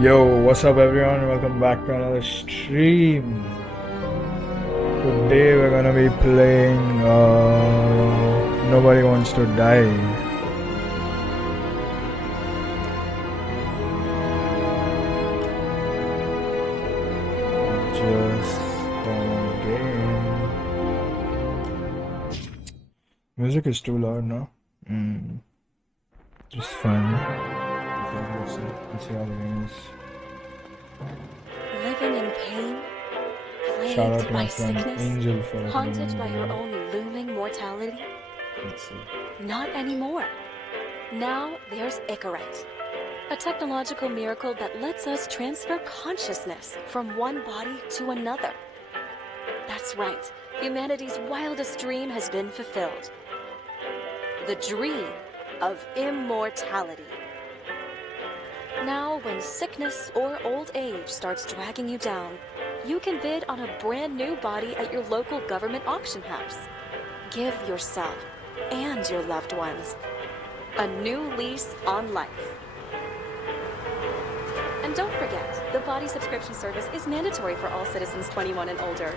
Yo, what's up everyone? Welcome back to another stream. Today we're gonna be playing Nobody Wants to Die. Just game. Music is too loud now. Just fine. Let's see how the game is. Living in pain, Shout out plagued to by my friend sickness, Angel for haunted by your recommending own looming mortality? it. Let's see. Not anymore. Now there's Icarite, a technological miracle that lets us transfer consciousness from one body to another. That's right, humanity's wildest dream has been fulfilled. The dream of immortality. Now, when sickness or old age starts dragging you down, you can bid on a brand new body at your local government auction house. Give yourself and your loved ones a new lease on life. And don't forget, the body subscription service is mandatory for all citizens 21 and older.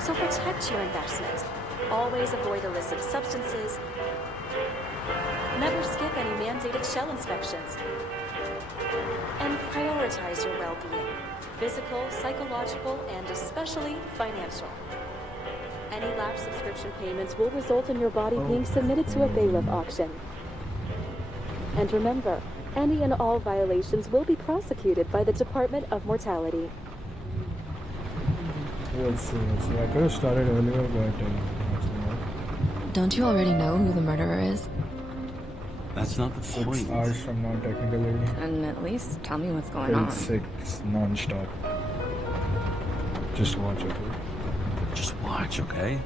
So protect your investment. Always avoid illicit substances. Never skip any mandated shell inspections. And prioritize your well-being, physical, psychological, and especially financial. Any lapsed subscription payments will result in your body being submitted to a bailiff auction. And remember, any and all violations will be prosecuted by the Department of Mortality. Let's see. I could have started earlier, but Don't you already know who the murderer is? That's not the 6 point. hours from now, technically. And at least tell me what's going Till on. 6 non-stop. Just watch it. Just watch, okay?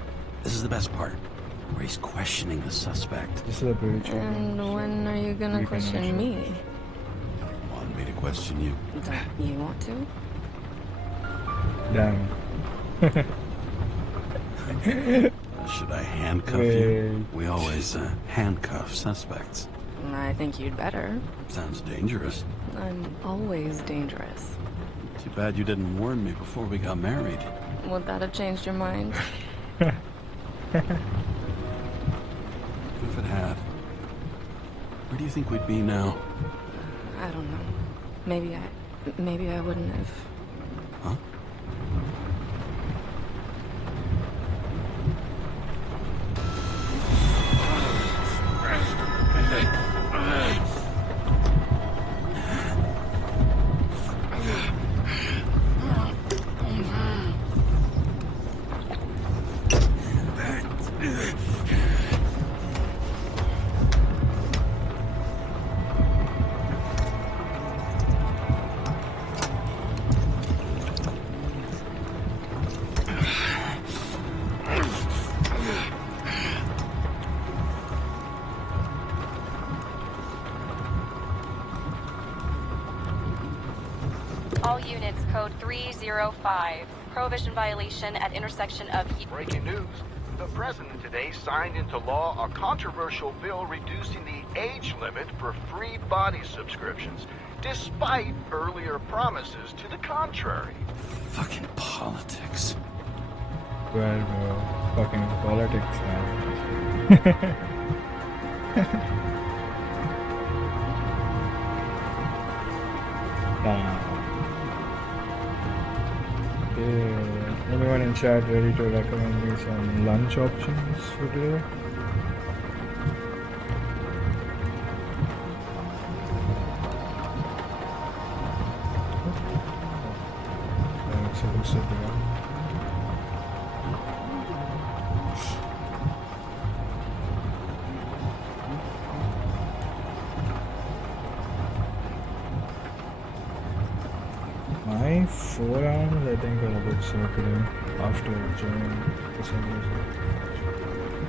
This is the best part, where he's questioning the suspect. This is a pretty chill And game, when are you gonna we can question actually- me? You want me to question you? Don't you want to? Damn. Should I handcuff Wait. you? We always handcuff suspects. I think you'd better. Sounds dangerous. I'm always dangerous. Too bad you didn't warn me before we got married. Would that have changed your mind? If it had, where do you think we'd be now? I don't know. Maybe I wouldn't have. Huh? All units, code 305. Prohibition violation at intersection of... Breaking news. The president today signed into law a controversial bill reducing the age limit for free body subscriptions, despite earlier promises to the contrary. Fucking politics. Well, fucking politics, man. Damn. Okay. Anyone in chat ready to recommend me some lunch options for today? So, my forearms, I think, are a bit sore today after joining for some reason.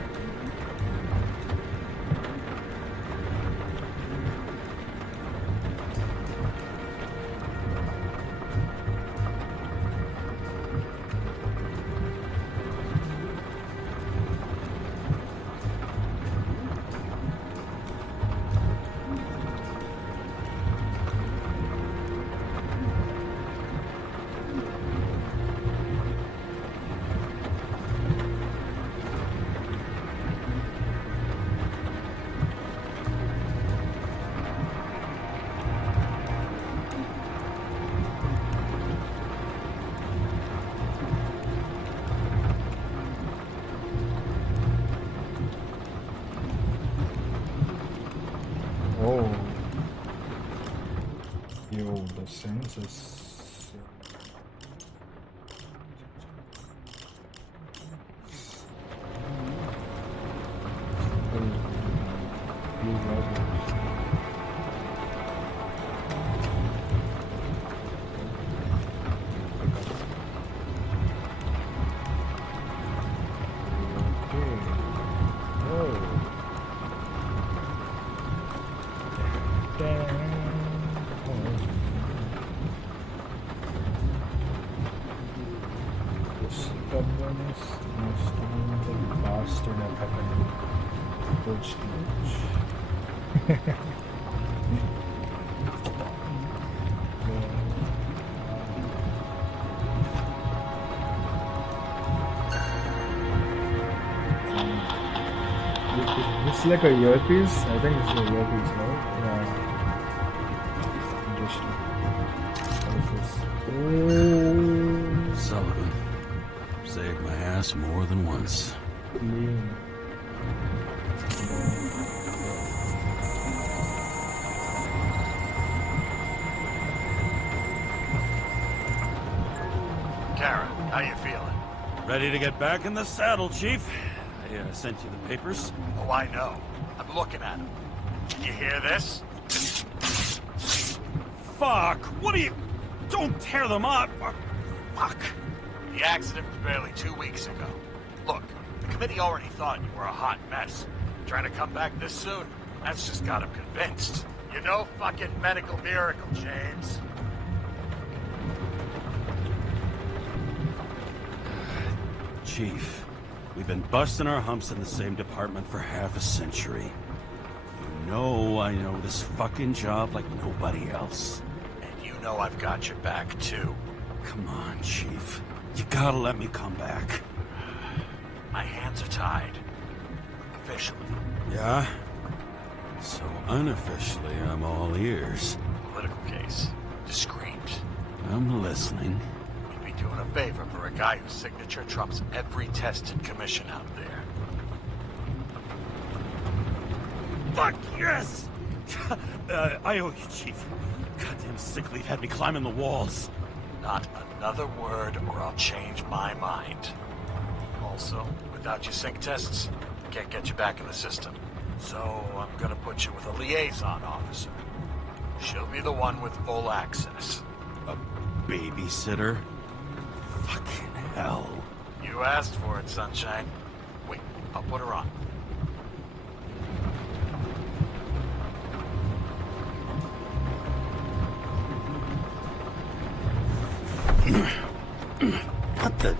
the census. It's like a earpiece. I think it's an earpiece, right? Yeah. Interesting. What is this? Oh. Sullivan. Saved my ass more than once. Clean. Karen, how you feeling? Ready to get back in the saddle, Chief. I sent you the papers. Oh, I know. I'm looking at them. You hear this? Fuck! What are you... Don't tear them up! Fuck! The accident was barely 2 weeks ago. Look, the committee already thought you were a hot mess. Trying to come back this soon? That's just got them convinced. You're no fucking medical miracle, James. Chief, we've been busting our humps in the same department for half a century. You know I know this fucking job like nobody else. And you know I've got your back, too. Come on, Chief. You gotta let me come back. My hands are tied. Officially. Yeah? So unofficially, I'm all ears. Political case. Discreet. I'm listening. You'd be doing a favor for a guy whose signature trumps every tested commission out there. Fuck yes! I owe you, Chief. Goddamn sick leave had me climbing the walls. Not another word or I'll change my mind. Also, without your sync tests, can't get you back in the system. So I'm gonna put you with a liaison officer. She'll be the one with full access. A babysitter? Fucking hell. You asked for it, Sunshine. Wait, I'll put her on. What the...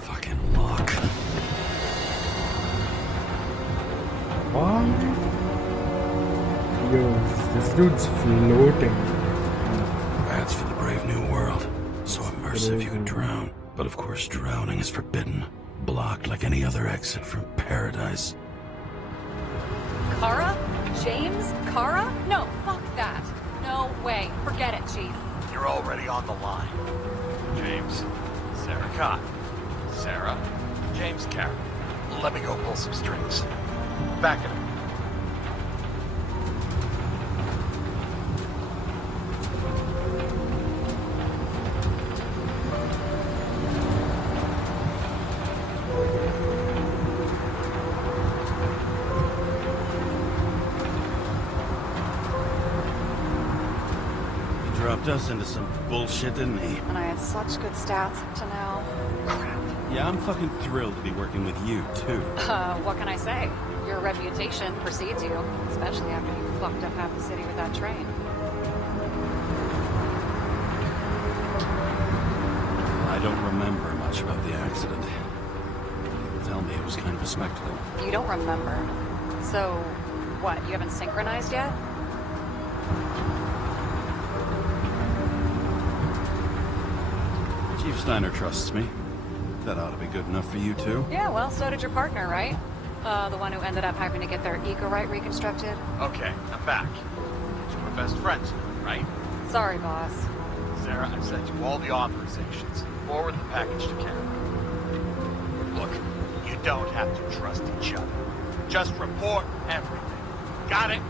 fucking lock. What? Yo, this dude's floating. That's for the brave new world. So immersive you could drown. But of course drowning is forbidden. Blocked like any other exit from paradise. Kara? James? Kara? No, fuck that. No way. Forget it, Chief. You're already on the line. James, Sarah Cott. Sarah, James Carroll. Let me go pull some strings. Back it up. Dropped us into some bullshit, didn't he? And I had such good stats up to now. Yeah, I'm fucking thrilled to be working with you, too. What can I say? Your reputation precedes you, especially after you fucked up half the city with that train. I don't remember much about the accident. People tell me it was kind of a spectacle. You don't remember. So, what, you haven't synchronized yet? Chief Steiner trusts me. That ought to be good enough for you, too. Yeah, well, so did your partner, right? The one who ended up having to get their eco-right reconstructed. Okay, I'm back. So we're best friends, right? Sorry, boss. Sarah, I've sent you all the authorizations. Forward the package to Karen. Look, you don't have to trust each other. Just report everything. Got it?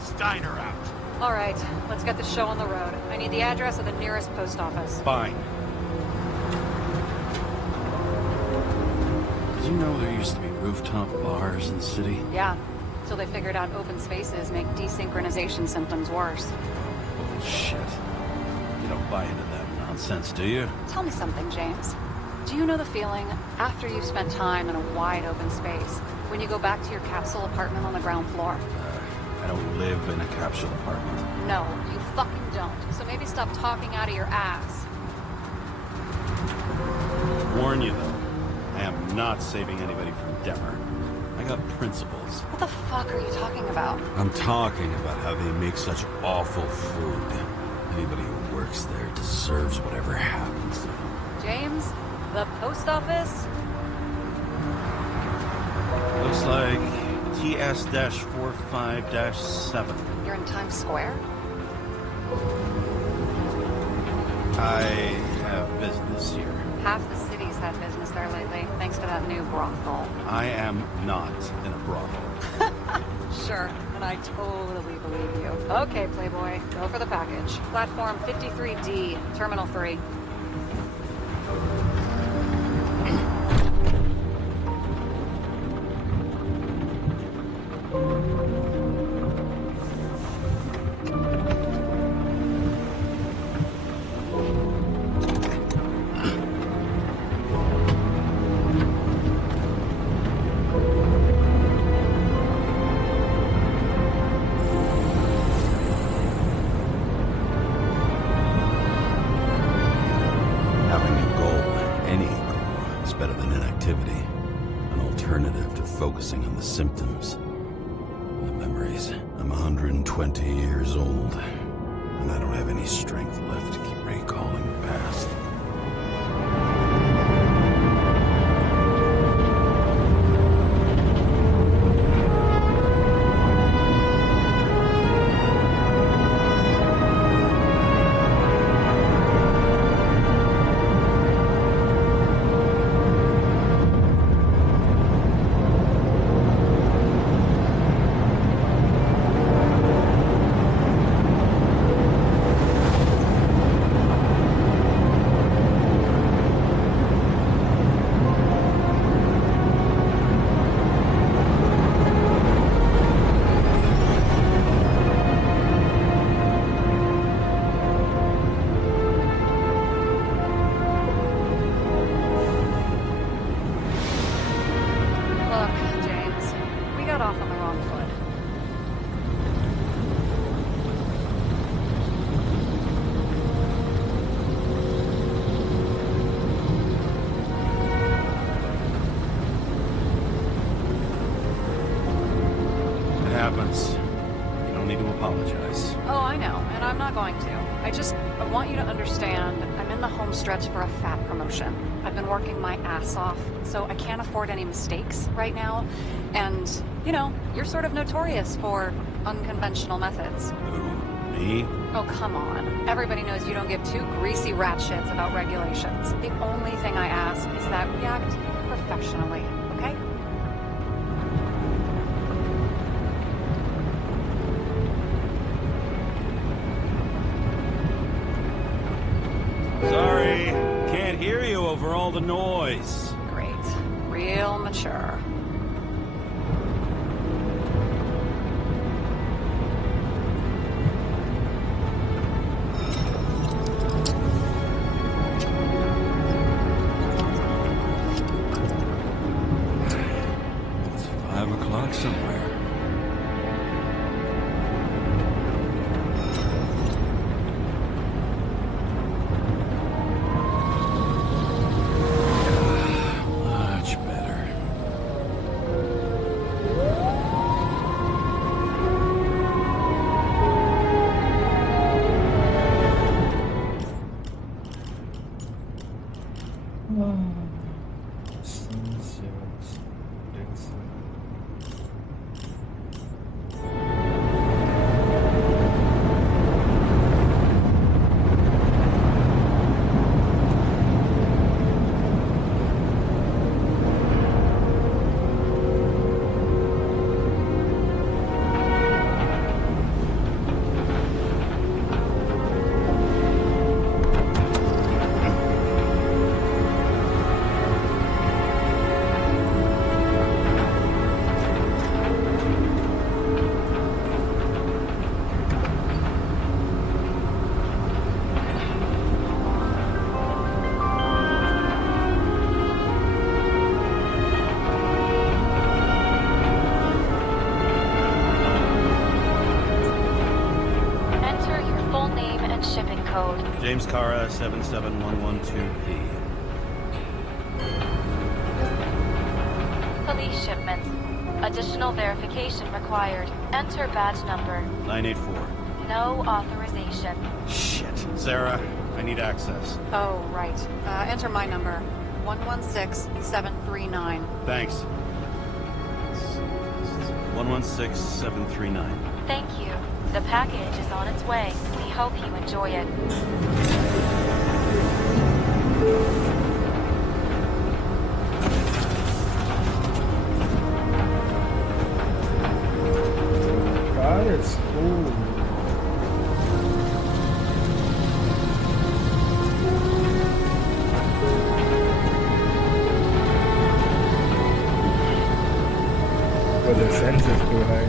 Steiner out. All right, let's get the show on the road. I need the address of the nearest post office. Fine. Did you know there used to be rooftop bars in the city? Yeah, till they figured out open spaces make desynchronization symptoms worse. Bullshit. You don't buy into that nonsense, do you? Tell me something, James. Do you know the feeling after you've spent time in a wide open space, when you go back to your capsule apartment on the ground floor? I don't live in a capsule apartment. No, you fucking don't. So maybe stop talking out of your ass. Warn you, though. I am not saving anybody from Demer. I got principles. What the fuck are you talking about? I'm talking about how they make such awful food. Anybody who works there deserves whatever happens to them. James, the post office? Looks like TS-45-7. You're in Times Square? I have business here. Half the city's had business there lately, thanks to that new brothel. I am not in a brothel. Sure, and I totally believe you. Okay, Playboy, go for the package. Platform 53D, Terminal 3. Focusing on the symptoms, the memories. I'm 120 years old, and I don't have any strength left to keep recalling the past. You don't need to apologize. Oh, I know, and I'm not going to. I want you to understand, I'm in the home stretch for a fat promotion. I've been working my ass off, so I can't afford any mistakes right now. And, you know, you're sort of notorious for unconventional methods. Who? Me? Oh, come on. Everybody knows you don't give two greasy rat shits about regulations. The only thing I ask is that we act professionally, okay? Sorry, can't hear you over all the noise. Great. Real mature. shipping code. James Cara 77112P. Police shipment. Additional verification required. Enter badge number. 984. No authorization. Shit. Sarah, I need access. Oh, right. Enter my number. 116739. Thanks. 116739. Thank you. The package is on its way. We hope you enjoy it. God, it's cool. But the fence is too high.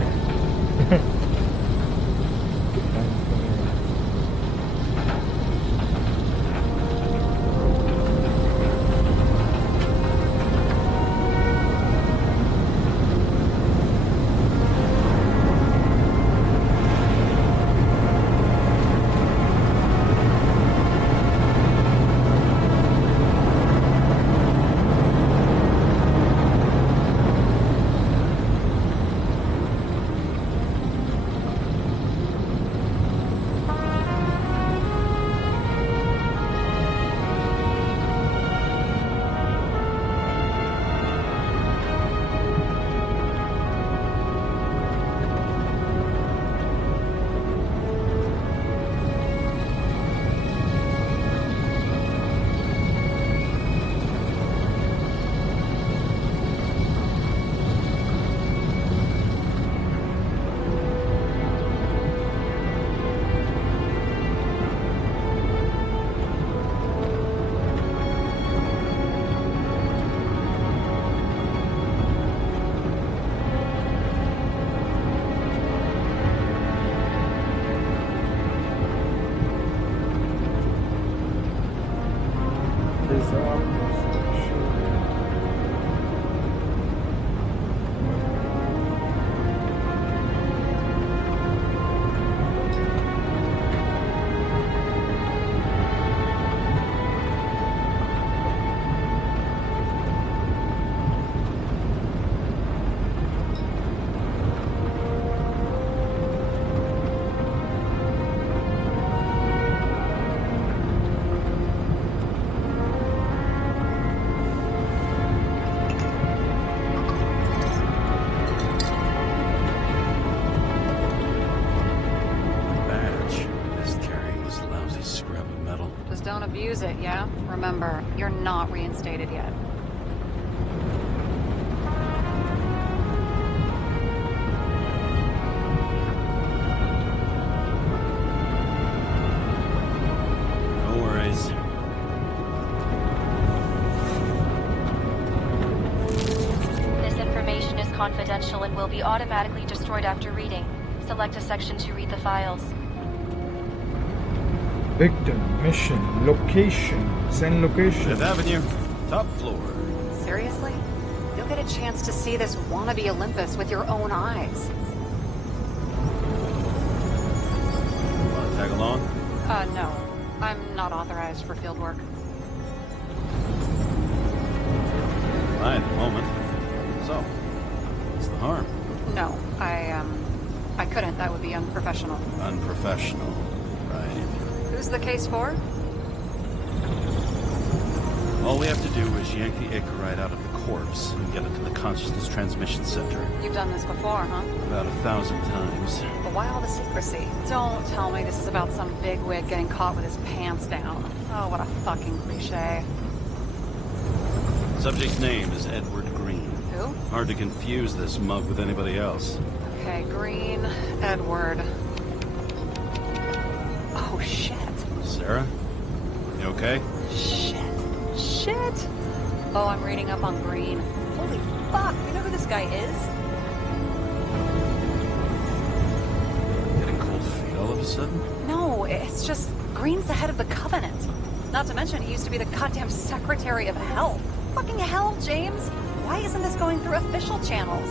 Don't abuse it, yeah? Remember, you're not reinstated yet. No worries. This information is confidential and will be automatically destroyed after reading. Select a section to read the files. Victim, mission, location, send location. 5th Avenue, top floor. Seriously? You'll get a chance to see this wannabe Olympus with your own eyes. Wanna tag along? No. I'm not authorized for field work. Fine, at the moment. So, what's the harm? No, I couldn't. That would be unprofessional. Unprofessional, right. Who's the case for? All we have to do is yank the Icarite out of the corpse and get it to the consciousness transmission center. You've done this before, huh? About 1,000 times. But why all the secrecy? Don't tell me this is about some bigwig getting caught with his pants down. Oh, what a fucking cliche. Subject's name is Edward Green. Who? Hard to confuse this mug with anybody else. Okay, Green, Edward. Oh, shit. Sarah? You okay? Shit. Oh, I'm reading up on Green. Holy fuck, you know who this guy is? Getting cold feet all of a sudden? No, it's just Green's the head of the Covenant. Not to mention he used to be the goddamn Secretary of Health. Fucking hell, James. Why isn't this going through official channels?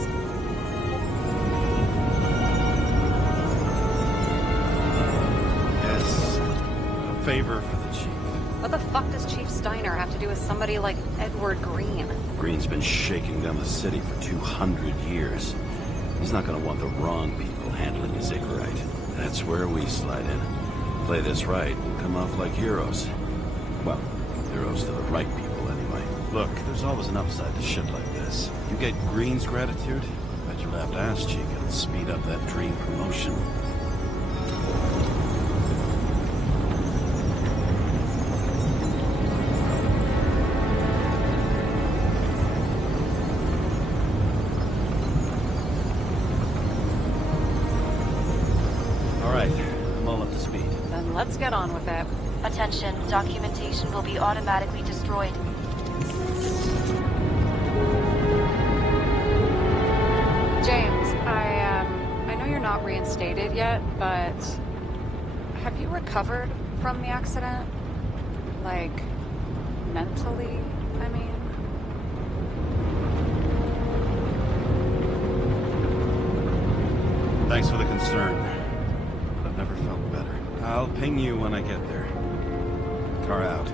Yes. Steiner have to do with somebody like Edward Green? Green's been shaking down the city for 200 years. He's not gonna want the wrong people handling his Icarite. That's where we slide in. Play this right, we'll come off like heroes. Well, heroes to the right people, anyway. Look, there's always an upside to shit like this. You get Green's gratitude, bet your left ass cheek it'll speed up that dream promotion. Let's get on with it. Attention, documentation will be automatically destroyed. James, I know you're not reinstated yet, but have you recovered from the accident? Like, mentally, I mean? Thanks for the concern, but I've never felt better. I'll ping you when I get there. Car out.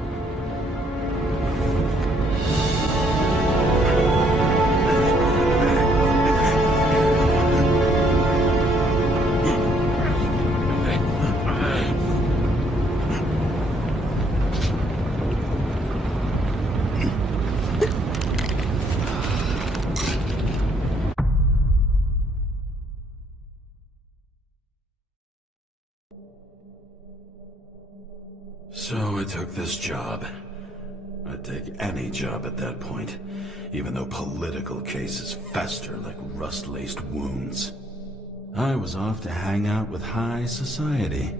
So I took this job. I'd take any job at that point, even though political cases fester like rust-laced wounds. I was off to hang out with high society,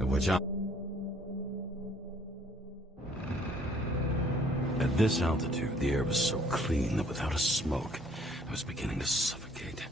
of which I... At this altitude, the air was so clean that without a smoke, I was beginning to suffocate.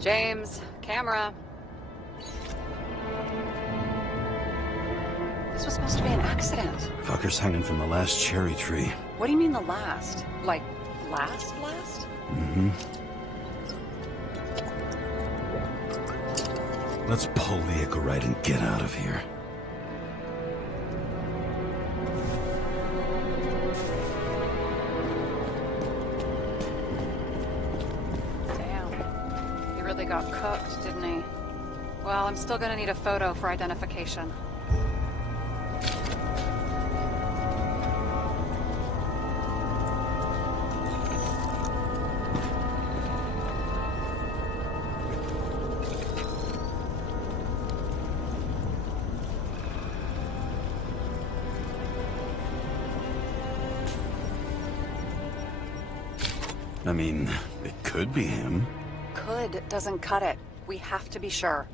James, camera. This was supposed to be an accident. Fucker's hanging from the last cherry tree. What do you mean the last? Like, last? Mm-hmm. Let's pull the Icarite and get out of here. Got cooked, didn't he? Well, I'm still gonna need a photo for identification. I mean, it could be him. Could doesn't cut it. We have to be sure.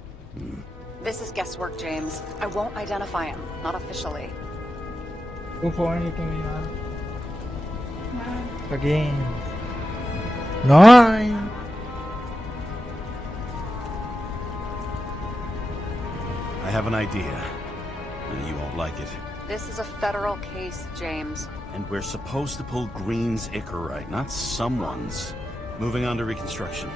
This is guesswork, James. I won't identify him. Not officially. 2 point ito niya. Again. 9. I have an idea. You won't like it. This is a federal case, James. And we're supposed to pull Green's Icarite, not someone's. Moving on to reconstruction.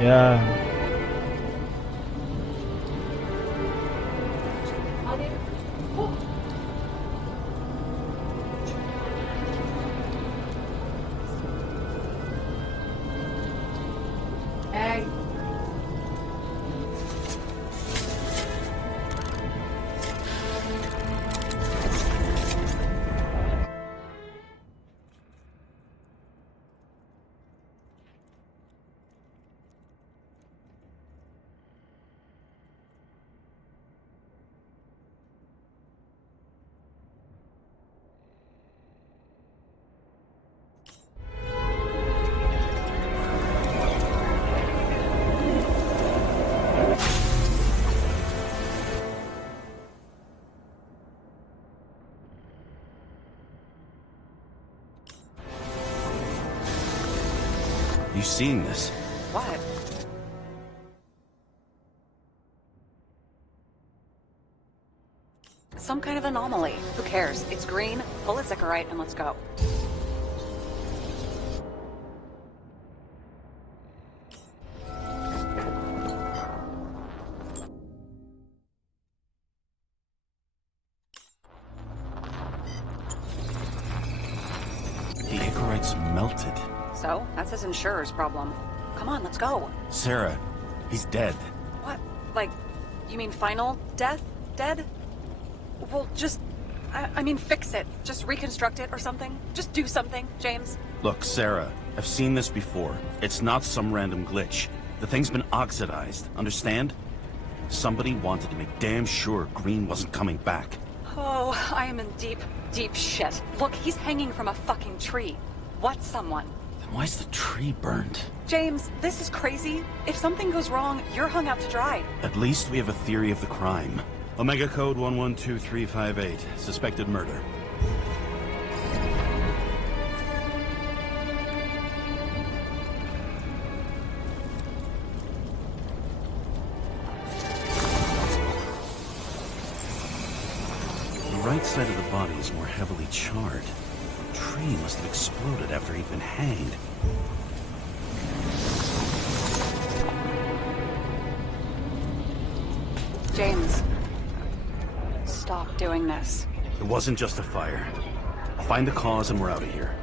Yeah. you seeing this? What? Some kind of anomaly. Who cares? It's green, pull a Zickerite, and let's go. The Icarite's melted. So, that's his insurer's problem. Come on, let's go. Sarah, he's dead. What? Like, you mean final death? Dead? Well, just... I mean, fix it. Just reconstruct it or something. Just do something, James. Look, Sarah, I've seen this before. It's not some random glitch. The thing's been oxidized, understand? Somebody wanted to make damn sure Green wasn't coming back. Oh, I am in deep, deep shit. Look, he's hanging from a fucking tree. What's someone? Then why's the tree burned? James, this is crazy. If something goes wrong, you're hung out to dry. At least we have a theory of the crime. Omega code 112358. Suspected murder. The right side of the body is more heavily charred. The tree must have exploded after he'd been hanged. James, stop doing this. It wasn't just a fire. I'll find the cause and we're out of here.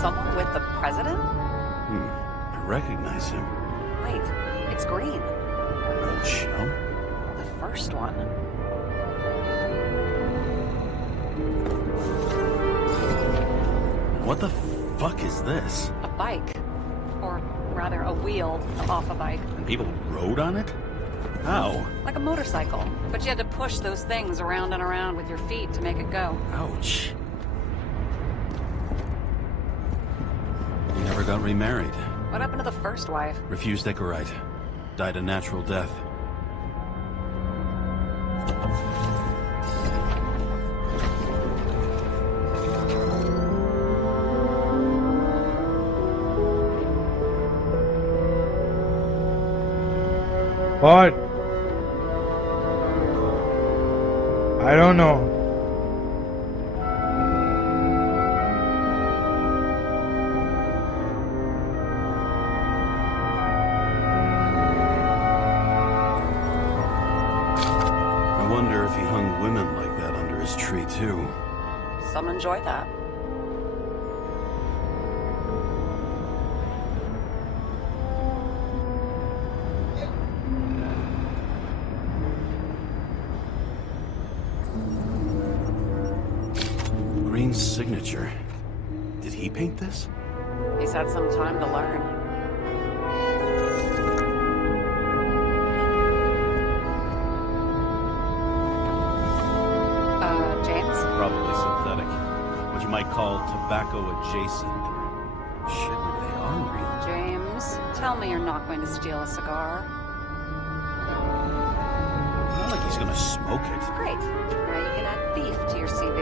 Someone with the president? I recognize him. Wait, it's Green. Old shell? The first one. What the fuck is this? A bike. Or rather, a wheel off a bike. And people rode on it? How? Like a motorcycle. But you had to push those things around and around with your feet to make it go. Ouch. He never got remarried. What happened to the first wife? Refused Icarite. Died a natural death. What? I don't know. I wonder if he hung women like that under his tree, too. Some enjoy that. Green's signature. Did he paint this? He's had some time to learn. James? Probably synthetic. What you might call tobacco adjacent. Or shit, maybe they are real. James, tell me you're not going to steal a cigar. Not like he's gonna smoke it. Great. Now you can add thief to your CV.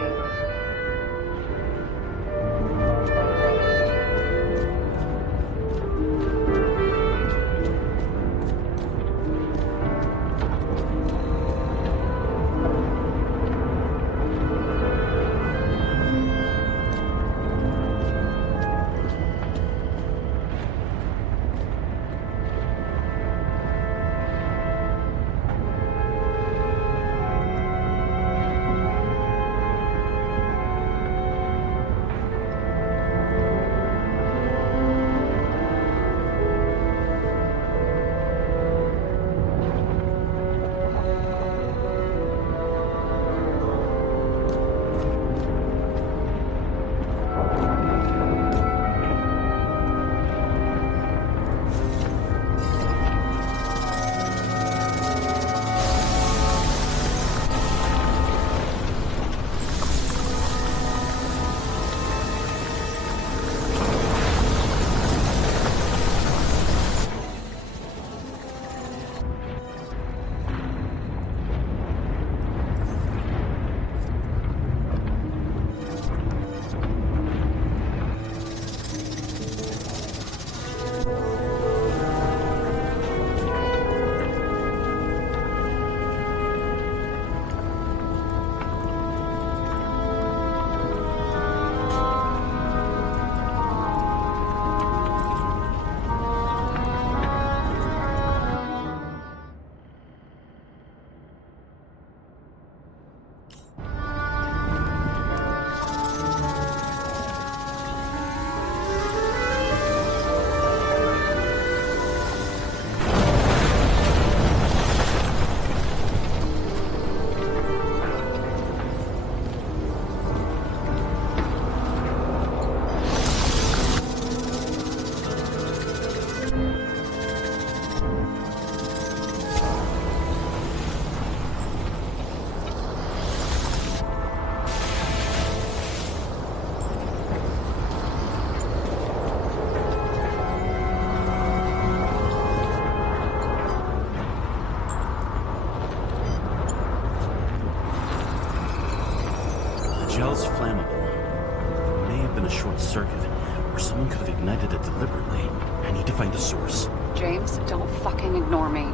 someone could have ignited it deliberately. I need to find the source. James, don't fucking ignore me.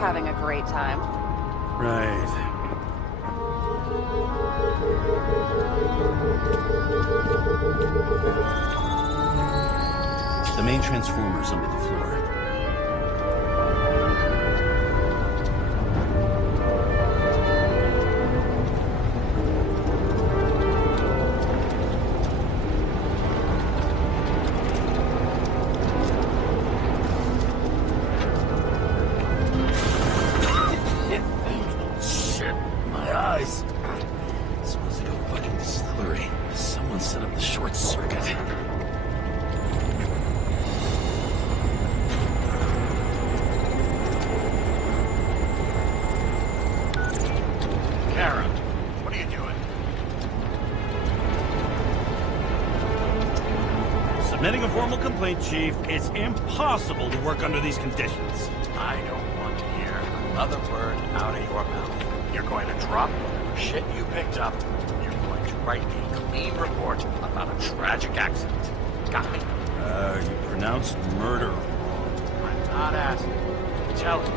Having a great time. Right. The main transformer's under the floor. Submitting a formal complaint, Chief. It's impossible to work under these conditions. I don't want to hear another word out of your mouth. You're going to drop whatever shit you picked up. You're going to write a clean report about a tragic accident. Got me? You pronounced murder wrong. I'm not asking. Tell me.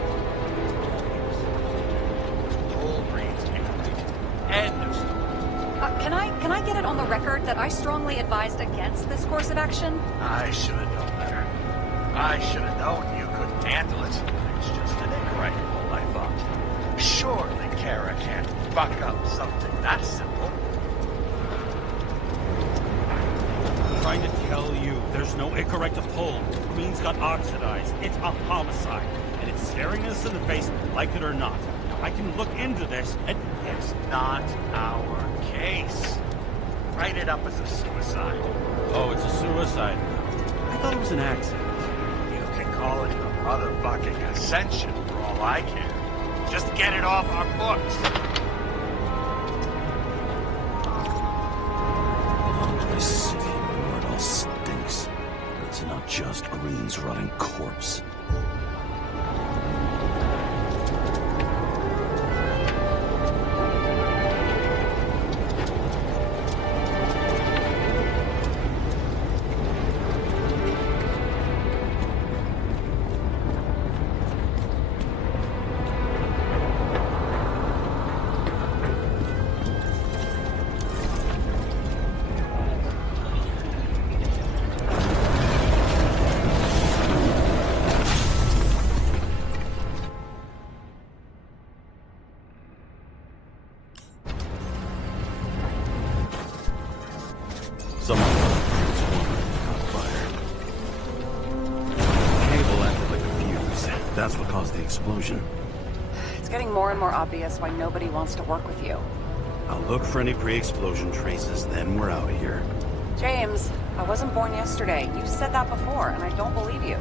Whole brains can't. End of story. Can I get it on the record that I strongly advised against this course of action? I should have known better. I should have known you couldn't handle it. It's just an incorrect rule, I thought. Surely Kara can't fuck up something that simple. I'm trying to tell you, there's no Icarite to pull. Queen's got oxidized. It's a homicide, and it's staring us in the face, like it or not. I can look into this, and it's not our case. Write it up as a suicide. Oh, it's a suicide. I thought it was an accident. You can call it the motherfucking Ascension for all I care. Just get it off our books. I sit here where it all stinks. It's not just Green's rotting corpse. Someone caught fire. The cable acted like a fuse. That's what caused the explosion. It's getting more and more obvious why nobody wants to work with you. I'll look for any pre-explosion traces, then we're out of here. James, I wasn't born yesterday. You said that before, and I don't believe you.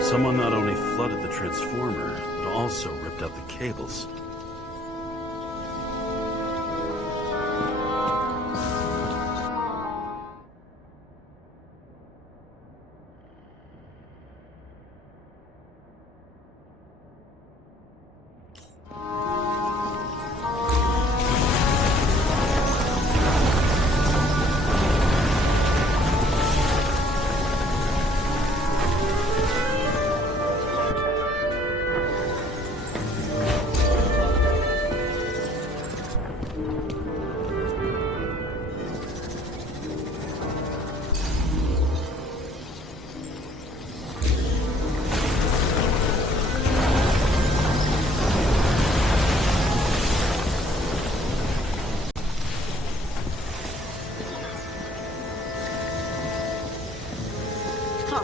Someone not only flooded the transformer, but also ripped out the cables. Huh.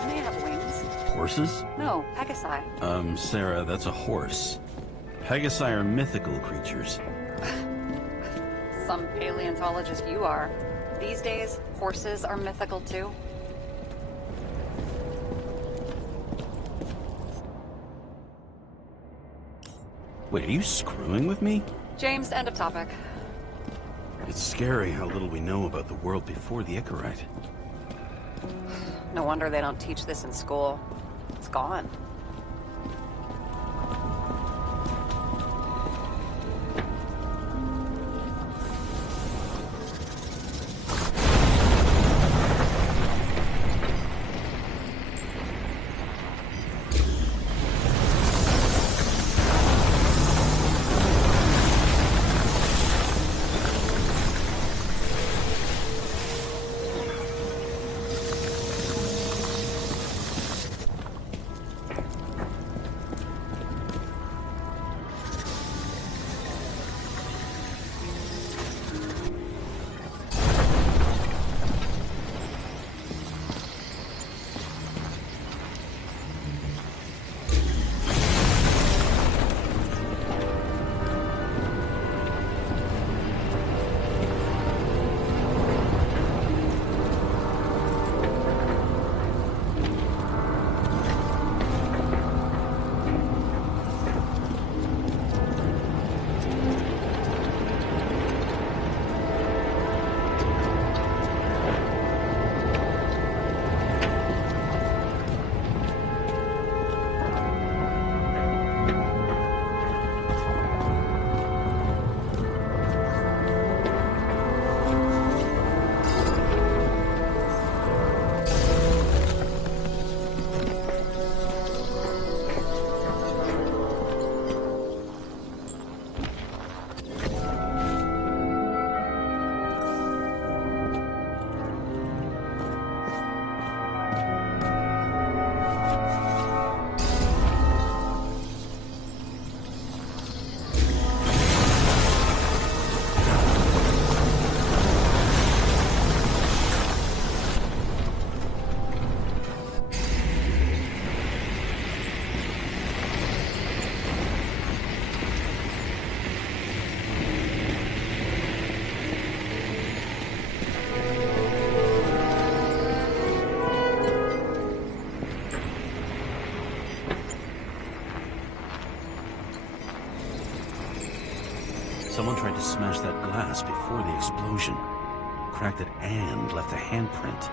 They may have wings. Horses? No, Pegasi. Sarah, that's a horse. Pegasi are mythical creatures. Some paleontologist you are. These days, horses are mythical too. Wait, are you screwing with me? James, end of topic. It's scary how little we know about the world before the Icarite. No wonder they don't teach this in school. It's gone. Someone tried to smash that glass before the explosion. Cracked it and left a handprint.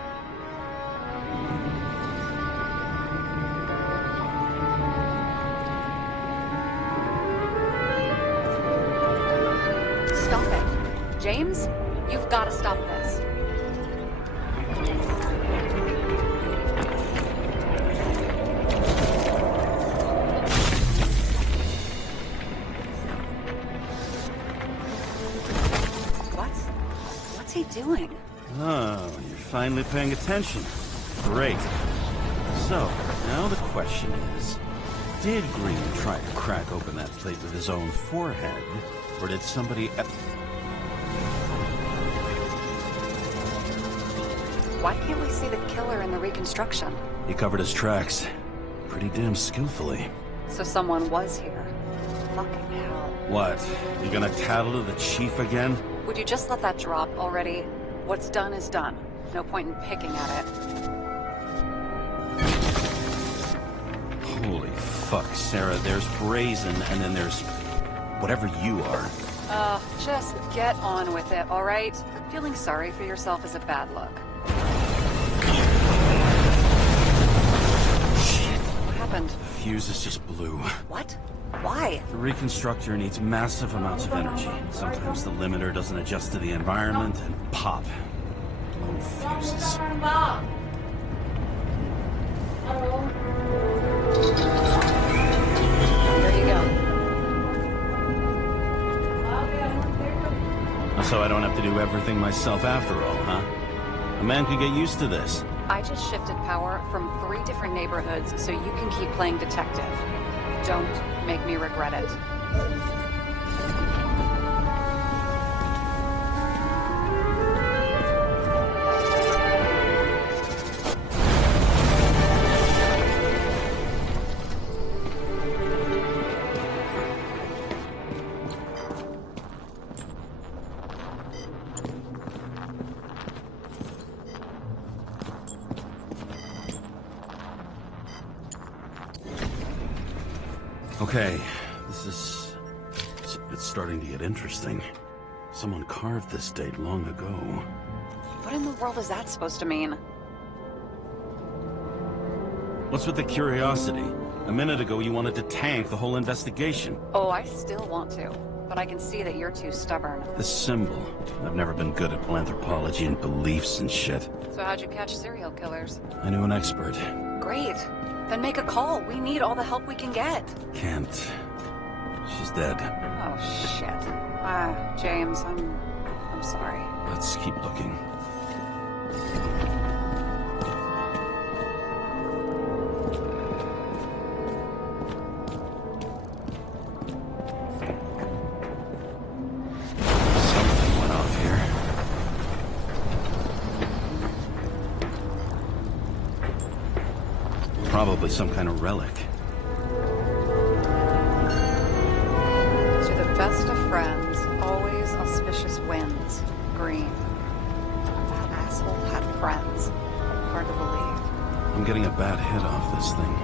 Stop it. James, you've got to stop this. What's he doing? Oh, you're finally paying attention. Great. So, now the question is, did Green try to crack open that plate with his own forehead, or did somebody Why can't we see the killer in the reconstruction? He covered his tracks. Pretty damn skillfully. So someone was here. Fucking hell. What? You gonna tattle to the chief again? Would you just let that drop already? What's done is done. No point in picking at it. Holy fuck, Sarah. There's Brazen, and then there's whatever you are. Just get on with it, all right? Feeling sorry for yourself is a bad look. Shit. What happened? The fuses just blew. What? Why? The reconstructor needs massive amounts of energy. Sometimes the limiter doesn't adjust to the environment, and pop. Blown fuses. There you go. So I don't have to do everything myself after all, huh? A man could get used to this. I just shifted power from 3 different neighborhoods so you can keep playing detective. Don't make me regret it. Okay, it's starting to get interesting. Someone carved this date long ago. What in the world is that supposed to mean? What's with the curiosity? A minute ago you wanted to tank the whole investigation. Oh, I still want to, but I can see that you're too stubborn. The symbol. I've never been good at anthropology and beliefs and shit. So how'd you catch serial killers? I knew an expert. Great. Then make a call. We need all the help we can get. Can't. She's dead. Oh, shit. James, I'm sorry. Let's keep looking. Something went off here. Probably some kind of relic. To the best of friends, always auspicious winds. Green. That asshole had friends. Hard to believe. I'm getting a bad hit off this thing.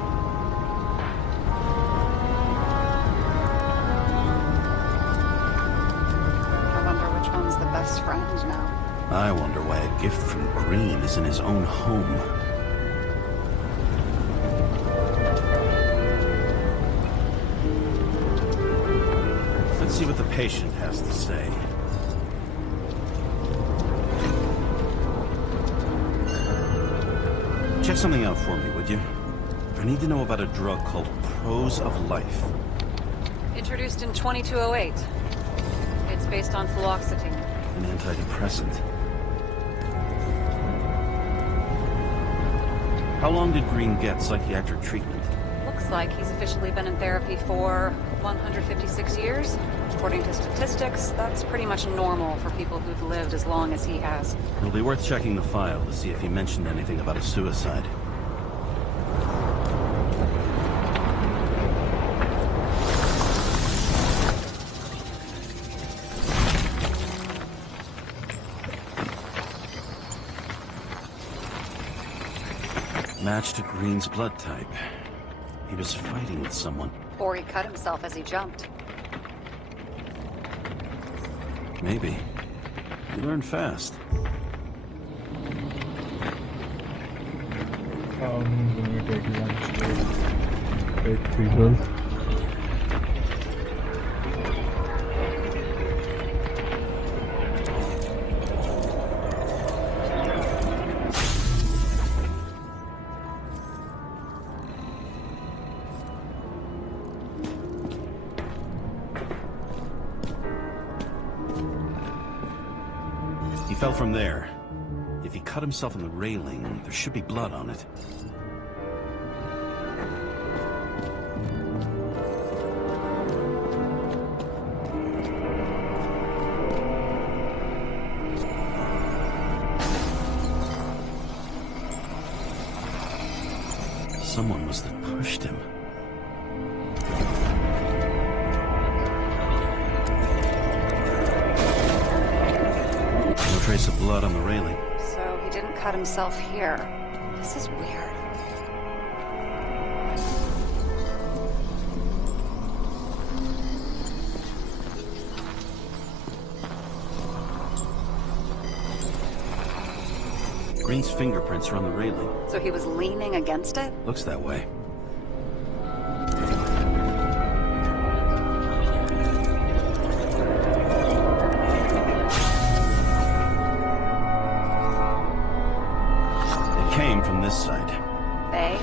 I wonder which one's the best friend now. I wonder why a gift from Green is in his own home. Let's see what the patient has to say. Check something out for me, would you? I need to know about a drug called Prose of Life. Introduced in 2208. It's based on fluoxetine. An antidepressant. How long did Green get psychiatric treatment? Looks like he's officially been in therapy for 156 years. According to statistics, that's pretty much normal for people who've lived as long as he has. It'll be worth checking the file to see if he mentioned anything about a suicide. Match to Green's blood type. He was fighting with someone. Or he cut himself as he jumped. Maybe. You learn fast. I'm gonna take lunch to take people. He fell from there. If he cut himself on the railing, there should be blood on it. Someone must have pushed him. No trace of blood on the railing. So he didn't cut himself here. This is weird. Green's fingerprints are on the railing. So he was leaning against it? Looks that way. It came from this side. They?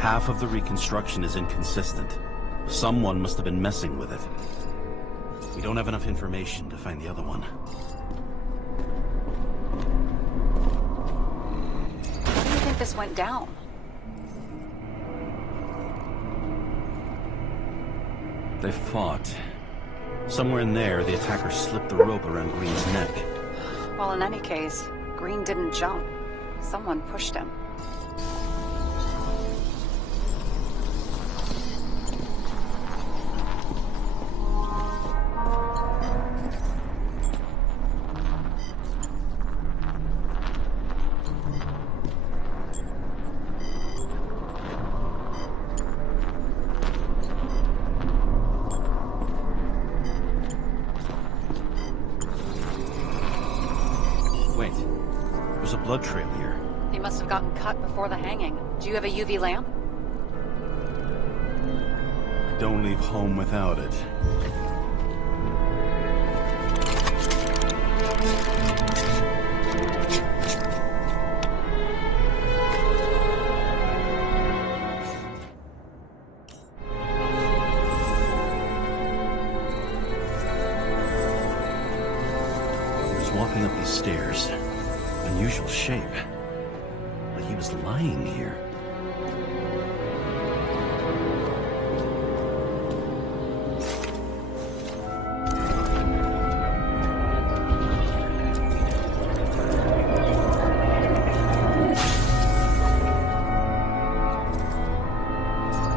Half of the reconstruction is inconsistent. Someone must have been messing with it. We don't have enough information to find the other one. How do you think this went down? They fought. Somewhere in there, the attacker slipped the rope around Green's neck. Well, in any case, Green didn't jump. Someone pushed him. Wait, there's a blood trail here. He must have gotten cut before the hanging. Do you have a UV lamp? I don't leave home without it. Walking up these stairs. Unusual shape. Like he was lying here.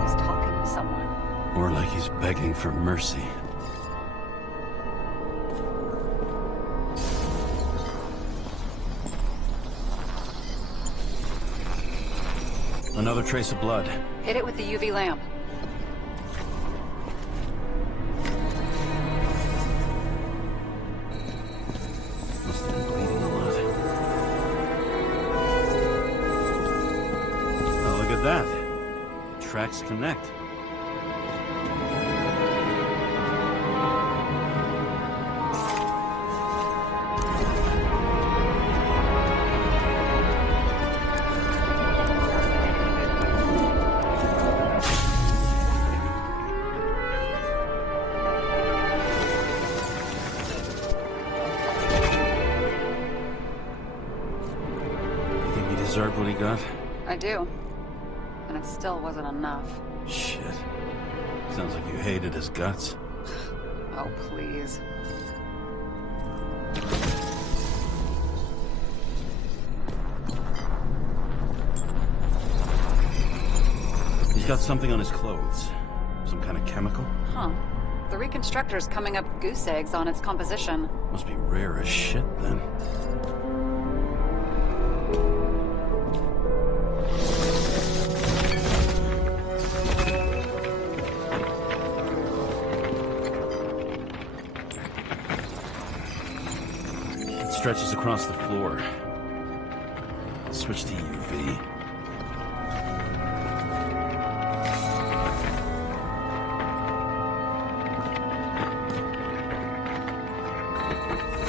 He's talking to someone. Or like he's begging for mercy. Another trace of blood. Hit it with the UV lamp. Must have been bleeding a lot. Oh, look at that. Tracks connect. Deserved what he got? I do. And it still wasn't enough. Shit. Sounds like you hated his guts. Oh, please. He's got something on his clothes. Some kind of chemical? Huh. The reconstructor's coming up goose eggs on its composition. Must be rare as shit, then. Stretches across the floor. I'll switch to UV.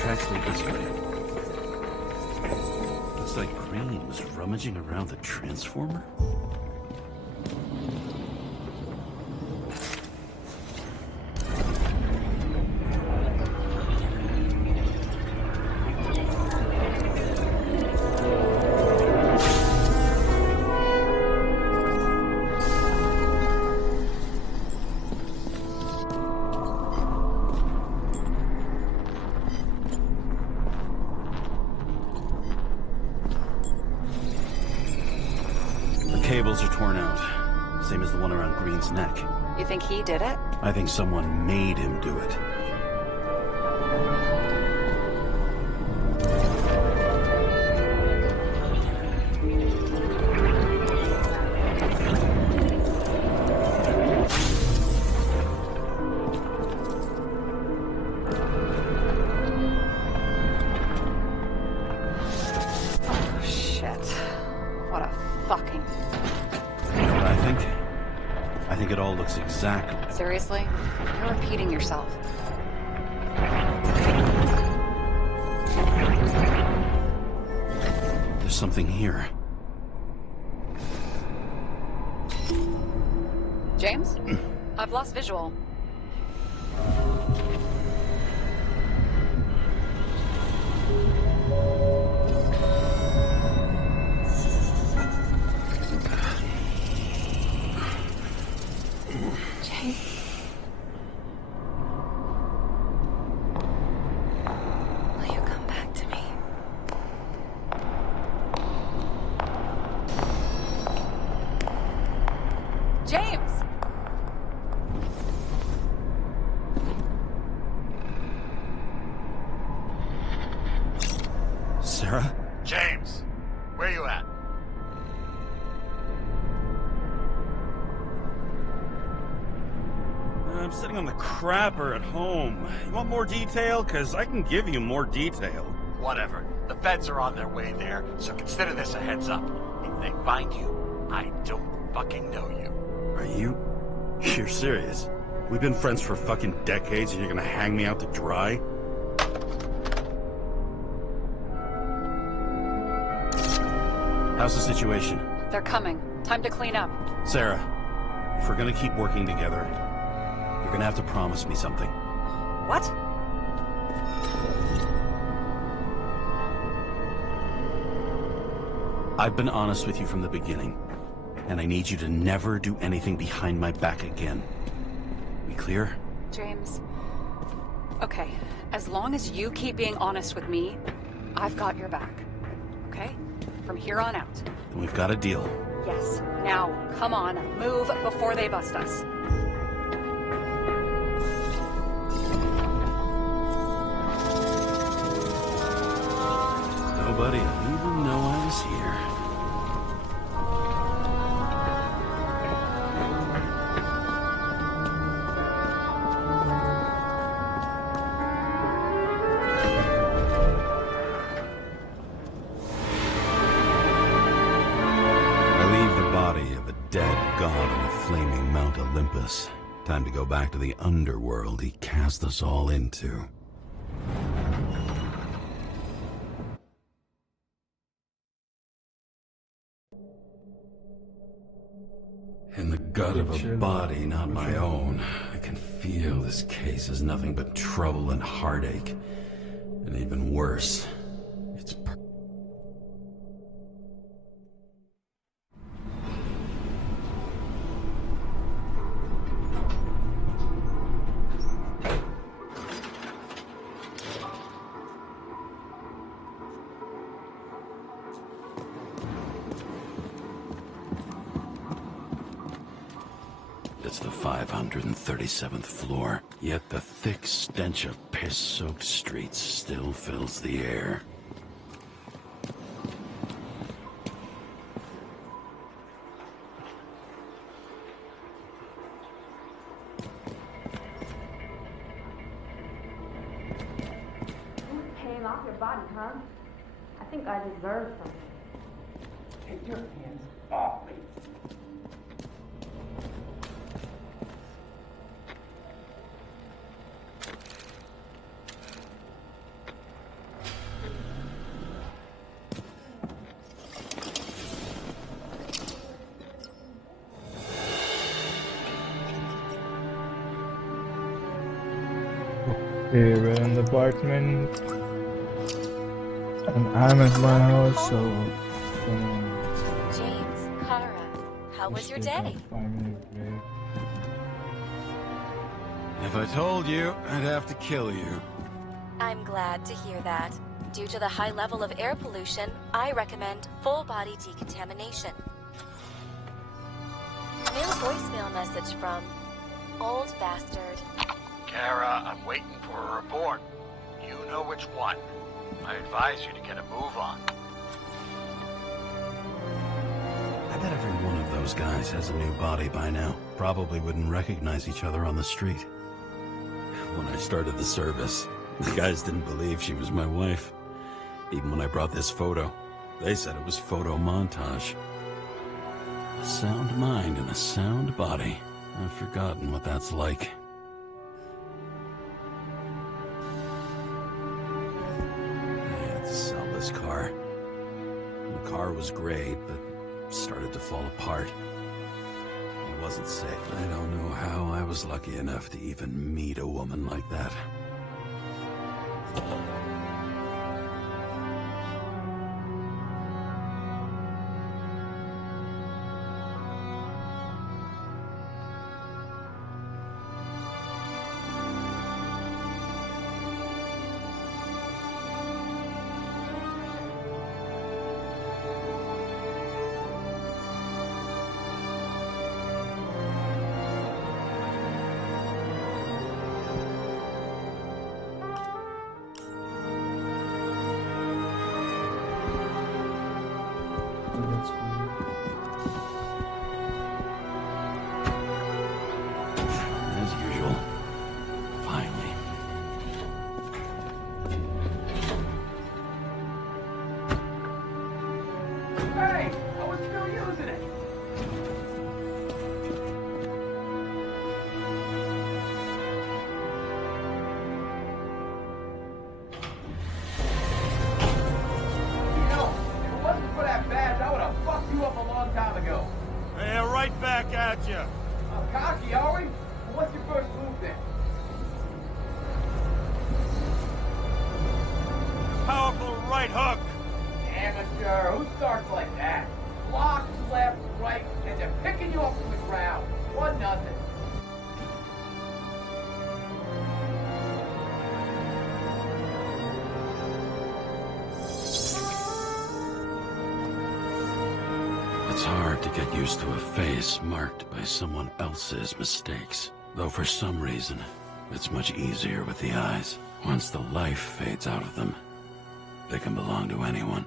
Tracks lead this way. Looks like Green was rummaging around the transformer. Cables are torn out. Same as the one around Green's neck. You think he did it? I think someone made him do it. Oh, shit. What a fucking... You know what I think? I think it all looks exactly... Seriously? You're repeating yourself. There's something here. James? I've lost visual. Sarah? James, where you at? I'm sitting on the crapper at home. You want more detail? Because I can give you more detail. Whatever. The feds are on their way there, so consider this a heads up. If they find you, I don't fucking know you. Are you? You're serious? We've been friends for fucking decades and you're gonna hang me out to dry? How's the situation? They're coming. Time to clean up. Sarah, if we're gonna keep working together, you're gonna have to promise me something. What? I've been honest with you from the beginning, and I need you to never do anything behind my back again. We clear? James. Okay, as long as you keep being honest with me, I've got your back. Okay? From here on out. Then we've got a deal. Yes. Now, come on, move before they bust us. Nobody will even know I was here. Dead god on the flaming Mount Olympus. Time to go back to the underworld he cast us all into. In the gut of a body not my own, I can feel this case is nothing but trouble and heartache. And even worse, it's It's the 537th floor, yet the thick stench of piss-soaked streets still fills the air. Who's paying off your body, huh? I think I deserve something. Take your hands off me. Okay, we're in the apartment, and I'm at my house, so James, Kara, how was your day? 5-minute break. If I told you, I'd have to kill you. I'm glad to hear that. Due to the high level of air pollution, I recommend full-body decontamination. New voicemail message from Old Bastard. Kara, I'm waiting for a report. You know which one. I advise you to get a move on. I bet every one of those guys has a new body by now. Probably wouldn't recognize each other on the street. When I started the service, the guys didn't believe she was my wife. Even when I brought this photo, they said it was photo montage. A sound mind and a sound body. I've forgotten what that's like. I had to sell this car. The car was great, but started to fall apart. It wasn't safe. I don't know how I was lucky enough to even meet a woman like that. you. Cocky, are we? Well, what's your first move then? Powerful right hook. Amateur. Who starts like that? Block, left, right, and they're picking you up from the ground. 1-0. It's hard to get used to a face marked by someone else's mistakes. Though for some reason, it's much easier with the eyes. Once the life fades out of them, they can belong to anyone.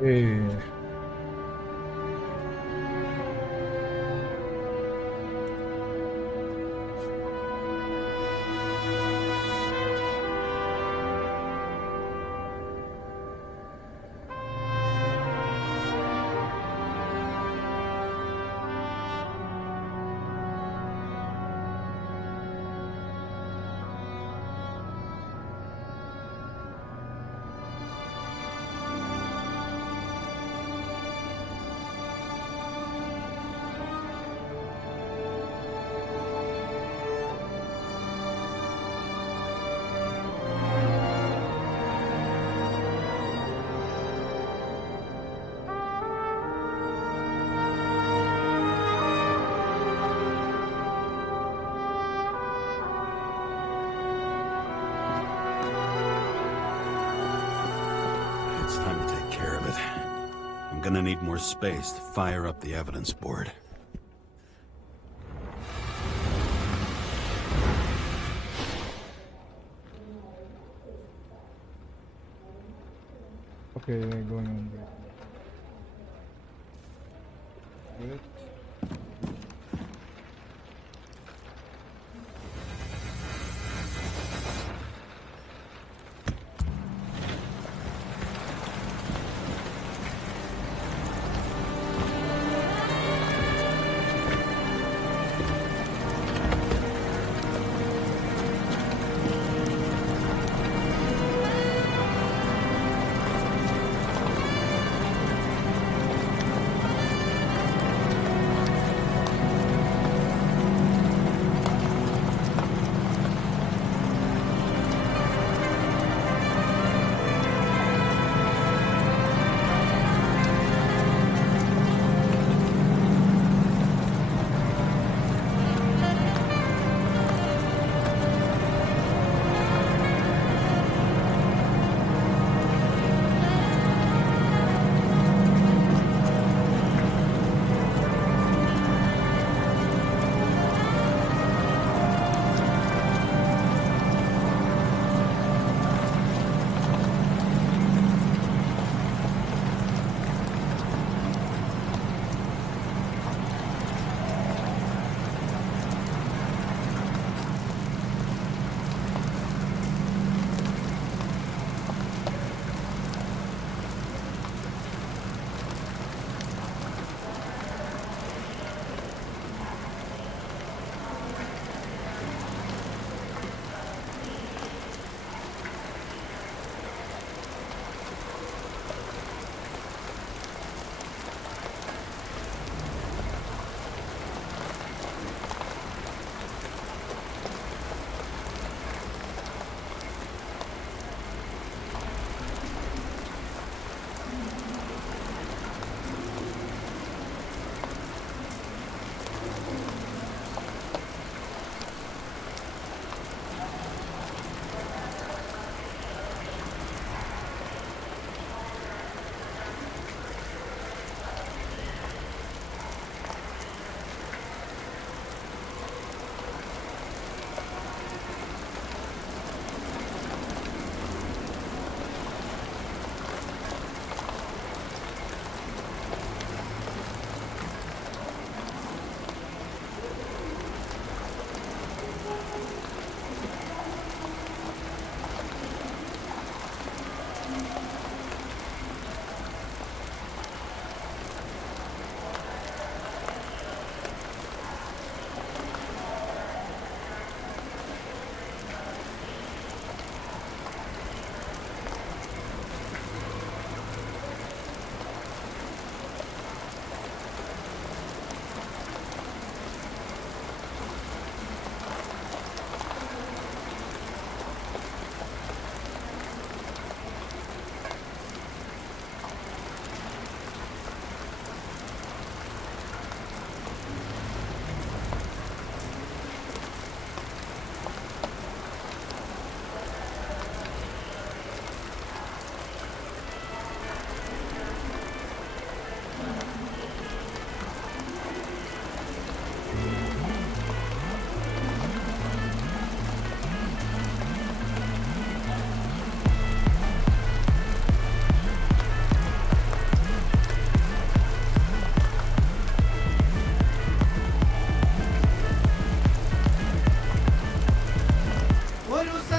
Hey. It's time to take care of it. I'm gonna need more space to fire up the evidence board. Okay, going on break. Good.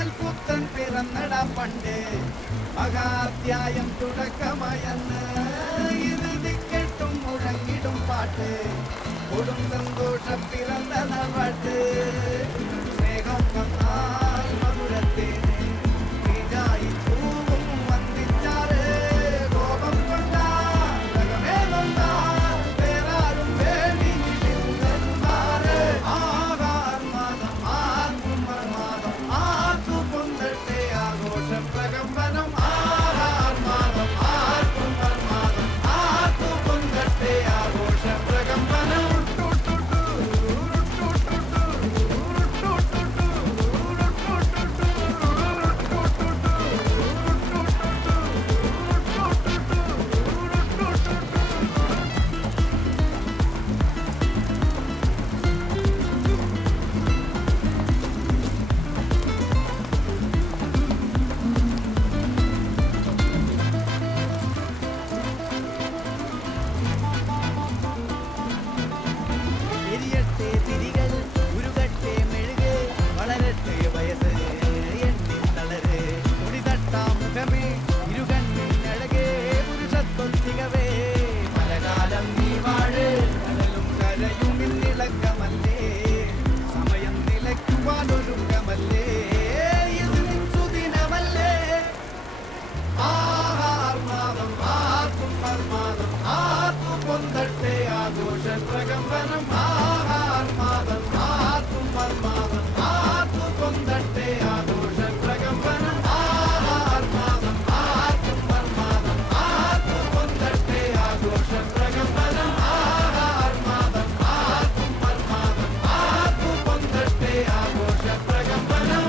പുത്തൽ പുത്തൻ പിറന്നട പണ്ട് മഹാധ്യായം തുടക്കമായെന്ന് ഇറുതി കേട്ടും മുഴങ്ങിടും പാട്ട് കൊടും സന്തോഷം പിറന്ന നാട്ട് സ്നേഹം വന്നാൽ മധുരത്തേന് നീജായി പൂവും വന്ദിച്ചാറ് കോപം കൊണ്ടാൽ രകമേ നൊന്താൽ വേറാരും വേണിയിലിരുന്നാറ് ആകാർമാദം ആർക്കും മർമാദം ആർക്കു പൊന്തട്ടെ ആഘോഷ പ്രകമ്പനം ആകാർമാദം ആർക്കും മർമാദം ആർക്കു പൊന്തട്ടെ ആഘോഷ പ്രകമ്പനം തിരിയട്ടെ തിരികൾ ഉരുകട്ടെ മെഴുക് വളരട്ടെ വയസ്സ് എണ്ണി തളര് മുടിതട്ടാ മുഖമേ ഇരുകണ്ണിനഴകേ പുരുഷത്വത്തികവേ പലകാലം നീ വാഴ് കടലും കരയും ഇന്നിളക്കമല്ലേ സമയം നിലയ്ക്കുവാനൊരുക്കമല്ലേ ഇത് നിൻ സുദിനമല്ലേ ആഹാർമാദം ആർക്കും മർമാദം ആർക്കും പൊന്തട്ടെ ആഘോഷ പ്രകമ്പനം ആഹാർമാദം ആർക്കും മർമാദം ആർക്കും പൊന്തട്ടെ ആഘോഷ പ്രകമ്പനം ആഹാർമാദം ആർക്കും മർമാദം ആർക്കും പൊന്തട്ടെ ആഘോഷ പ്രകമ്പനം ആഹാർമാദം ആർക്കും മർമാദം ആർക്കും പൊന്തട്ടെ ആഘോഷ പ്രകമ്പനം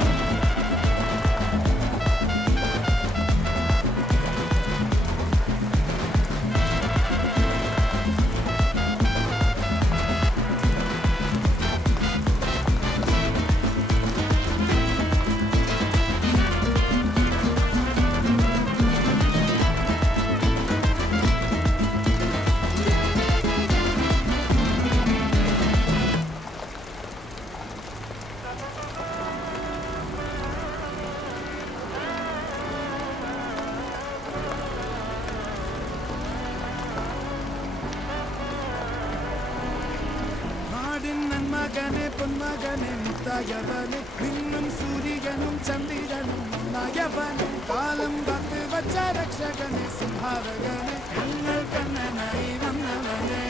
മകനെ പൊന്മകനെ മുത്തായവനെ മിന്നും സൂര്യനും ചന്ദ്രനും ഒന്നായവനെ കാലം കാത്ത് വച്ച രക്ഷകനെ സംഹാരകനെ ഞങ്ങൾ കണ്ണനായി വന്നവനെ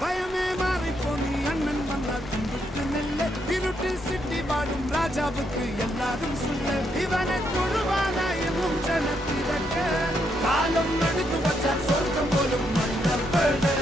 ഭയമേ മാറിപ്പോ നീ അണ്ണൻ വന്നാൽ പിന്തുട്ടുന്നില്ല ഇരുട്ടിൽ സിറ്റി പാടും രാജാവുക്ക് എല്ലാരും സുല്ല ഇവനെ തൊഴുവാനായി ജനത്തിരക്ക് കാലം എടുത്തു വച്ചാൽ സ്വർഗം പോലും മണ്ണപ്പെട്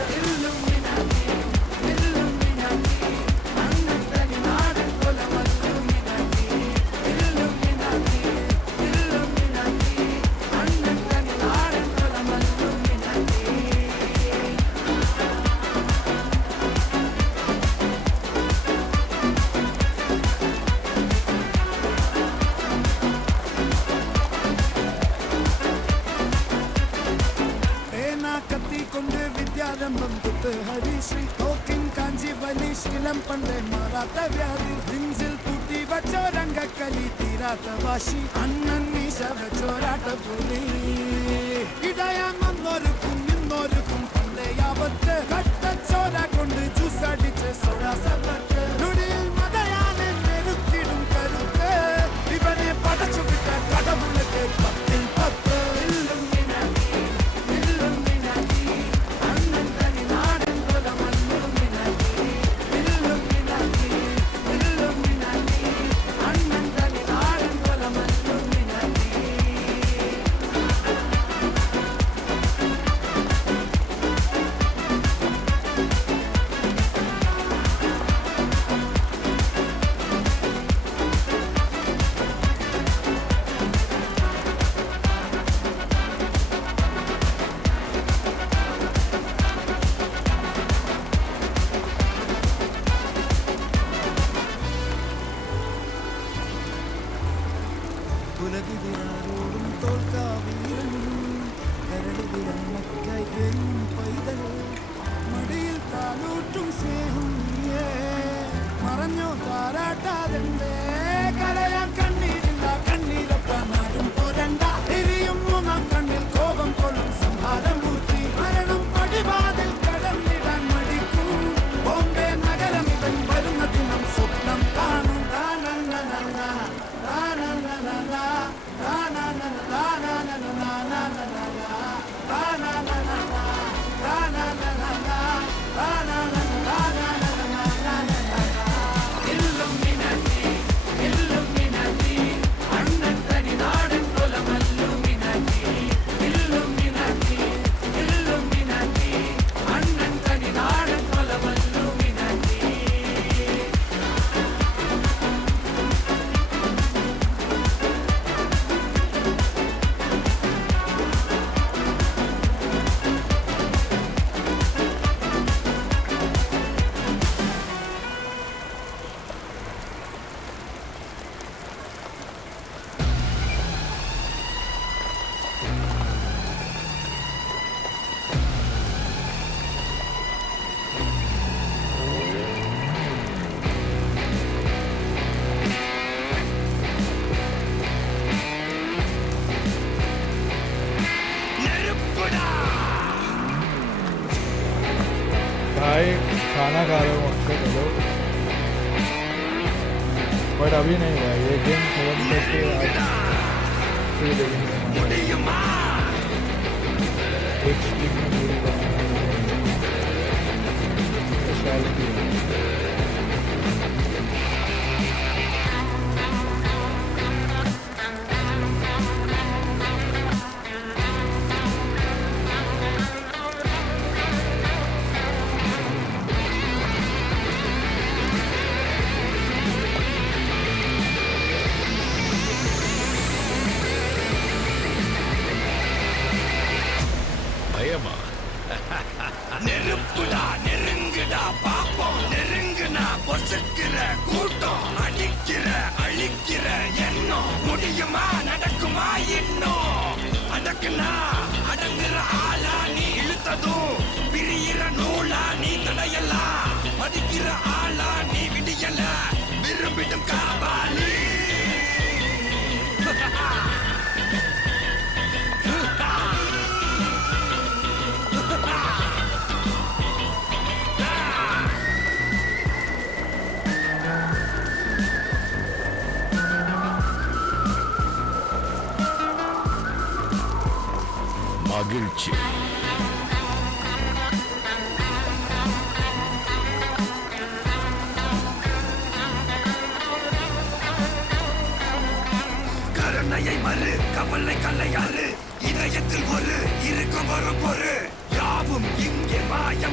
വിദ്യാരംഭം കുത്ത് ഹരിശ്രീ തോക്കിൻ കാഞ്ചി വലിശീലം പണ്ടേ മാറാത്ത വ്യാധി നെഞ്ചിൽ പൂട്ടി വച്ചോരംഗക്കലി തീരാത്ത വാശി അണ്ണൻ മീശ വെച്ചോരാട്ട പുലി ഇടയാൻ വന്നോർക്കും നിന്നോർക്കും പണ്ടേ ആപത്ത് കട്ടച്ചോര കൊണ്ട് ജ്യൂസടിച്ച് സോഡാ സർബത്ത് നുടിയിൽ മതയാനെ മെരുക്കിടും കരുത്ത് ഇവനെ പടച്ചു വിട്ട കടമുള്ളക്ക് 10 ൽ 10 ഉലകിതിരാരോടും തോൽക്കാവീരൻ കരടുതിരമ്മക്കായി തരും പൈതൽ മടിയിൽ താലൂറ്റും സ്നേഹം നീയേ മറഞ്ഞോ താരാട്ടാതെന്തേ കരയാൻ കണ്ണീർ खाना खा रहे हो मकसद हेलो बट अभी नहीं हुआ ये गेम खत्म करके आज फिर देखेंगे एक स्टिक में पूरी स्पेशलिटी है நெருப்புடா நெருங்குடா பாப்போம் நெருங்குனா பொசுக்கிற கூட்டம் அடிக்கிற அழிக்கிற எண்ணம் முடியுமா நடக்குமா இன்னும் அடக்குனா அடங்குற ஆளா நீ இழுத்ததும் பிரியிற நூலா நீ தடையலாம் மதிக்கிற ஆளா நீ விடியல விரும்பிடும் காபாலி மகிழ்ச்சி கருணையை மறு கவலை கல்லையாறு இதயத்தில் ஒரு இருக்கும் ஒரு பொரு யாவும் இங்கே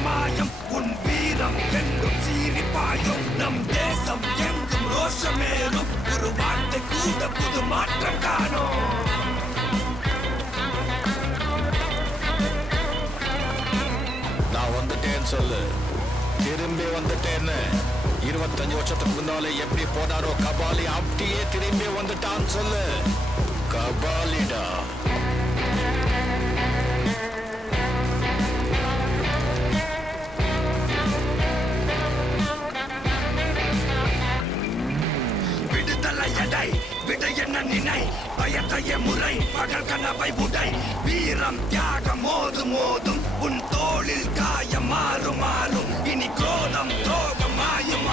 மாயம் உன் வீரம் எங்கும் சீரிப்பாயும் நம் தேசம் எங்கும் ரோஷமேறும் ஒரு வார்த்தை கூட புது மாற்றம் காணும் வந்துட்டேன்னு சொல்லு திரும்பி வந்துட்டேன்னு 25 வருஷத்துக்கு முன்னாலே எப்படி போனாரோ கபாலி அப்படியே திரும்பி வந்துட்டான்னு சொல்லு கபாலிடா விடுதலை எடை விட என்ன நினை பயத்தைய முறை பகல் கனவை உடை வீரம் தியாகம் மோதும் உன் தோளில் காயம் மாறும் இனி கோலம் துரோகம் மாயும்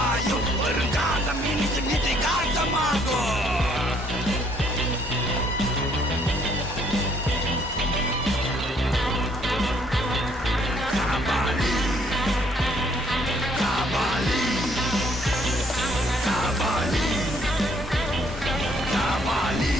வருங்காலம் இனிக்கு நிதி காசமாகும் காபாலி காபாலி காபாலி காபாலி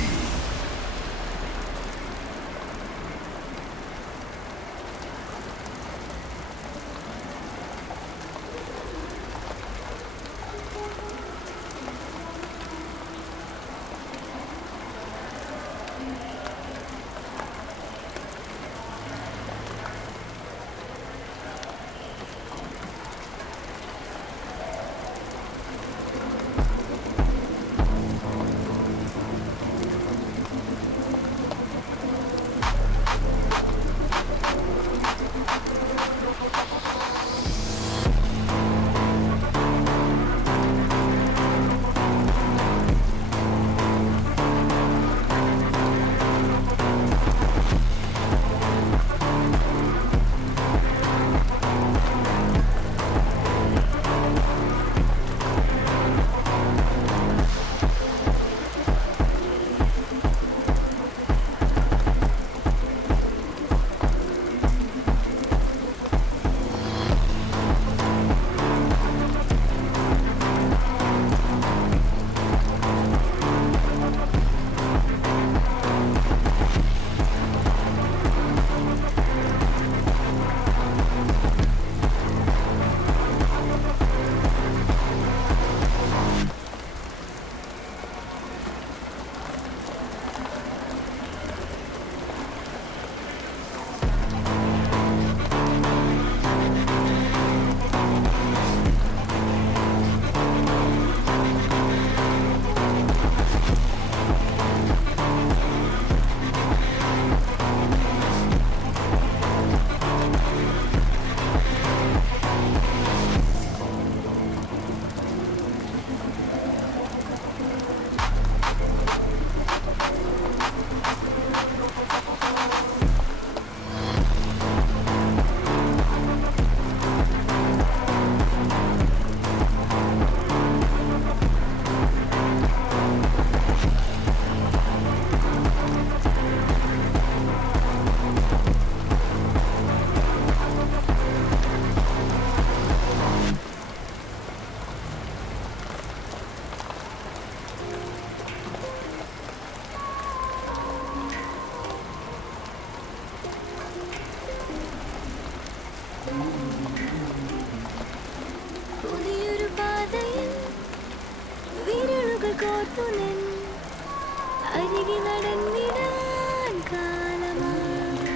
അരികെ നടന്നിടാൻ കാലമായി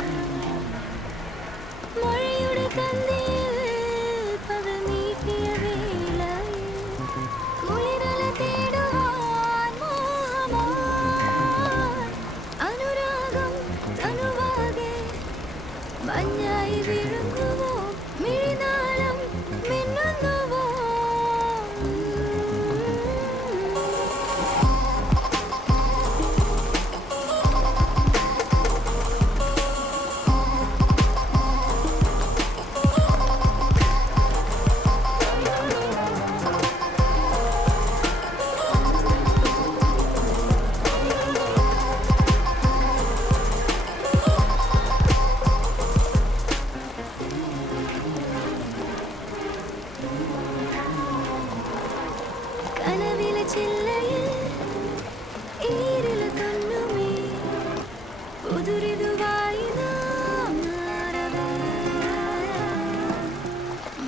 മഴയുടെ തന്നിൽ പകൽ നീട്ടിയ വേളയിൽ കുളിരല തേടുവാൻ മോഹമായി അനുരാഗം തനുവാകെ മഞ്ഞായി വീഴുന്നുവോ മിഴിനാളം മിന്നുന്നുവോ കനവിലെ ചില്ലയിൽ ഈരില തന്നുമേ പുതുരിതുവായി നാം മാറവേ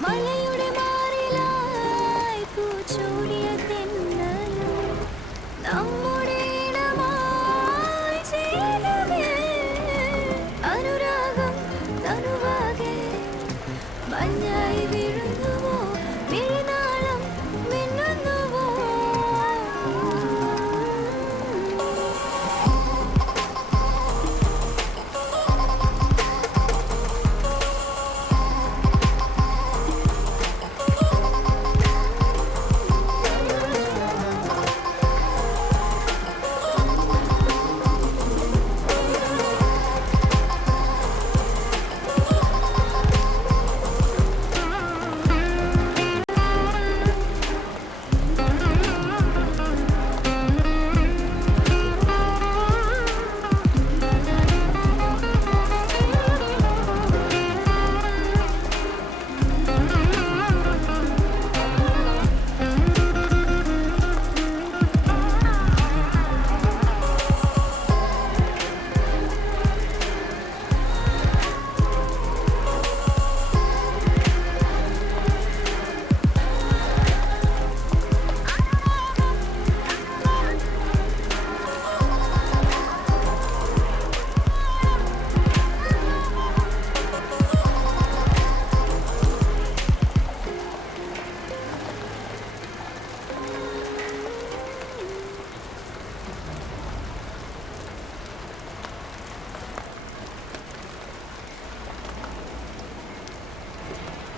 മലയുടെ മാറിലായി പൂച്ചൂടിയ തെന്നലും നമ്മുടെ ഇണമായി ചേരുമേ അനുരാഗം തനുവാകെ മഞ്ഞായി വീഴുന്നുവോ മിഴിനാളം മിന്നുന്നുവോ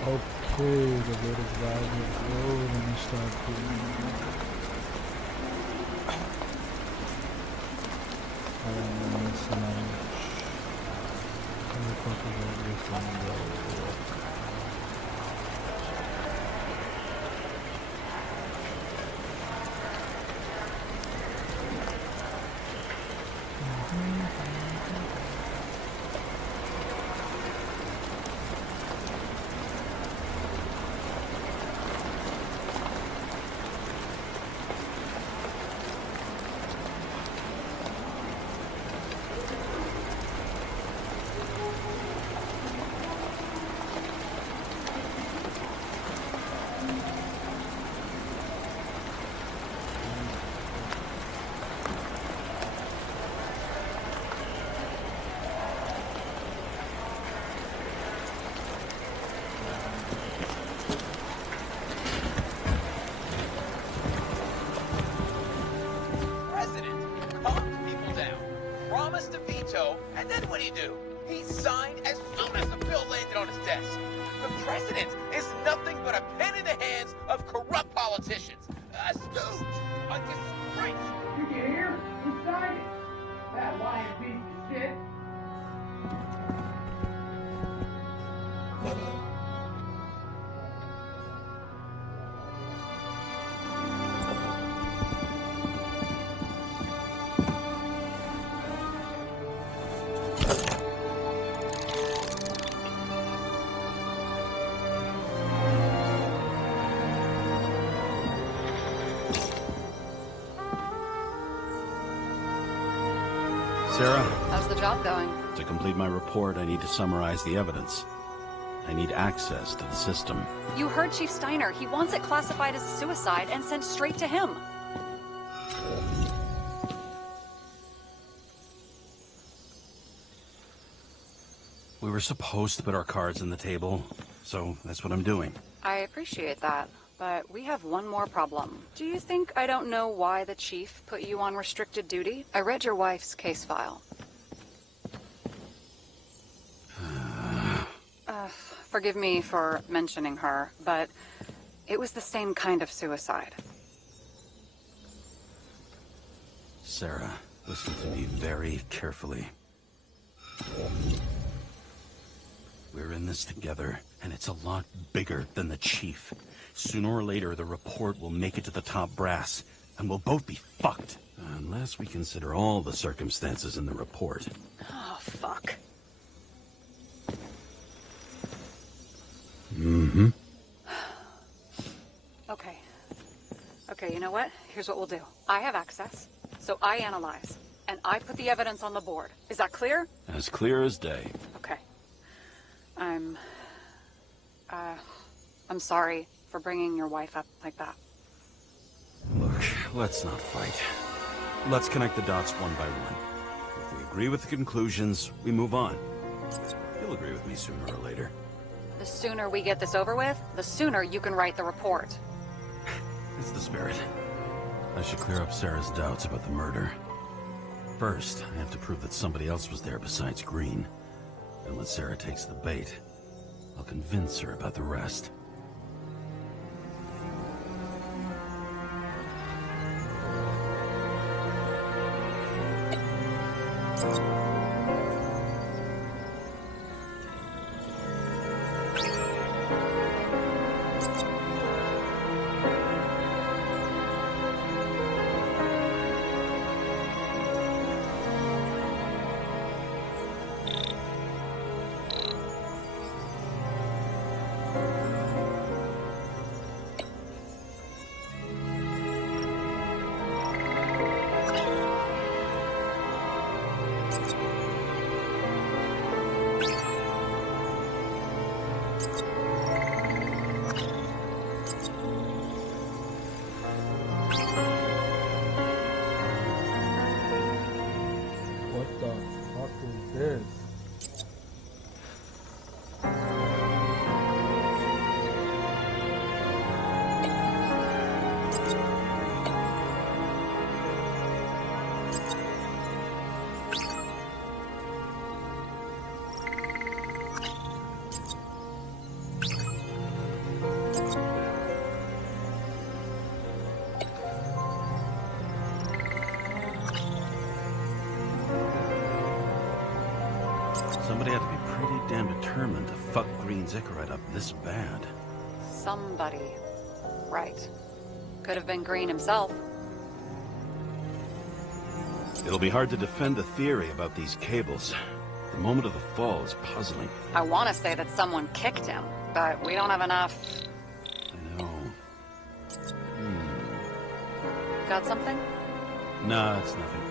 Okay, the boat is rising. Whoa, let me start doing And then what do? He signed as soon as the bill landed on his desk. The president is nothing but a pen in the hands of corrupt politicians. A stooge. A disgrace. You can hear? He signed it. That lying piece of shit. Sarah? How's the job going? To complete my report, I need to summarize the evidence. I need access to the system. You heard Chief Steiner. He wants it classified as a suicide and sent straight to him. We were supposed to put our cards on the table, so that's what I'm doing. I appreciate that, but we have one more problem. Do you think I don't know why the chief put you on restricted duty? I read your wife's case file. Forgive me for mentioning her, but it was the same kind of suicide. Sarah, listen to me very carefully. We're in this together, and it's a lot bigger than the chief. Sooner or later, the report will make it to the top brass, and we'll both be fucked. Unless we consider all the circumstances in the report. Oh, fuck. Mm-hmm. Okay. Okay, you know what? Here's what we'll do. I have access, so I analyze, and I put the evidence on the board. Is that clear? As clear as day. Okay. I'm sorry for bringing your wife up like that. Look, let's not fight. Let's connect the dots one by one. If we agree with the conclusions, we move on. You'll agree with me sooner or later. The sooner we get this over with, the sooner you can write the report. That's the spirit. I should clear up Sarah's doubts about the murder. First, I have to prove that somebody else was there besides Green. And when Sarah takes the bait, I'll convince her about the rest. Somebody had to be pretty damn determined to fuck Green Zickerite up this bad. Somebody. Right. Could have been Green himself. It'll be hard to defend the theory about these cables. The moment of the fall is puzzling. I want to say that someone kicked him, but we don't have enough. I know. Got something? Nah, it's nothing.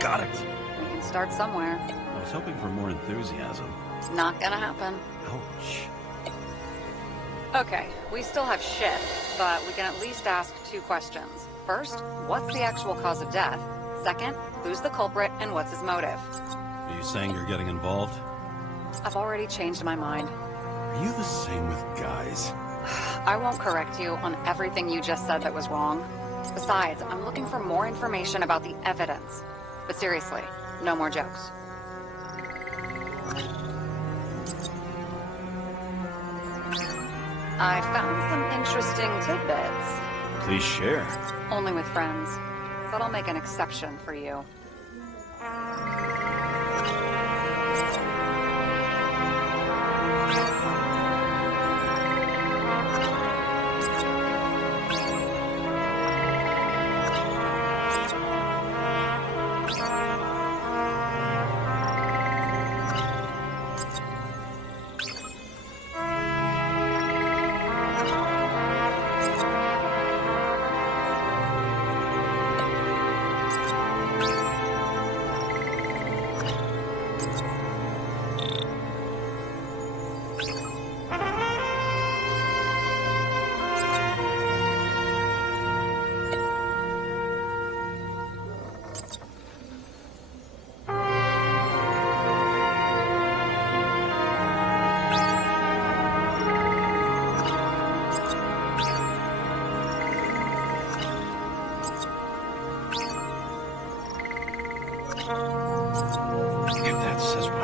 Got it! We can start somewhere. I was hoping for more enthusiasm. Not gonna happen. Ouch. Okay, we still have shit, but we can at least ask 2 questions. First, what's the actual cause of death? Second, who's the culprit and what's his motive? Are you saying you're getting involved? I've already changed my mind. Are you the same with guys? I won't correct you on everything you just said that was wrong. Besides, I'm looking for more information about the evidence. But seriously, no more jokes. I found some interesting tidbits. Please share. Only with friends. But I'll make an exception for you.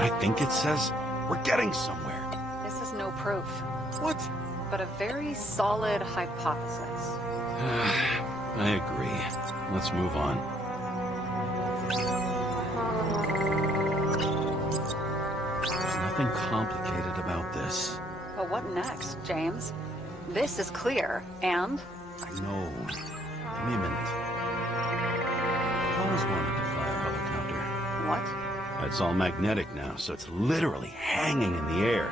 I think it says we're getting somewhere. This is no proof. What? But a very solid hypothesis. I agree. Let's move on. There's nothing complicated about this. But what next, James? This is clear, and? I know. Give me a minute. I always wanted to fly a helicopter. What? It's all magnetic now, so it's literally hanging in the air.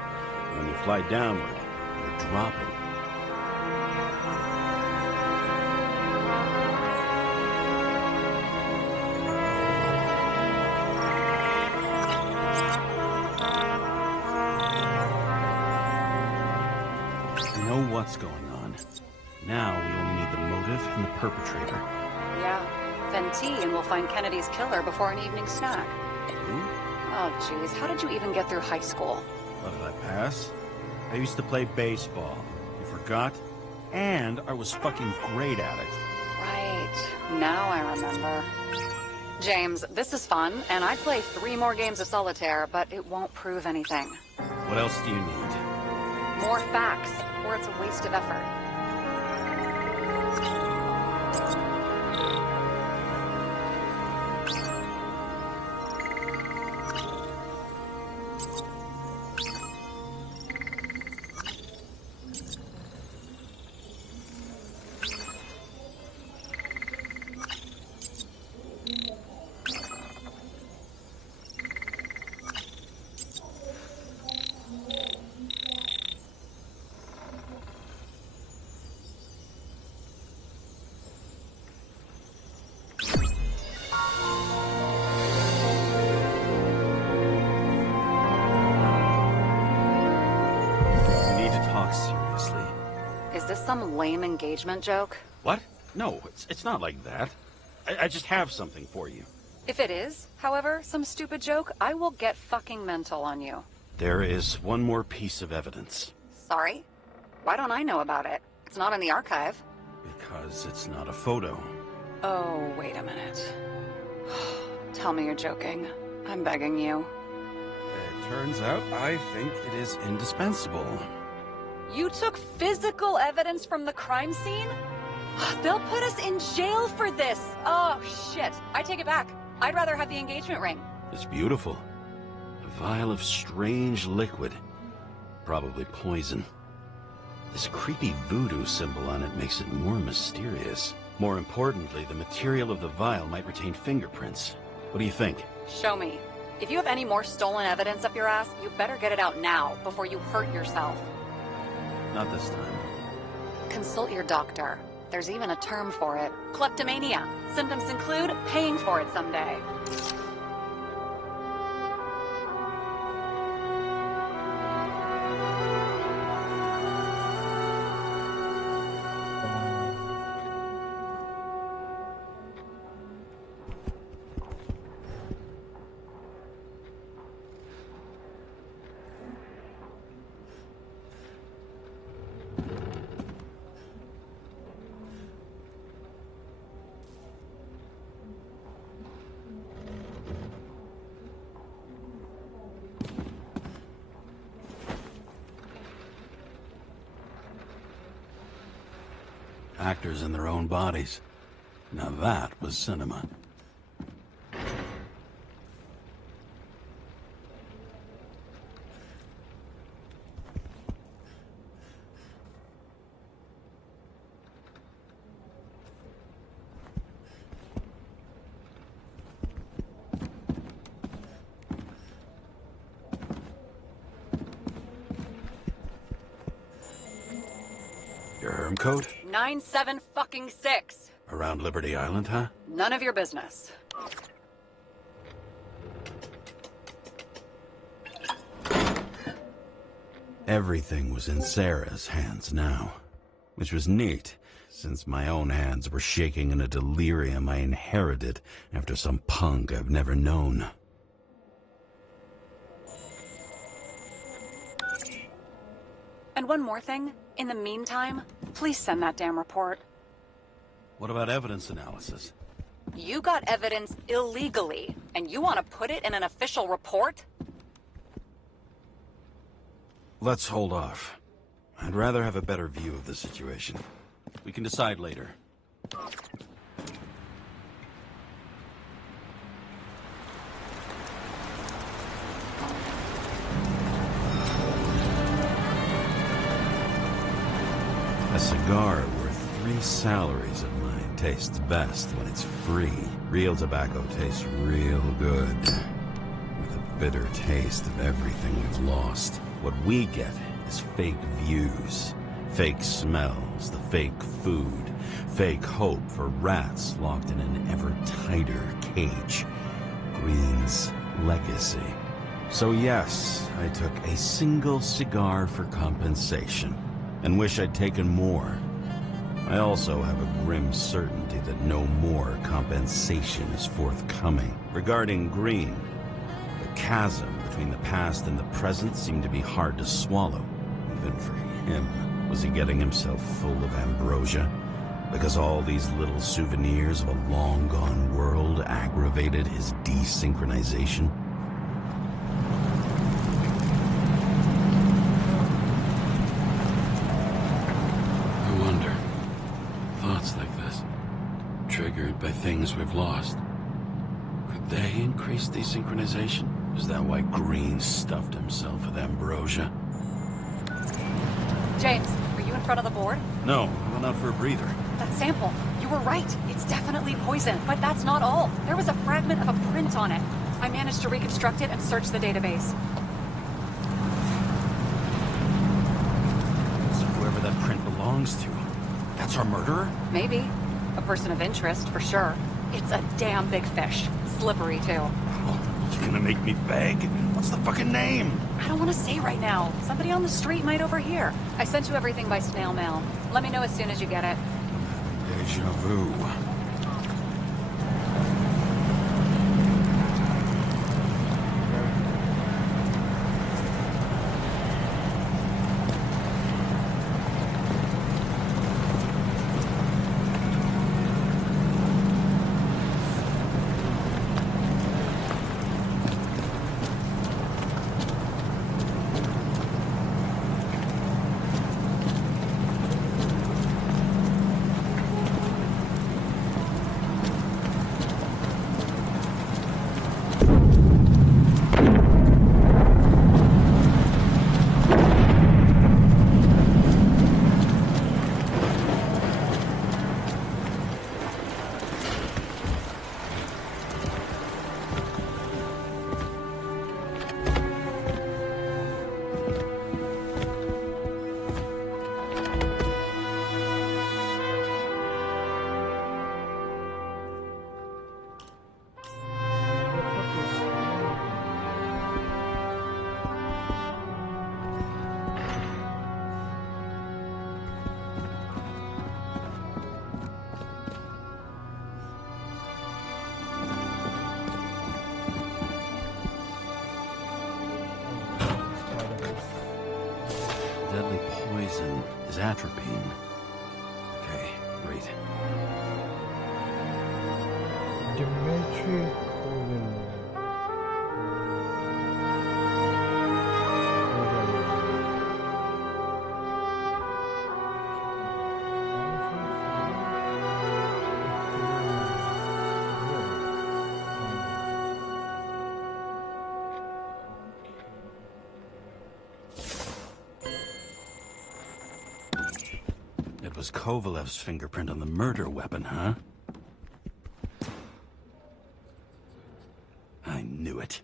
When you fly downward, you're dropping. We know what's going on. Now we only need the motive and the perpetrator. Yeah. Then T and we'll find Kennedy's killer before an evening snack. Who? Oh, jeez. How did you even get through high school? What did I pass? I used to play baseball. You forgot? And I was fucking great at it. Right. Now I remember. James, this is fun, and I'd play 3 more games of solitaire, but it won't prove anything. What else do you need? More facts, or it's a waste of effort. Is this some lame engagement joke? What? No, it's not like that. I just have something for you. If it is, however, some stupid joke, I will get fucking mental on you. There is one more piece of evidence. Sorry? Why don't I know about it? It's not in the archive. Because it's not a photo. Oh, wait a minute. Tell me you're joking. I'm begging you. It turns out I think it is indispensable. You took physical evidence from the crime scene? They'll put us in jail for this! Oh, shit. I take it back. I'd rather have the engagement ring. It's beautiful. A vial of strange liquid. Probably poison. This creepy voodoo symbol on it makes it more mysterious. More importantly, the material of the vial might retain fingerprints. What do you think? Show me. If you have any more stolen evidence up your ass, you better get it out now, before you hurt yourself. Not this time. Consult your doctor. There's even a term for it. Kleptomania. Symptoms include paying for it someday. Actors in their own bodies. Now that was cinema. Your herm coat? 97-fucking-6. Around Liberty Island, huh? None of your business. Everything was in Sarah's hands now, which was neat, since my own hands were shaking in a delirium I inherited after some punk I've never known. And one more thing. In the meantime, please send that damn report. What about evidence analysis? You got evidence illegally, and you want to put it in an official report? Let's hold off. I'd rather have a better view of the situation. We can decide later. A cigar worth 3 salaries of mine tastes best when it's free. Real tobacco tastes real good. With a bitter taste of everything we've lost. What we get is fake views, fake smells, the fake food, fake hope for rats locked in an ever tighter cage. Green's legacy. So yes, I took a single cigar for compensation, and wish I'd taken more. I also have a grim certainty that no more compensation is forthcoming. Regarding Green, the chasm between the past and the present seemed to be hard to swallow, even for him. Was he getting himself full of ambrosia? Because all these little souvenirs of a long-gone world aggravated his desynchronization? I wonder, thoughts like this, triggered by things we've lost, could they increase desynchronization? Is that why Green stuffed himself with ambrosia? James, are you in front of the board? No, I went out for a breather. That sample, you were right. It's definitely poison, but that's not all. There was a fragment of a print on it. I managed to reconstruct it and search the database. So whoever that print belongs to, that's our murderer? Maybe. A person of interest, for sure. It's a damn big fish. Slippery, too. Oh, you gonna make me beg? What's the fucking name? I don't want to say right now. Somebody on the street might overhear. I sent you everything by snail mail. Let me know as soon as you get it. Deja vu. Deadly poison is atropine. Okay, great. Dimitri It was Kovalev's fingerprint on the murder weapon, huh? I knew it.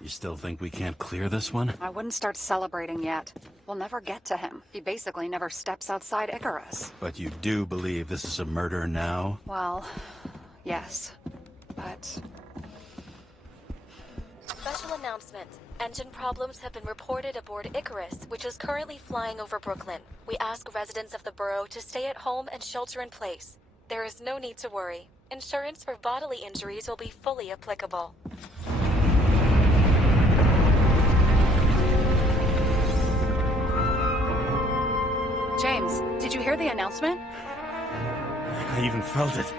You still think we can't clear this one? I wouldn't start celebrating yet. We'll never get to him. He basically never steps outside Icarus. But you do believe this is a murder now? Well, yes. But... Special announcement. Engine problems have been reported aboard Icarus, which is currently flying over Brooklyn. We ask residents of the borough to stay at home and shelter in place. There is no need to worry. Insurance for bodily injuries will be fully applicable. James, did you hear the announcement? I even felt it.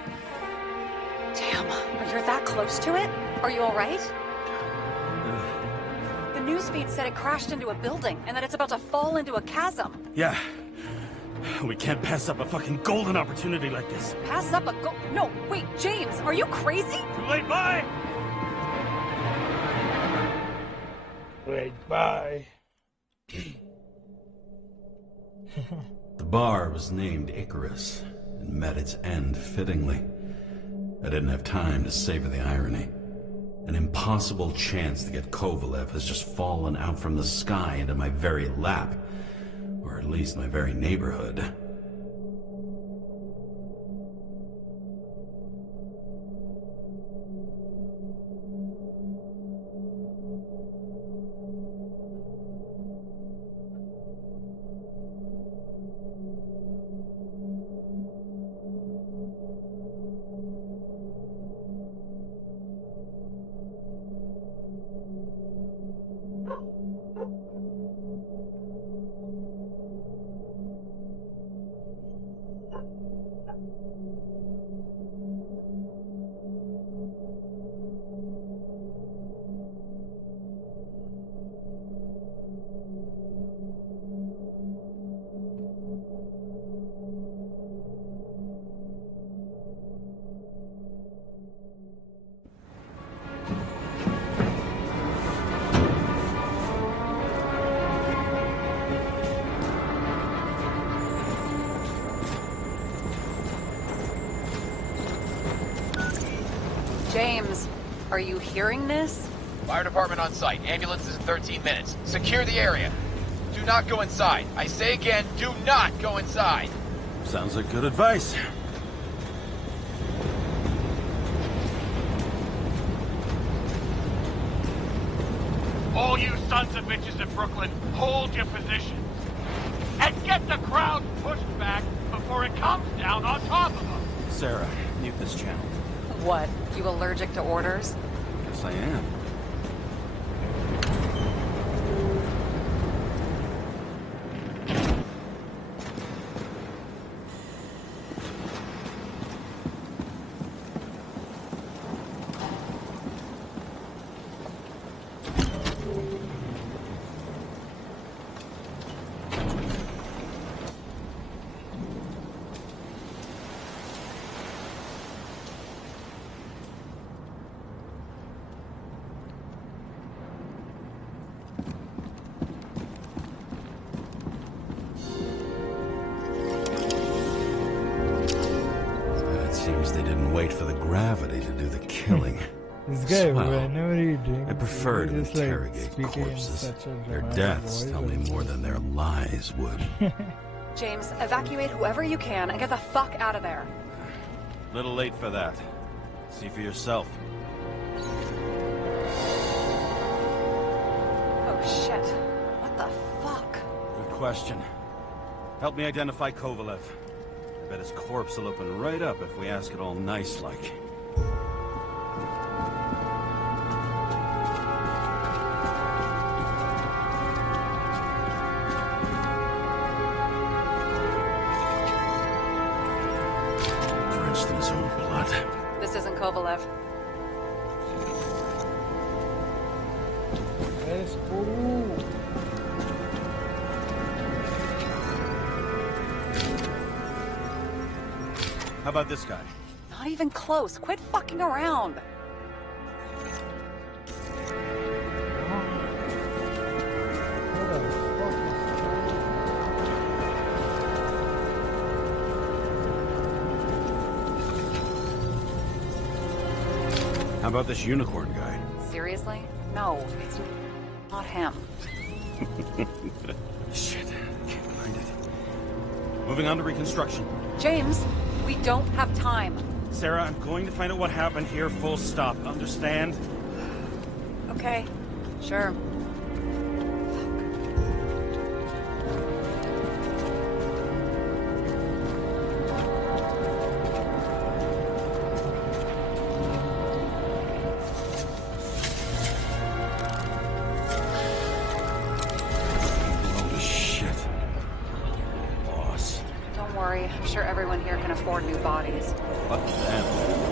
Damn, you're that close to it? Are you all right? The newsfeed said it crashed into a building and that it's about to fall into a chasm. Yeah. We can't pass up a fucking golden opportunity like this. Pass up a No, wait, James, are you crazy? Too late, bye! Wait, bye. The bar was named Icarus and met its end fittingly. I didn't have time to savor the irony. An impossible chance to get Kovalev has just fallen out from the sky into my very lap. Or at least my very neighborhood. James, are you hearing this? Fire department on site. Ambulances in 13 minutes. Secure the area. Do not go inside. I say again, do not go inside. Sounds like good advice. All you sons of bitches in Brooklyn, hold your positions. And get the crowd pushed back before it comes down on top of them. Sarah, mute this channel. What? You allergic to orders? Yes, I am. Seems they didn't wait for the gravity to do the killing. This guy, Swell. whenever he drinks, I prefer to just, like, interrogate speaking in corpses. such a Their dramatic deaths voice tell me and more just- than their lies would. James, evacuate whoever you can and get the fuck out of there. Little late for that. See for yourself. Oh shit. What the fuck? Good question. Help me identify Kovalev. I bet his corpse will open right up if we ask it all nice-like. Drenched in his own blood. This isn't Kovalev. Let's go. How about this guy? Not even close. Quit fucking around. How about this unicorn guy? Seriously? No, it's not him. Shit, I can't find it. Moving on to reconstruction. James, we don't have time. Sarah, I'm going to find out what happened here, full stop. Understand? Okay, sure. Holy shit. Boss. Don't worry, I'm sure everyone here can afford new bodies. Fuck them.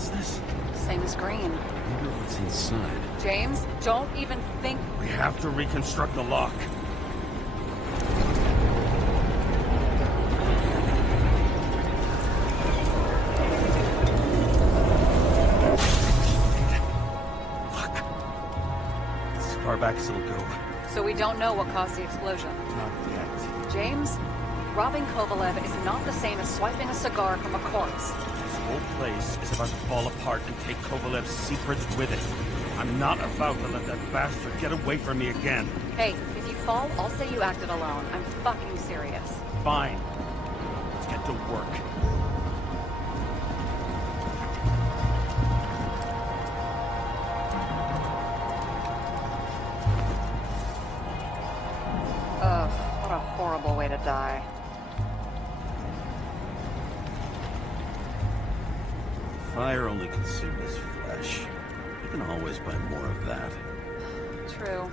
is this? Same as Green. Maybe what's inside. James, don't even think... We have to reconstruct the lock. As far back as it'll go. So we don't know what caused the explosion. Not yet. James, robbing Kovalev is not the same as swiping a cigar from a corpse. This whole place is about to fall apart and take Kovalev's secrets with it. I'm not about to let that bastard get away from me again. Hey, if you fall, I'll say you acted alone. I'm fucking serious. Fine. Let's get to work. Ugh, what a horrible way to die. Fire only consumed his flesh. You can always buy more of that. True.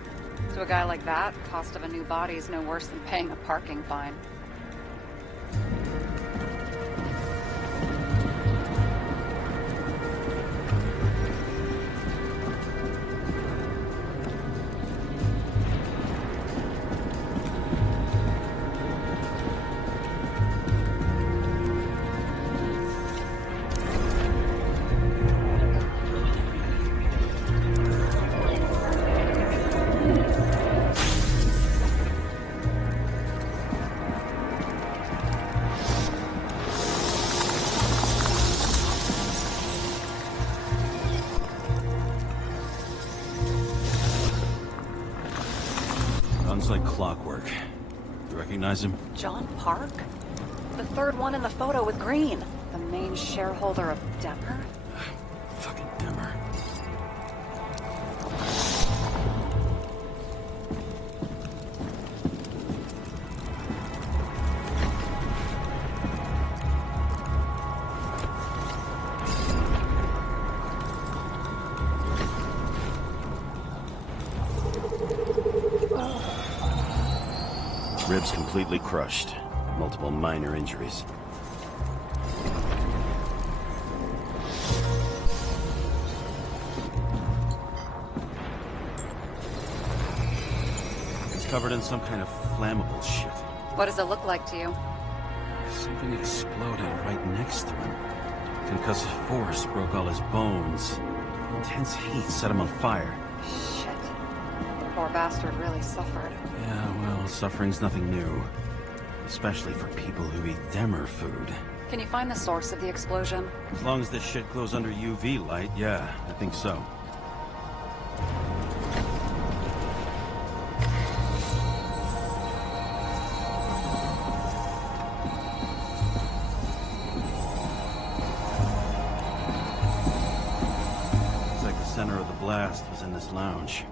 To a guy like that, cost of a new body is no worse than paying a parking fine. Guns like clockwork. You recognize him? John Park? The third one in the photo with Green. The main shareholder of Demmer? Fucking Demmer. Ribs completely crushed. Multiple minor injuries. He's covered in some kind of flammable shit. What does it look like to you? Something exploded right next to him. Concussive force broke all his bones. Intense heat set him on fire. Shit. The poor bastard really suffered. Yeah, well, suffering's nothing new. Especially for people who eat Demmer food. Can you find the source of the explosion? As long as this shit glows under UV light, yeah, I think so. Looks like the center of the blast was in this lounge.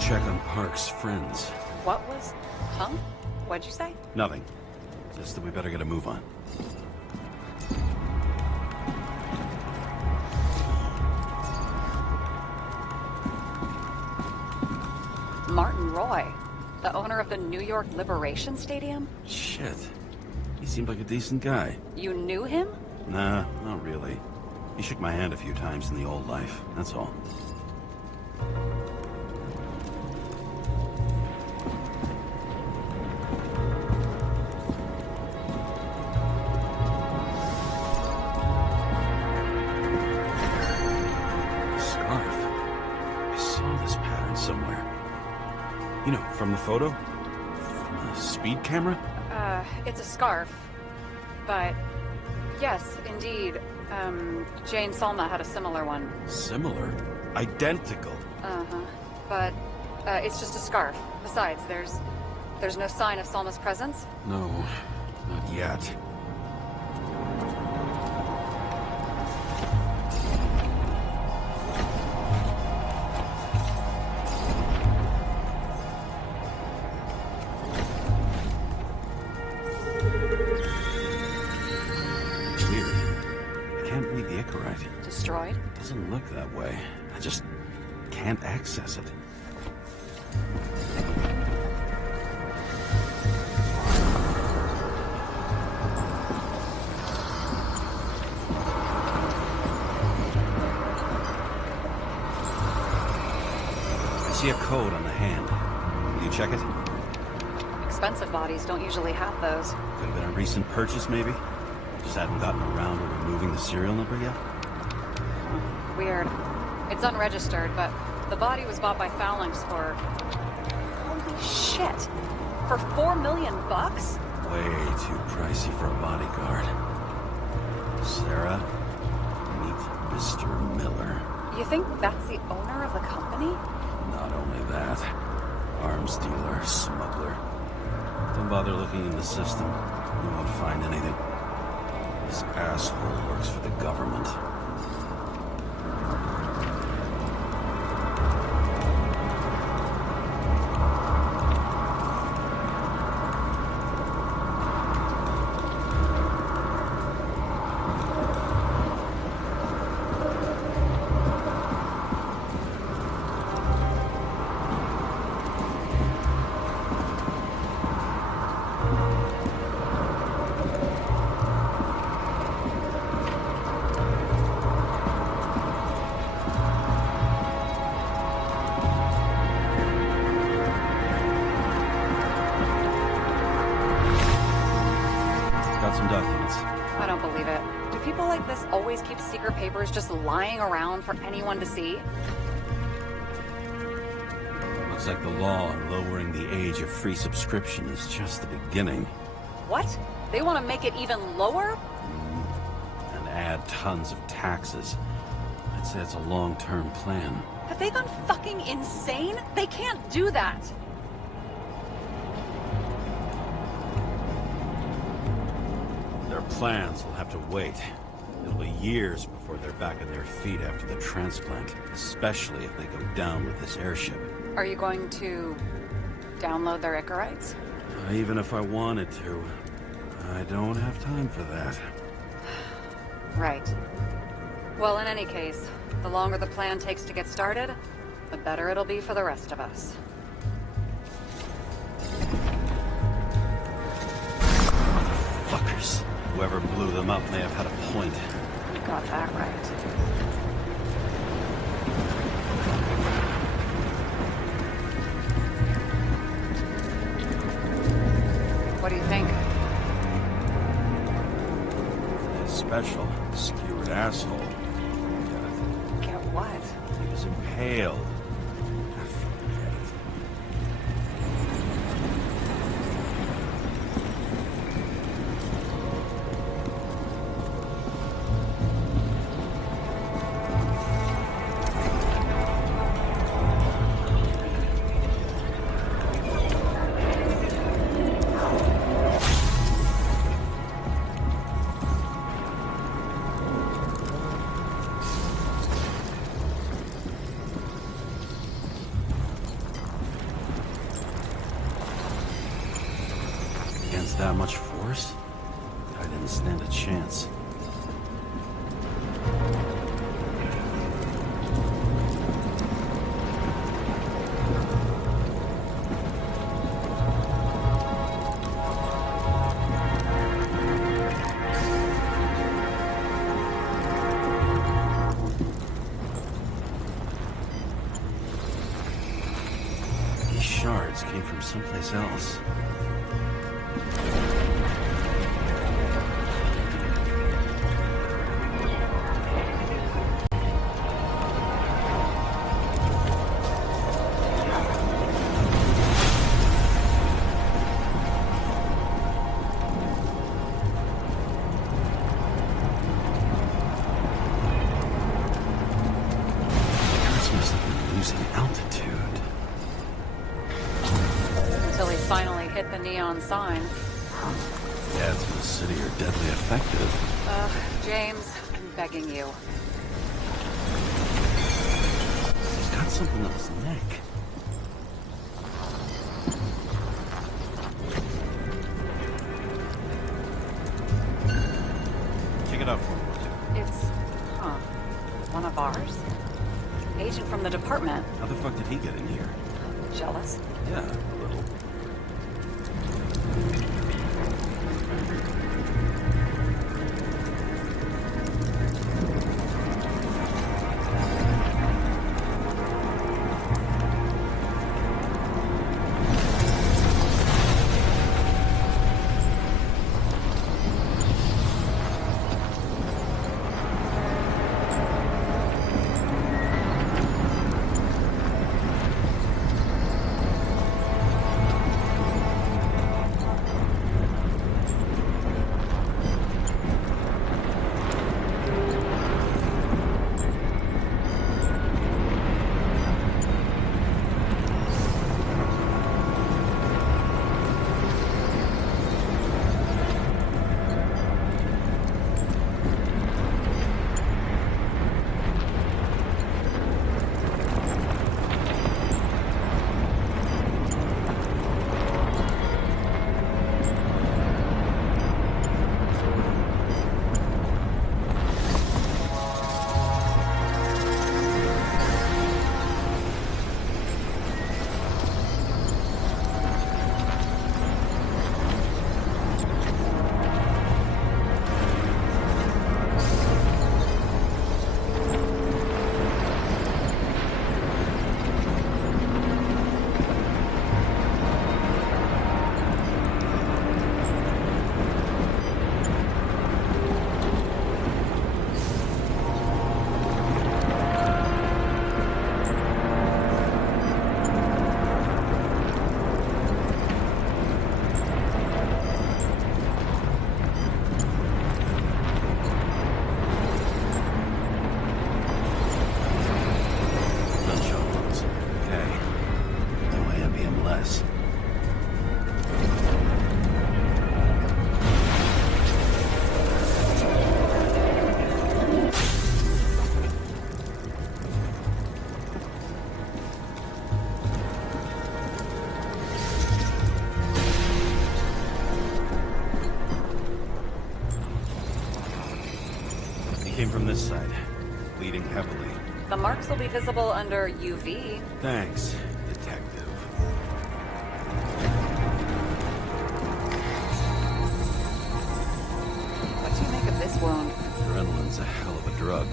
Check on Park's friends. What was... Huh? What'd you say? Nothing. Just that we better get a move on. Martin Roy, the owner of the New York Liberation Stadium? Shit. He seemed like a decent guy. You knew him? Nah, not really. He shook my hand a few times in the old life, that's all. You know, from the photo? From a speed camera? It's a scarf. But, yes, indeed. Jane Salma had a similar one. Similar? Identical? Uh-huh. But, it's just a scarf. Besides, there's no sign of Salma's presence? No, not yet. I just can't access it. I see a code on the hand. Will you check it? Expensive bodies don't usually have those. Could have been a recent purchase, maybe? Just hadn't gotten around to removing the serial number yet? Weird. It's unregistered, but the body was bought by Phalanx for... Holy shit! For $4 million bucks? Way too pricey for a bodyguard. Sarah, meet Mr. Miller. You think that's the owner of the company? Not only that, arms dealer, smuggler. Don't bother looking in the system. You won't find anything. This asshole works for the government. I don't believe it. Do people like this always keep secret papers just lying around for anyone to see? Looks like the law on lowering the age of free subscription is just the beginning. What? They want to make it even lower? And add tons of taxes. I'd say it's a long-term plan. Have they gone fucking insane? They can't do that! Their plans will have to wait. It'll be years before they're back on their feet after the transplant, especially if they go down with this airship. Are you going to download their Icarites? Even if I wanted to, I don't have time for that. Right. Well, in any case, the longer the plan takes to get started, the better it'll be for the rest of us. Fuckers. Whoever blew them up may have had a point. You got that right. What do you think? Special, skewered asshole. Get what? He was impaled. Forget it. Against that much force, I didn't stand a chance. These shards came from someplace else. Hit the neon sign. Ads in the city are deadly effective. James, I'm begging you. He's got something on his neck. Check it out for me. It's, one of ours? from the department. How the fuck did he get in here? Jealous? Yeah, a little. Came from this side, bleeding heavily. The marks will be visible under UV. Thanks, detective. What do you make of this wound? Adrenaline's a hell of a drug.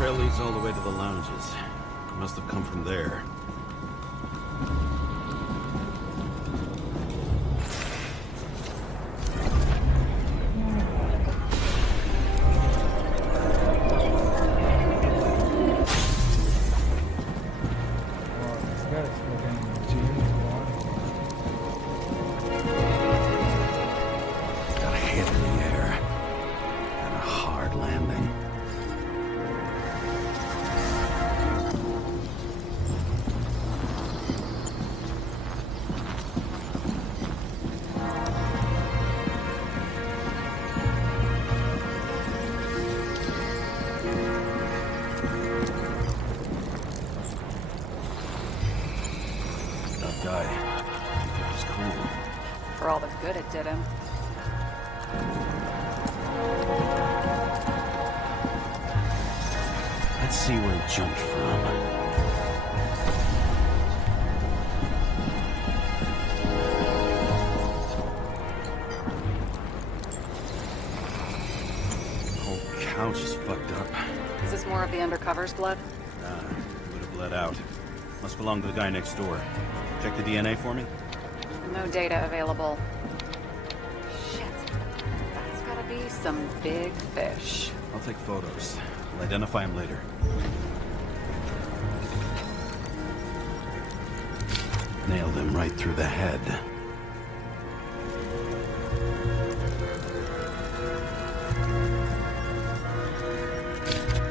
trail leads all the way to the lounges. It must have come from there. Got a hit in the air. And a hard landing. That guy, he was cool. For all the good it did him. Let's see where he jumped from. The whole couch is fucked up. Is this more of the undercover's blood? Nah, it would have bled out. Must belong to the guy next door. Check the DNA for me? No data available. Shit. That's gotta be some big fish. I'll take photos. I'll identify him later. Nailed him right through the head.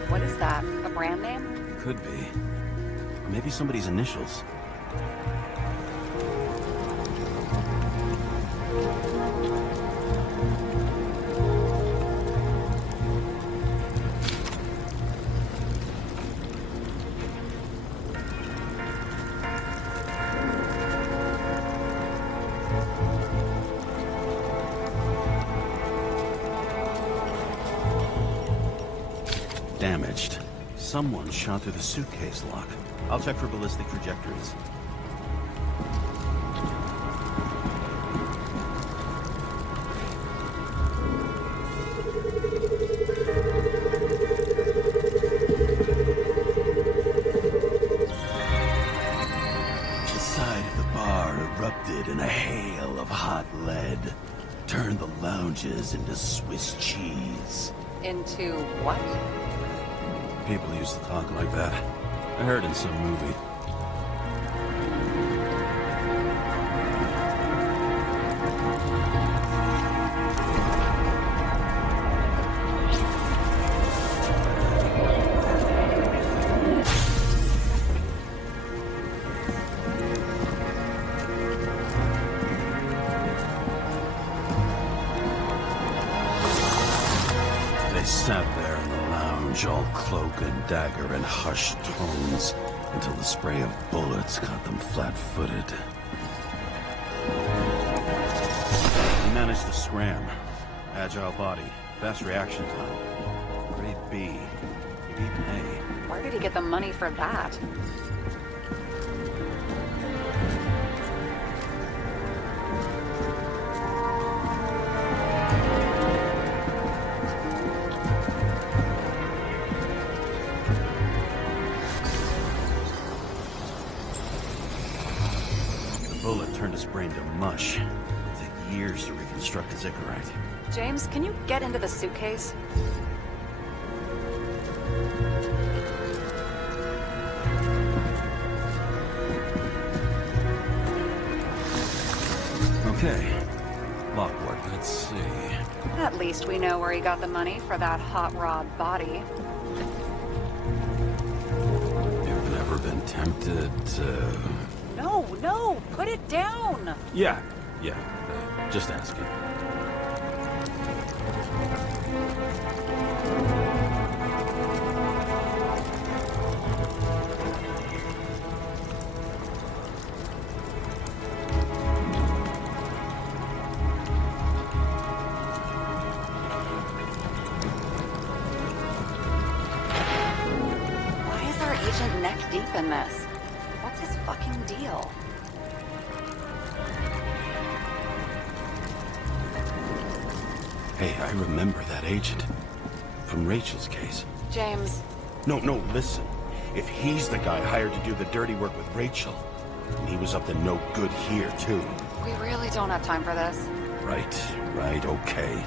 What is that? A brand name? Could be. Or maybe somebody's initials. Damaged. Someone shot through the suitcase lock. I'll check for ballistic trajectories. The side of the bar erupted in a hail of hot lead. Turned the lounges into Swiss cheese. Into what? People used to talk like that. I heard in some movie. They sat there in the lounge, all cloak and dagger and hushed tones, until the spray of bullets caught them flat-footed. He managed to scram. Agile body, fast reaction time. Grade B. Maybe even A. Where did he get the money for that? Bullet turned his brain to mush. It'll take years to reconstruct his Icarite. James, can you get into the suitcase? Okay. Lockwork, let's see. At least we know where he got the money for that hot rod body. You've never been tempted to... No, put it down! Yeah. Just asking. Why is our agent neck deep in this? What's his fucking deal? Hey, I remember that agent. From Rachel's case. James, No, listen. If he's the guy hired to do the dirty work with Rachel, and he was up to no good here, too. We really don't have time for this. Right, okay.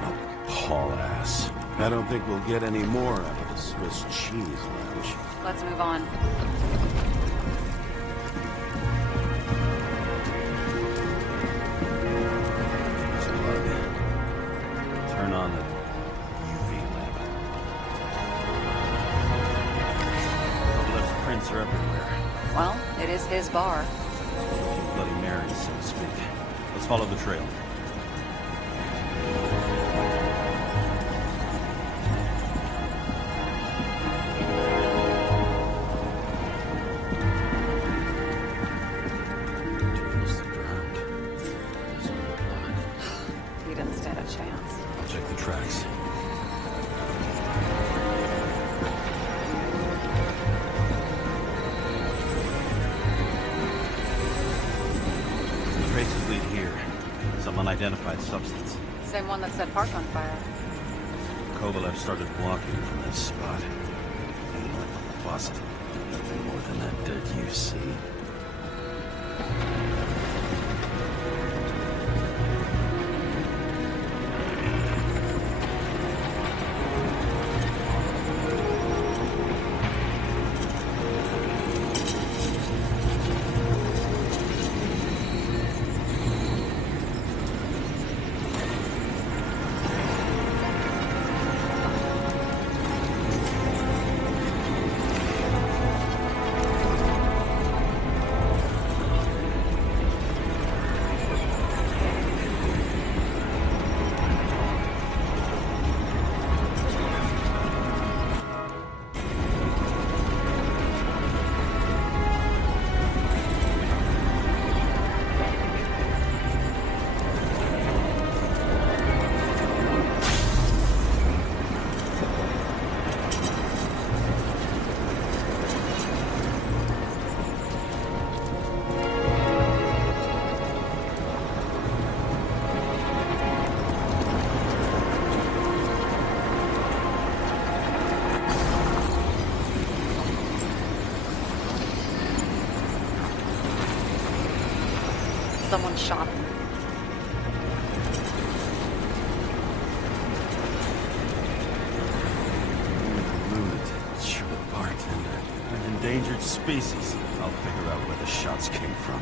Oh, haul ass. I don't think we'll get any more out of the Swiss cheese lounge. Let's move on. Just plug. Turn on the UV lamp. Kovalev's prints are everywhere. Well, it is his bar. Bloody Mary, so to speak. Let's follow the trail. He didn't stand a chance. I'll check the tracks. Traces lead here. Some unidentified substance. Same one that set Park on fire. Kovalev started walking from this spot. Heading like a faucet. Nothing more than that dirt you see. Someone shot him. Lunatic, sure the bartender. An endangered species. I'll figure out where the shots came from.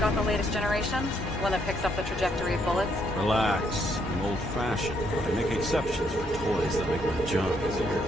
Got the latest generation? One that picks up the trajectory of bullets? Relax. I'm old-fashioned, but I make exceptions for toys that make my job easier.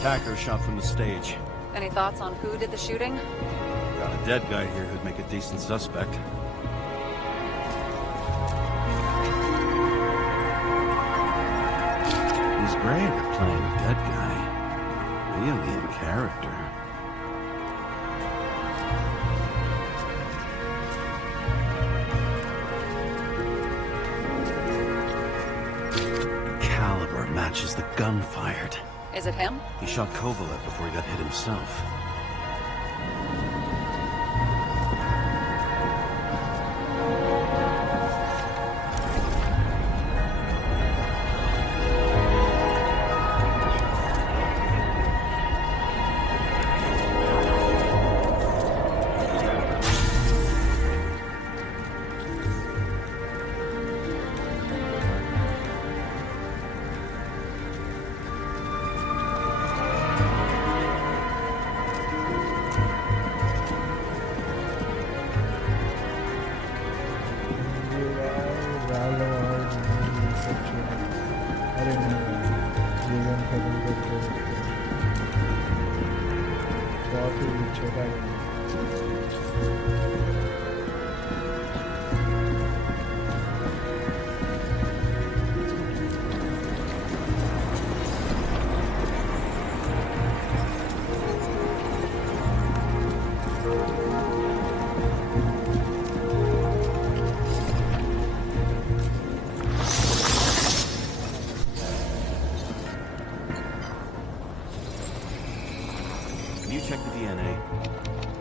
Attacker shot from the stage. Any thoughts on who did the shooting? Got a dead guy here who'd make a decent suspect. He's great at playing a dead guy. Really in character. matches the gun fired. Is it him? He shot Kovalev before he got hit himself.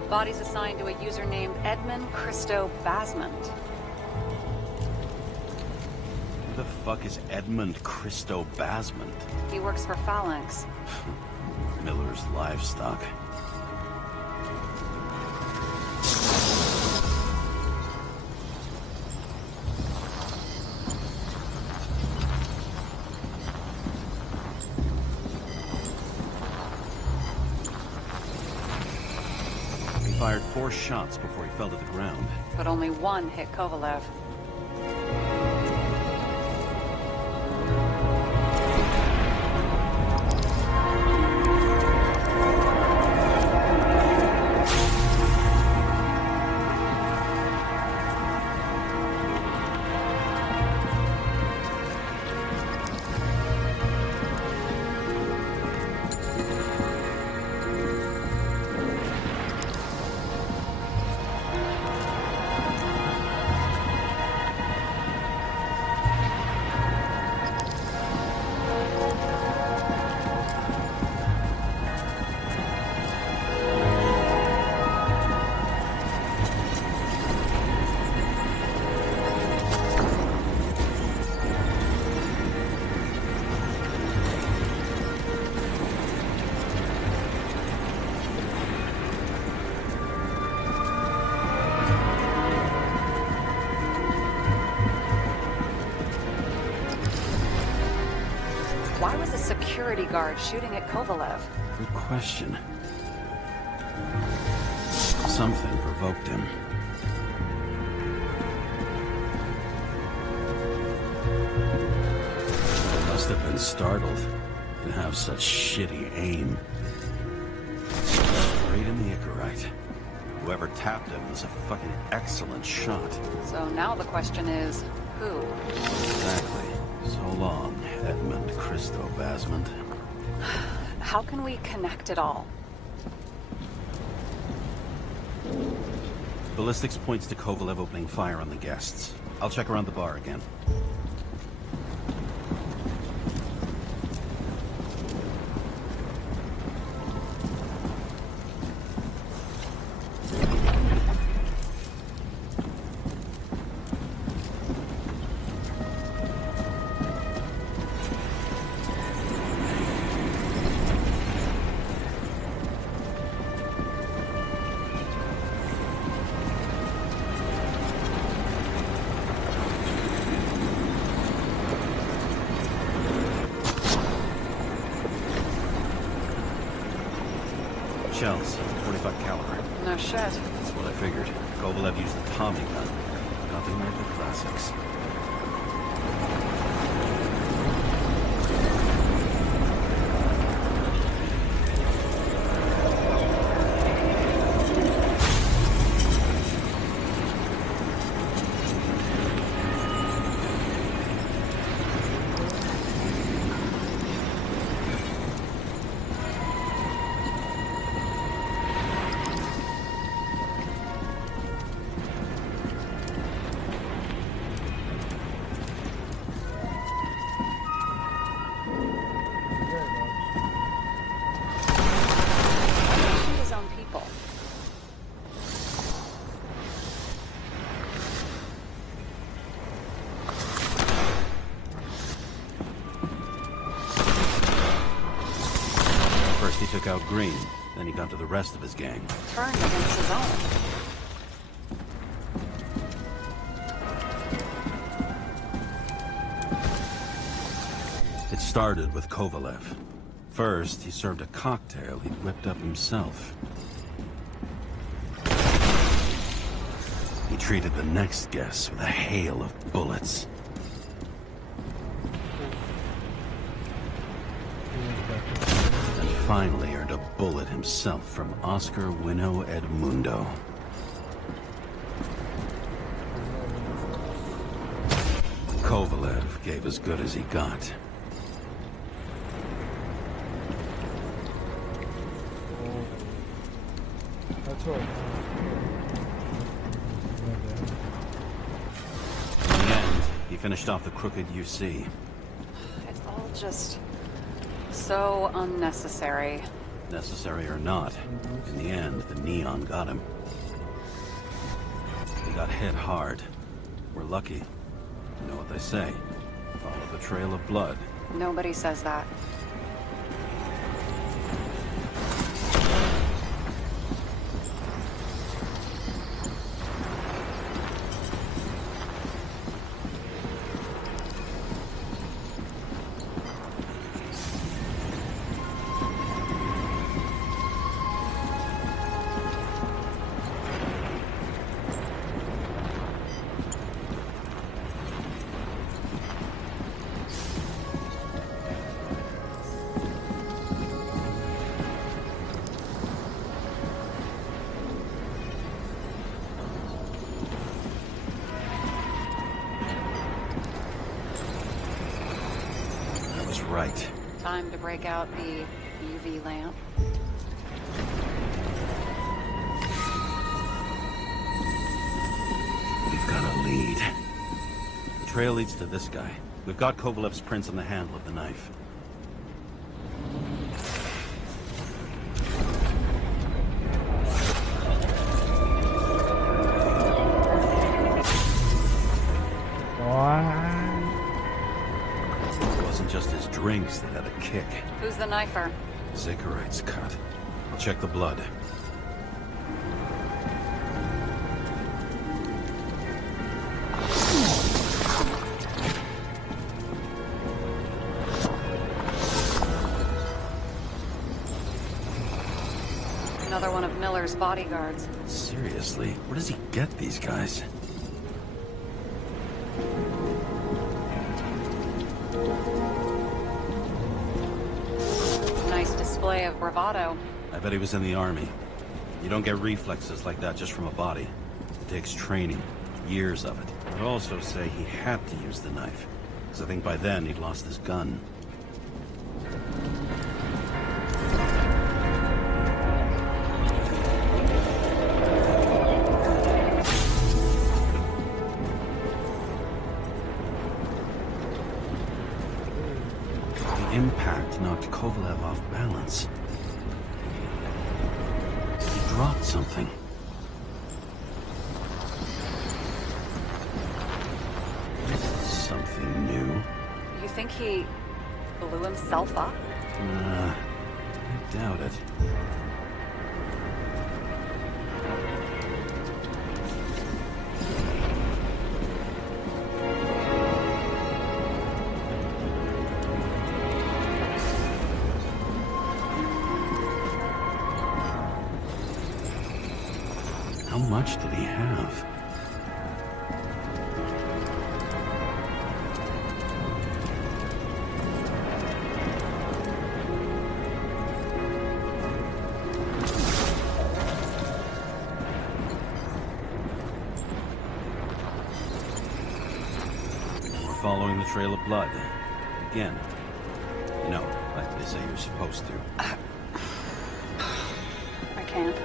Body's assigned to a user named Edmund Christo Basmond. Who the fuck is Edmund Christo Basmond? He works for Phalanx. Miller's livestock. Fired 4 shots before he fell to the ground. But only one hit Kovalev. Why was a security guard shooting at Kovalev? Good question. Something provoked him. Must have been startled to have such shitty aim. Right in the Icarite. Whoever tapped him was a fucking excellent shot. So now the question is, who? Exactly. So long, Edmund Christo Basmond. How can we connect it all? Ballistics points to Kovalev opening fire on the guests. I'll check around the bar again. Shells, 45 caliber. No shit. That's what I figured. Kovalev used the Tommy gun. Nothing like the classics. He took out Green, then he got to the rest of his gang. Turned against his own. It started with Kovalev. First, he served a cocktail he'd whipped up himself. He treated the next guest with a hail of bullets. And finally earned a bullet himself from Oscar Wino Edmundo. Kovalev gave as good as he got. That's all. In the end, he finished off the crooked UC. It's all just so unnecessary. Necessary or not, in the end, the neon got him. He got hit hard. We're lucky. You know what they say. Follow the trail of blood. Nobody says that. Right. Time to break out the UV lamp. We've got a lead. The trail leads to this guy. We've got Kovalev's prints on the handle of the knife. Just his drinks that had a kick. Who's the knifer? Zacherite's cut. I'll check the blood. Another one of Miller's bodyguards. Seriously, where does he get these guys? Display of bravado. I bet he was in the army. You don't get reflexes like that just from a body. It takes training, years of it. I'd also say he had to use the knife, because I think by then he'd lost his gun. Impact knocked Kovalev off balance. He dropped something. Something new. You think he blew himself up? I doubt it. How much did he have? We're following the trail of blood. Again. You know, like they say you're supposed to. I can't.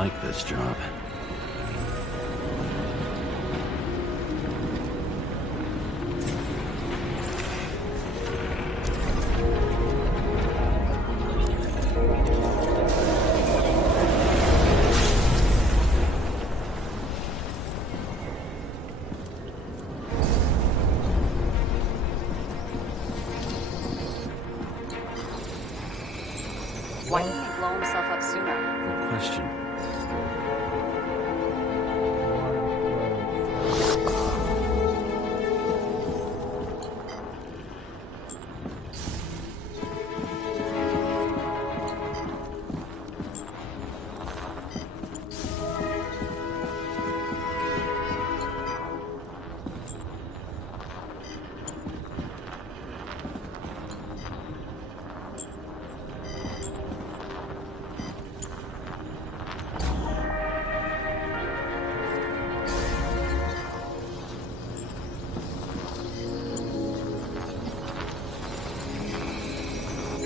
like this job. Why didn't he blow himself up sooner? Good question.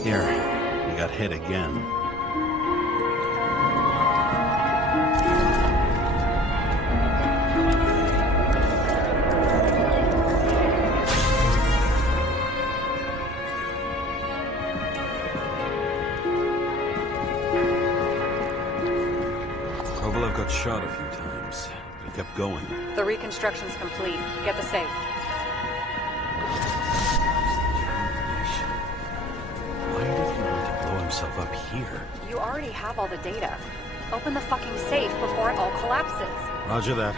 Here, you got hit again. Kovalev got shot a few times. He kept going. The reconstruction's complete. Get the safe. Himself up here. You already have all the data. Open the fucking safe before it all collapses. Roger that.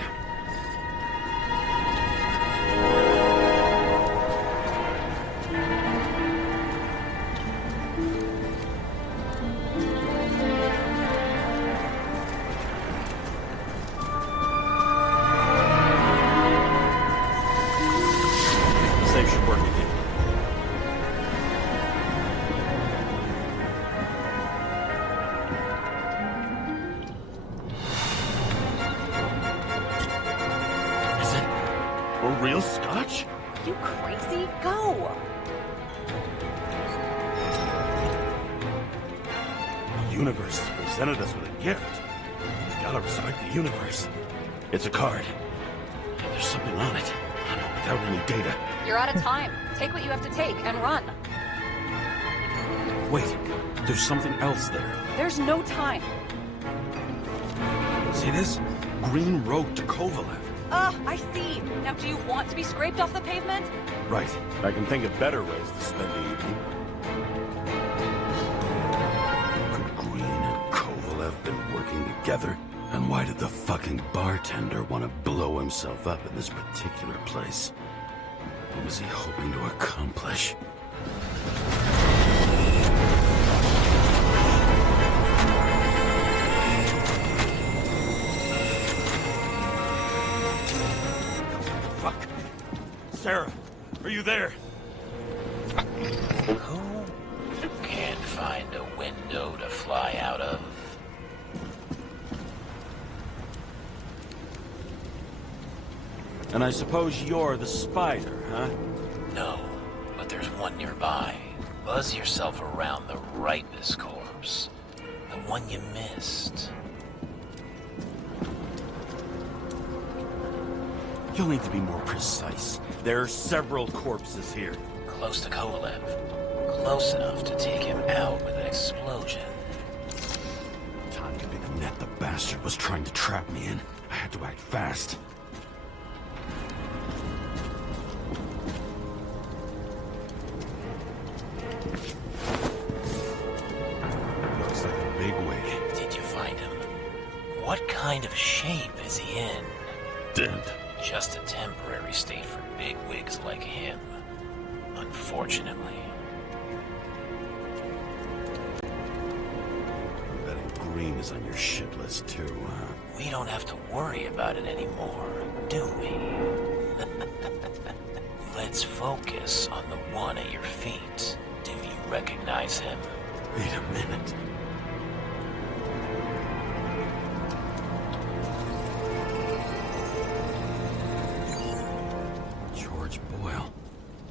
Safe should work again. Real scotch? You crazy? Go! The universe presented us with a gift. We gotta respect the universe. It's a card. There's something on it. Without any data. You're out of time. Take what you have to take and run. Wait, there's something else there. There's no time. See this? Green road to Kovalev. I see. Now, do you want to be scraped off the pavement? Right. I can think of better ways to spend the evening. Could Green and Kovalev been working together? And why did the fucking bartender want to blow himself up in this particular place? What was he hoping to accomplish? Sarah, are you there? Who can't find a window to fly out of? And I suppose you're the spider, huh? No, but there's one nearby. Buzz yourself around the Ripus corpse. The one you missed. You'll need to be more precise. There are several corpses here. Close to Kovalev. Close enough to take him out with an explosion. Time to be the net the bastard was trying to trap me in. I had to act fast. Looks like a bigwig. Did you find him? What kind of shape is he in? Dead. Just a temporary state for big wigs like him. Unfortunately. I'm betting Green is on your shit list too, huh? We don't have to worry about it anymore, do we? Let's focus on the one at your feet. Do you recognize him? Wait a minute.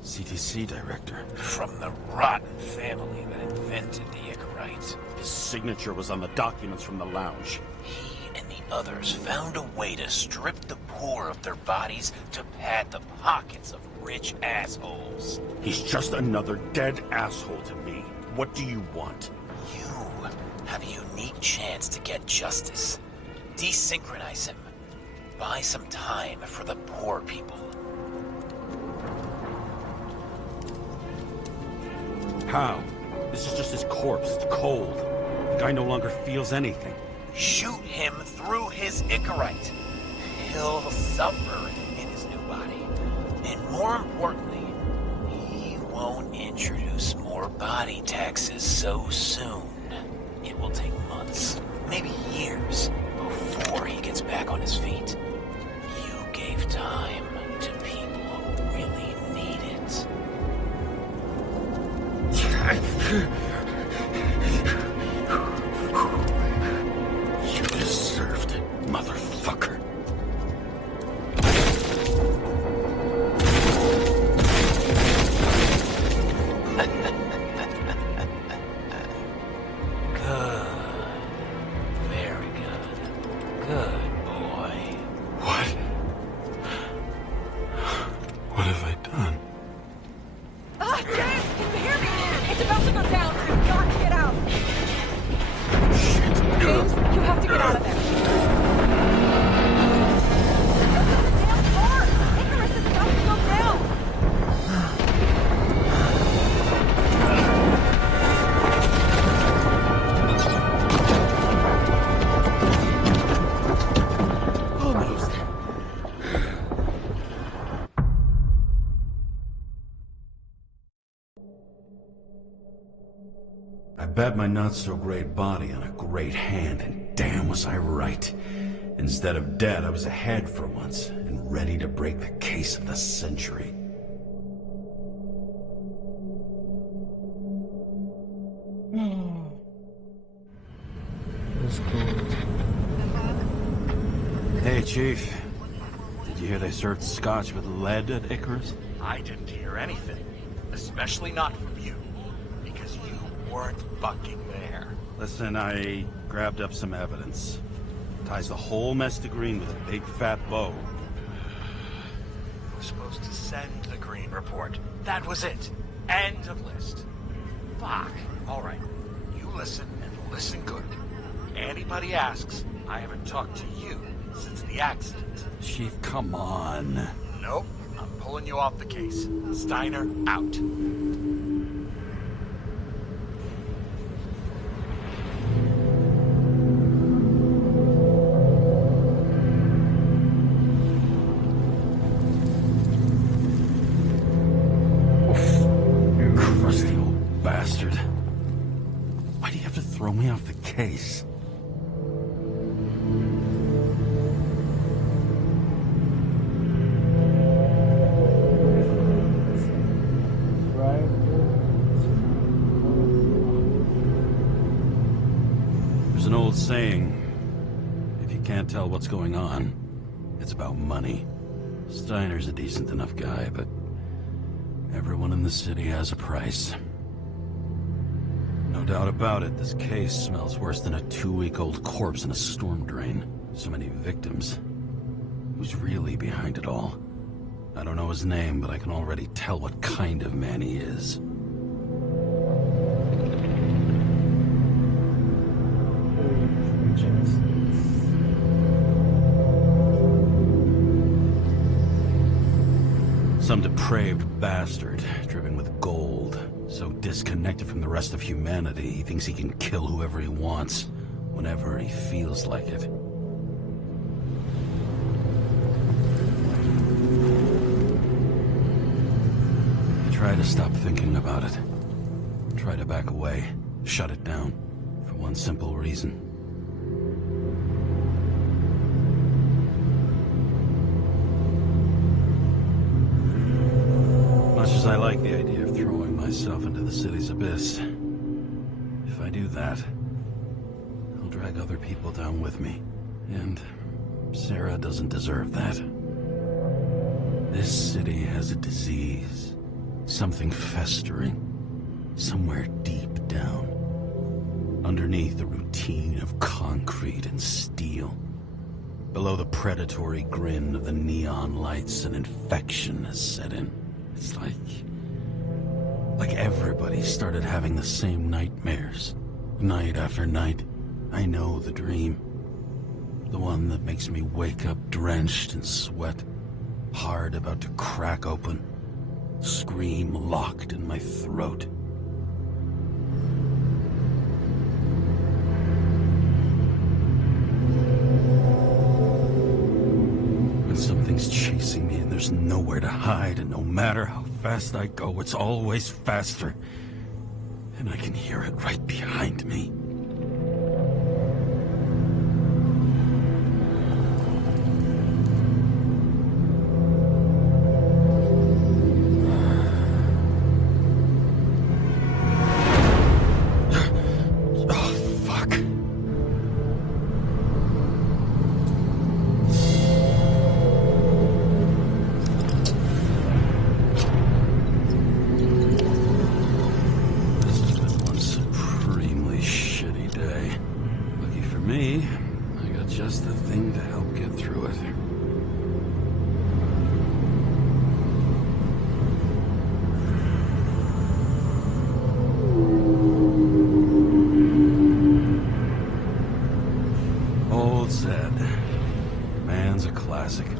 CTC director. From the rotten family that invented the Icarite. His signature was on the documents from the lounge. He others found a way to strip the poor of their bodies to pad the pockets of rich assholes. He's just another dead asshole to me. What do you want? You have a unique chance to get justice. Desynchronize him. Buy some time for the poor people. How? This is just his corpse. It's cold. The guy no longer feels anything. Shoot him through his Icarite. He'll suffer in his new body. And more importantly, he won't introduce more body taxes so soon. It will take months, maybe years, before he gets back on his feet. You gave time to people who really need it. You deserved it, motherfucker. Good. Very good. Good boy. What? What have I done? Ah, James, can you hear me? It's about to go down. You've got to get out. Shit. James, you have to get out of there. Look at the damn car. Icarus is about to go down. Almost. I bet my not-so-great body on a great hand, and damn was I right. Instead of dead, I was ahead for once, and ready to break the case of the century. That's cool. Hey, Chief. Did you hear they served scotch with lead at Icarus? I didn't hear anything. Especially not from you. Because you weren't fucking there. Listen, I grabbed up some evidence. Ties the whole mess to green with a big fat bow. We're supposed to send the green report. That was it. End of list. Fuck. All right. You listen and listen good. Anybody asks, I haven't talked to you since the accident. Chief, come on. Nope. I'm pulling you off the case. Steiner, out. Crusty old bastard. Why do you have to throw me off the case? There's an old saying, if you can't tell what's going on, it's about money. Steiner's a decent enough guy, but everyone in the city has a price. No doubt about it, this case smells worse than a 2-week-old corpse in a storm drain. So many victims. Who's really behind it all? I don't know his name, but I can already tell what kind of man he is. Some depraved bastard, driven with gold, so disconnected from the rest of humanity, he thinks he can kill whoever he wants, whenever he feels like it. I try to stop thinking about it. Try to back away, shut it down, for one simple reason. Much as I like the idea of throwing myself into the city's abyss, if I do that, I'll drag other people down with me. And Sarah doesn't deserve that. This city has a disease. Something festering. Somewhere deep down. Underneath the routine of concrete and steel. Below the predatory grin of the neon lights, an infection has set in. It's like everybody started having the same nightmares. Night after night. I know the dream. The one that makes me wake up drenched in sweat. Heart about to crack open. Scream locked in my throat. When something's chasing me and there's nowhere to hide, and no matter how fast I go, it's always faster. And I can hear it right behind me.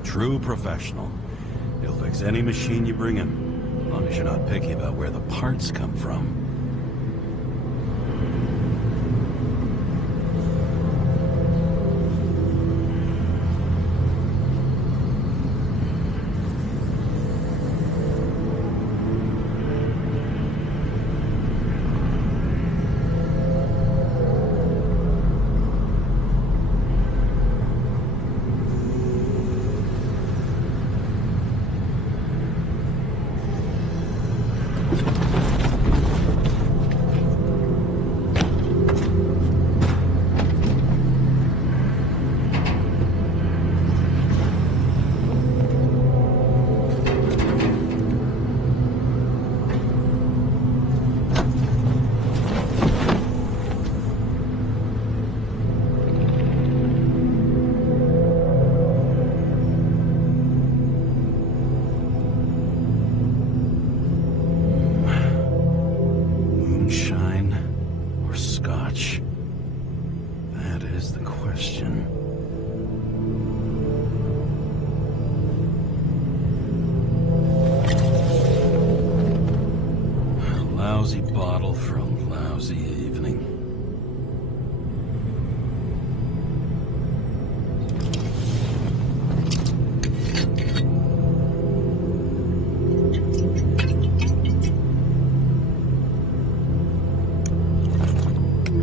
True professional. He'll fix any machine you bring him, as long as you're not picky about where the parts come from. Lousy bottle for a lousy evening.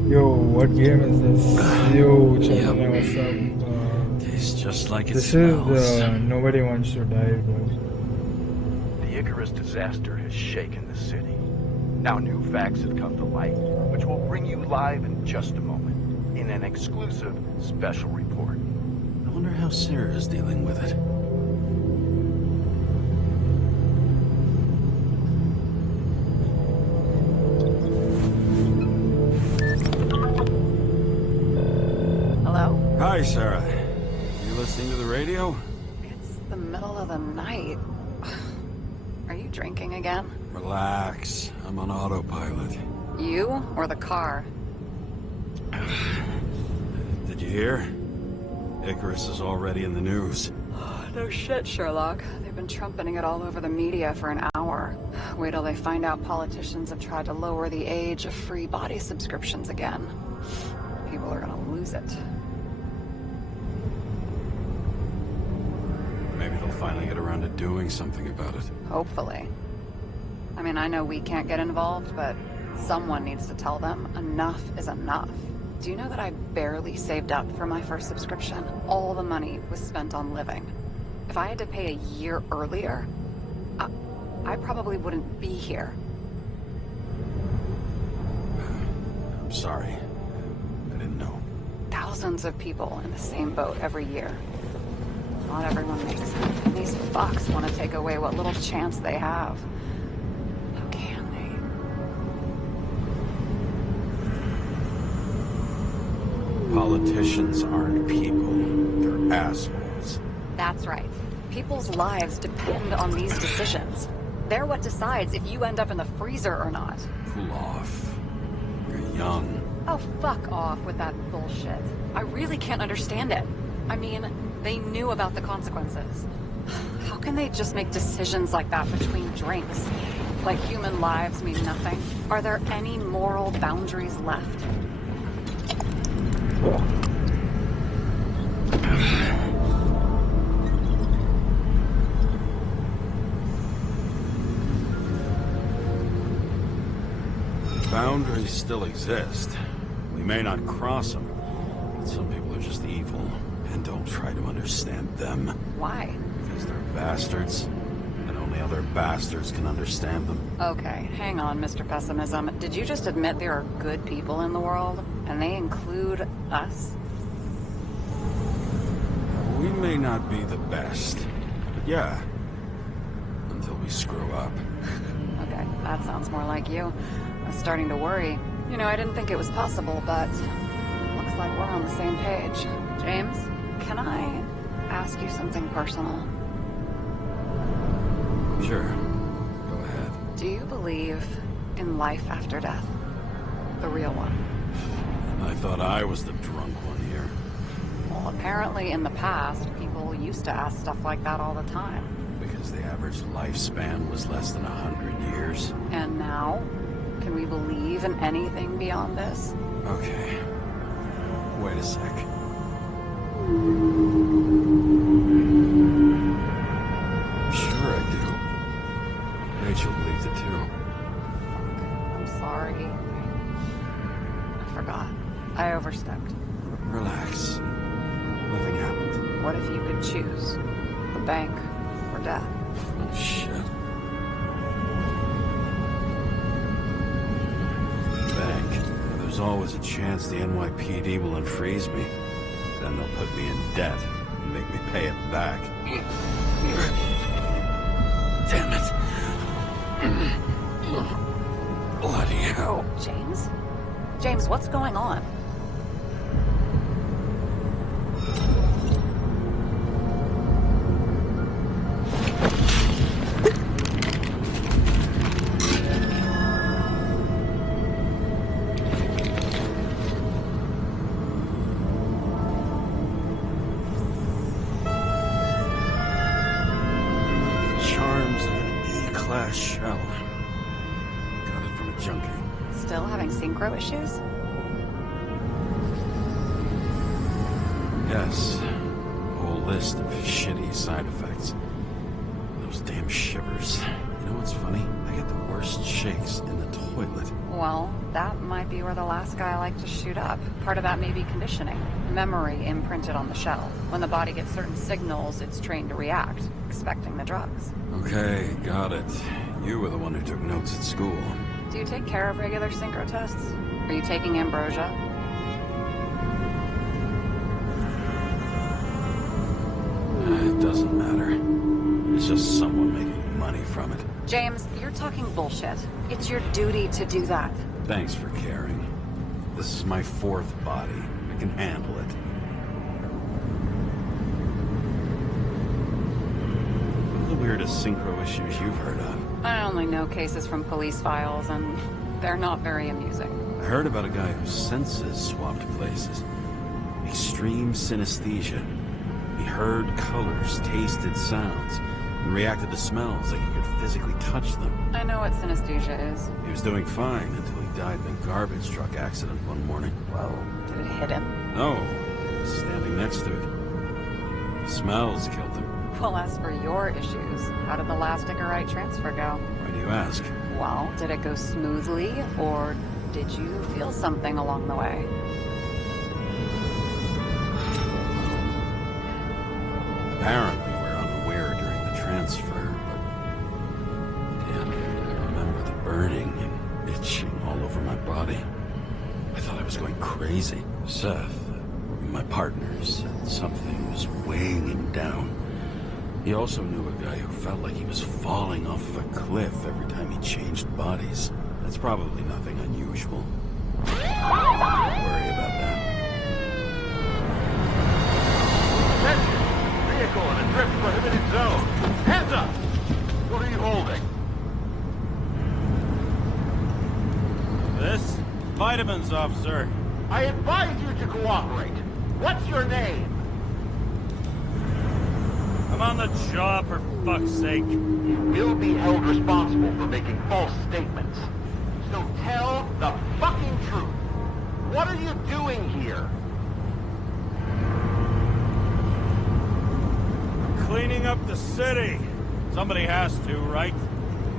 Yo, what game is this? Yo, Chandler, what's up? Tastes just like it this smells. Is Nobody Wants to Die, bro. The Icarus disaster has shaken the city. Now new facts have come to light, which will bring you live in just a moment, in an exclusive special report. I wonder how Sarah is dealing with it. Hello? Hi, Sarah. You listening to the radio? It's the middle of the night. Are you drinking again? Relax. I'm on autopilot. You or the car? Did you hear? Icarus is already in the news. No shit, Sherlock. They've been trumpeting it all over the media for an hour. Wait till they find out politicians have tried to lower the age of free body subscriptions again. People are gonna lose it. Maybe they'll finally get around to doing something about it. Hopefully. I mean, I know we can't get involved, but someone needs to tell them enough is enough. Do you know that I barely saved up for my first subscription? All the money was spent on living. If I had to pay a year earlier, I probably wouldn't be here. I'm sorry. I didn't know. Thousands of people in the same boat every year. Not everyone makes it, and these fucks want to take away what little chance they have. How can they? Politicians aren't people, they're assholes. That's right. People's lives depend on these decisions. They're what decides if you end up in the freezer or not. Cool off. You're young. Oh, fuck off with that bullshit. I really can't understand it. I mean, they knew about the consequences. How can they just make decisions like that between drinks? Like human lives mean nothing? Are there any moral boundaries left? Boundaries still exist. We may not cross them, but some people are just evil, and don't try to understand them. Why? Because they're bastards, and only other bastards can understand them. Okay, hang on, Mr. Pessimism. Did you just admit there are good people in the world, and they include us? We may not be the best, but yeah, until we screw up. Okay, that sounds more like you. I was starting to worry. You know, I didn't think it was possible, but looks like we're on the same page. James, can I ask you something personal? Sure. Go ahead. Do you believe in life after death? The real one? I thought I was the drunk one here. Well, apparently in the past, people used to ask stuff like that all the time. Because the average lifespan was less than 100 years. And now? Can we believe in anything beyond this? Okay. Wait a sec. Sure I do. Rachel believes it too. I'm sorry. I forgot. I overstepped. Relax. Nothing happened. What if you could choose? The bank or death? Oh, shit. Bank. There's always a chance the NYPD will unfreeze me. Then they'll put me in debt and make me pay it back. Damn it. Bloody hell. James? James, what's going on? Shell. Got it from a junkie. Still having synchro issues? Yes. A whole list of shitty side effects. Those damn shivers. You know what's funny? I get the worst shakes in the toilet. Well, that might be where the last guy liked to shoot up. Part of that may be conditioning. Memory imprinted on the shell. When the body gets certain signals, it's trained to react, expecting the drugs. Okay, got it. You were the one who took notes at school. Do you take care of regular synchro tests? Are you taking ambrosia? It doesn't matter. It's just someone making money from it. James, you're talking bullshit. It's your duty to do that. Thanks for caring. This is my fourth body. I can handle it. What are the weirdest synchro issues you've heard of? I only know cases from police files, and they're not very amusing. I heard about a guy whose senses swapped places. Extreme synesthesia. He heard colors, tasted sounds, and reacted to smells like he could physically touch them. I know what synesthesia is. He was doing fine until he died in a garbage truck accident one morning. Whoa, did it hit him? No, he was standing next to it. The smells killed him. Well, as for your issues, how did the last Icarite transfer go? Why do you ask? Well, did it go smoothly, or did you feel something along the way? Apparently we're unaware during the transfer, but... Damn, I remember the burning and itching all over my body. I thought I was going crazy. Seth, my partner, said something was weighing him down. He also knew a guy who felt like he was falling off of a cliff every time he changed bodies. That's probably nothing unusual. Don't worry about that. vehicle in a drift prohibited zone. Hands up! What are you holding? This? Vitamins, officer. I advise you to cooperate. What's your name? I'm on the job, for fuck's sake. You will be held responsible for making false statements. So tell the fucking truth. What are you doing here? Cleaning up the city. Somebody has to, right?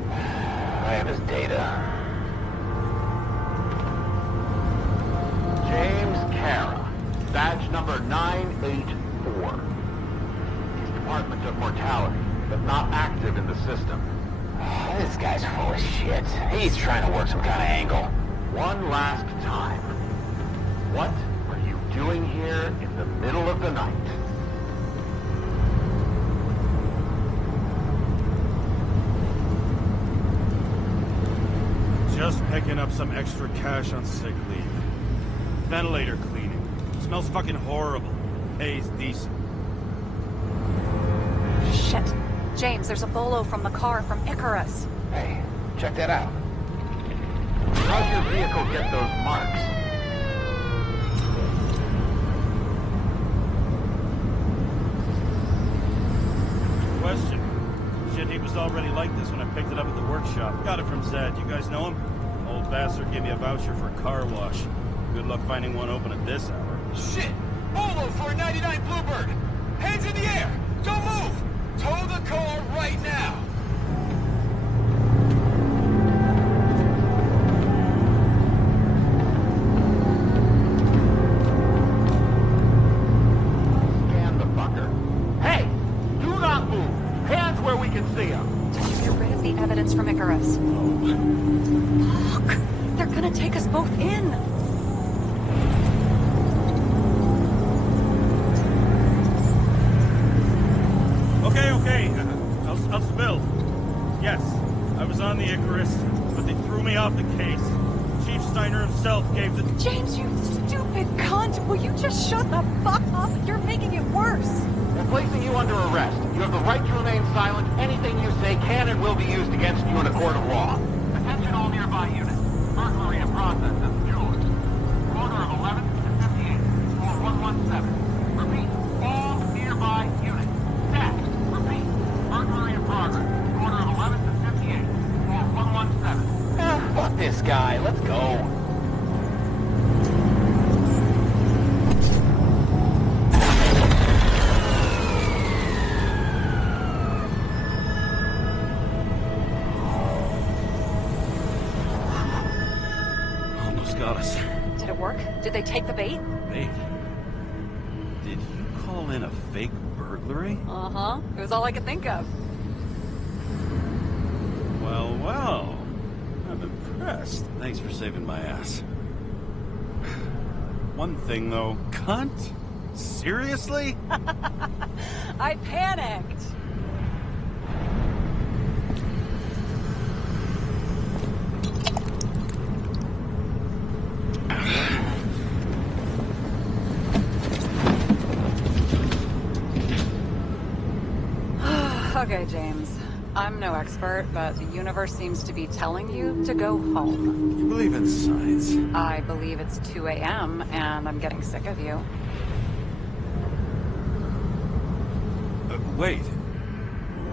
I have his data. James Kara, badge number 984. He's Department of Mortality, but not active in the system. This guy's full of shit. He's trying to work some kind of angle. One last time. What are you doing here in the middle of the night? Just picking up some extra cash on sick leave. Ventilator cleaning. Smells fucking horrible. Pays decent. Shit. James, there's a bolo from the car from Icarus. Hey, check that out. How'd your vehicle get those marks? Question. Shit, he was already like this when I picked it up at the workshop. Got it from Zed. You guys know him? Old bastard gave me a voucher for a car wash. Good luck finding one open at this hour. Shit! Bolo for a 99 Bluebird! Hands in the air! Don't move! Tow the car right now! Scan the fucker. Hey! Do not move! Hands where we can see them! Did you get rid of the evidence from Icarus? Fuck! They're gonna take us both in! Okay. I'll spill. Yes, I was on the Icarus, but they threw me off the case. Chief Steiner himself gave the... James, you stupid cunt! Will you just shut the fuck up? You're making it worse! We're placing you under arrest. You have the right to remain silent. Anything you say can and will be used against you in a court of law. Attention all nearby units. Burglary in process of jewelers. Corner of 11th and 58th. Floor 117. Repeat. All nearby units. Staff. Repeat. Burglary in progress. Corner of 11th and 58th. Floor 117. Fuck this guy. Let's go. Got us. Did it work? Did they take the bait? Bait? Did you call in a fake burglary? Uh-huh. It was all I could think of. Well. I'm impressed. Thanks for saving my ass. One thing, though. Cunt? Seriously? I panicked. Okay, James. I'm no expert, but the universe seems to be telling you to go home. You believe in science? I believe it's 2 a.m., and I'm getting sick of you. Wait.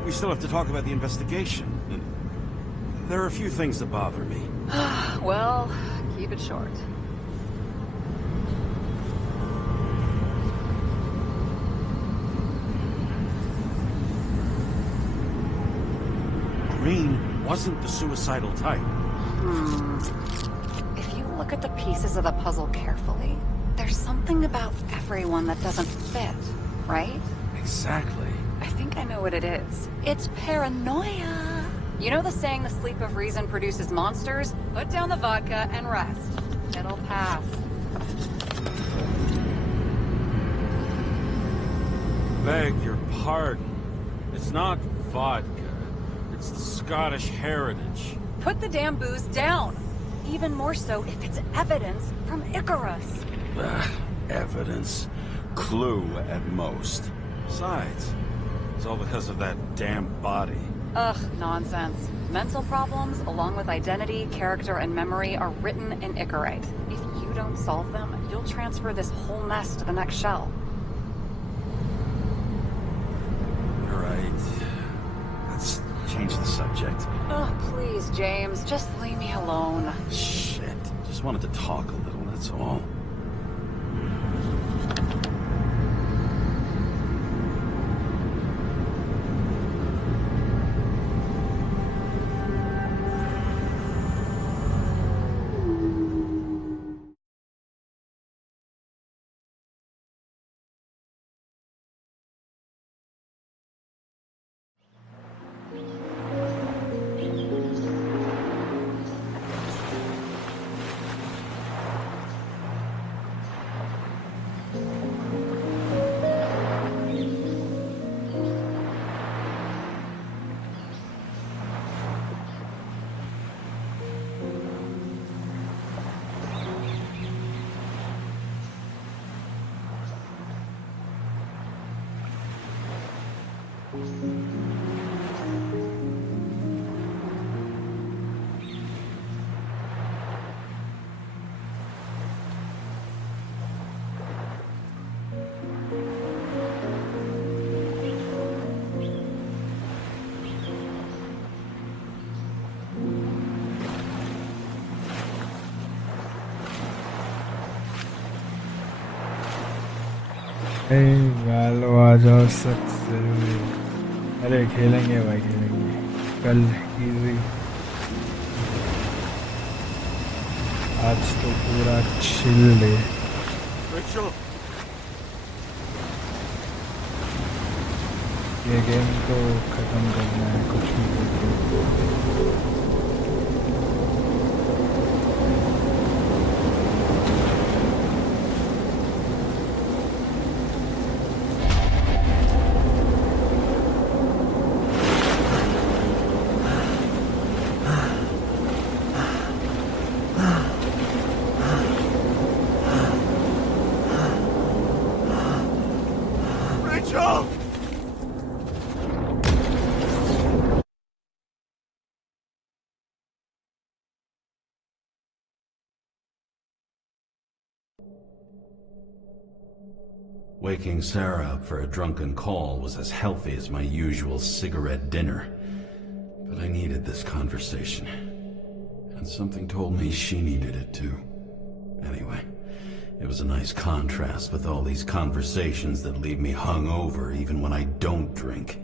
We still have to talk about the investigation. There are a few things that bother me. Well, keep it short. Green wasn't the suicidal type. If you look at the pieces of the puzzle carefully, there's something about everyone that doesn't fit, right? Exactly. I think I know what it is. It's paranoia. You know the saying, the sleep of reason produces monsters? Put down the vodka and rest. It'll pass. Beg your pardon. It's not vodka. It's the Scottish heritage. Put the damn booze down. Even more so if it's evidence from Icarus. Evidence. Clue at most. Besides, It's all because of that damn body. Ugh, nonsense. Mental problems, along with identity, character, and memory, are written in Icarite. If you don't solve them, you'll transfer this whole mess to the next shell. You're right. Let's change the subject. Oh, please, James, just leave me alone. Shit. Just wanted to talk a little, that's all. गालो आ जाओ सब जरूरी। अरे खेलेंगे भाई, खेलेंगे कल easy. आज तो पूरा चिल डे। ये गेम तो खत्म करना है, कुछ भी करके। Waking Sarah up for a drunken call was as healthy as my usual cigarette dinner. But I needed this conversation. And something told me she needed it too. Anyway, it was a nice contrast with all these conversations that leave me hungover even when I don't drink.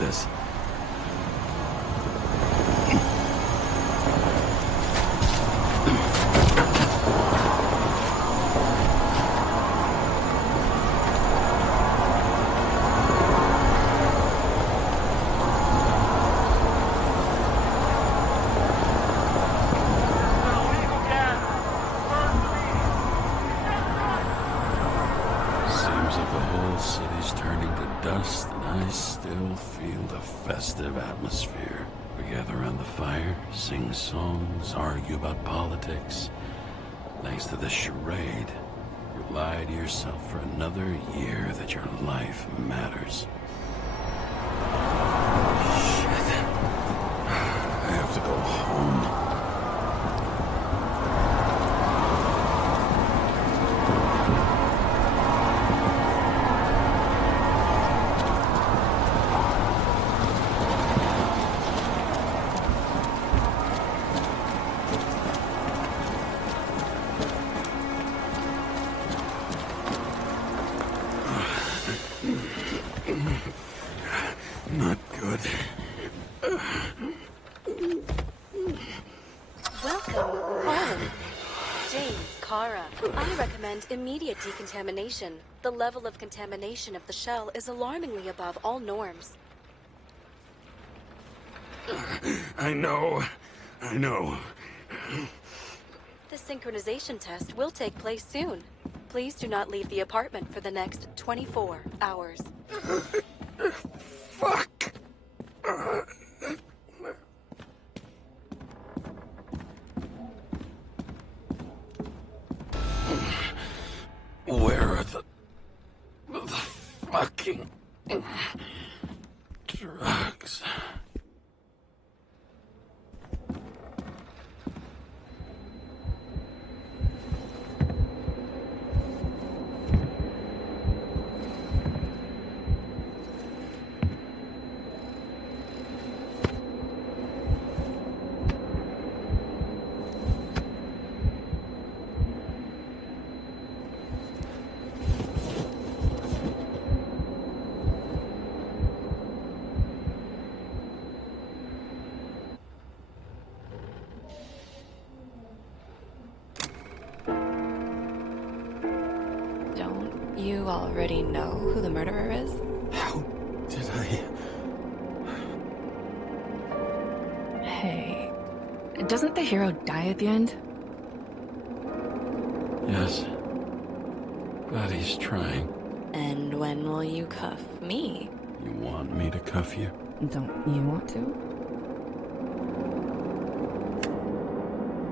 This. Atmosphere. We gather around the fire, sing songs, argue about politics. Thanks to this charade, you lie to yourself for another year that your life matters. Shit. I recommend immediate decontamination. The level of contamination of the shell is alarmingly above all norms. I know. The synchronization test will take place soon. Please do not leave the apartment for the next 24 hours. Fuck! Where are the fucking drugs? Don't you already know who the murderer is? How did I... Hey, doesn't the hero die at the end? Yes. But he's trying. And when will you cuff me? You want me to cuff you? Don't you want to?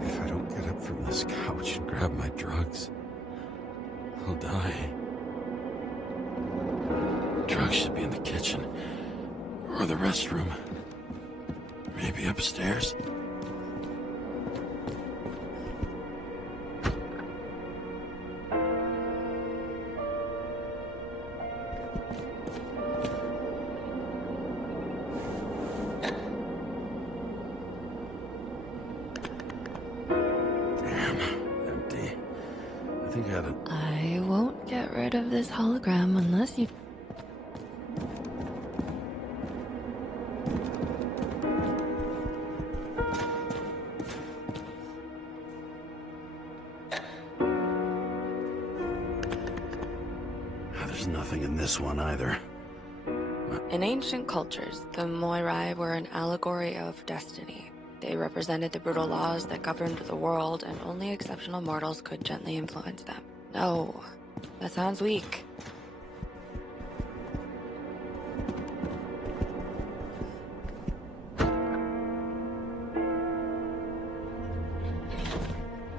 If I don't get up from this couch and grab my drugs, I'll die. Drugs should be in the kitchen. Or the restroom. Maybe upstairs. I won't get rid of this hologram unless you... There's nothing in this one either. In ancient cultures, the Moirai were an allegory of destiny. They represented the brutal laws that governed the world, and only exceptional mortals could gently influence them. No, that sounds weak.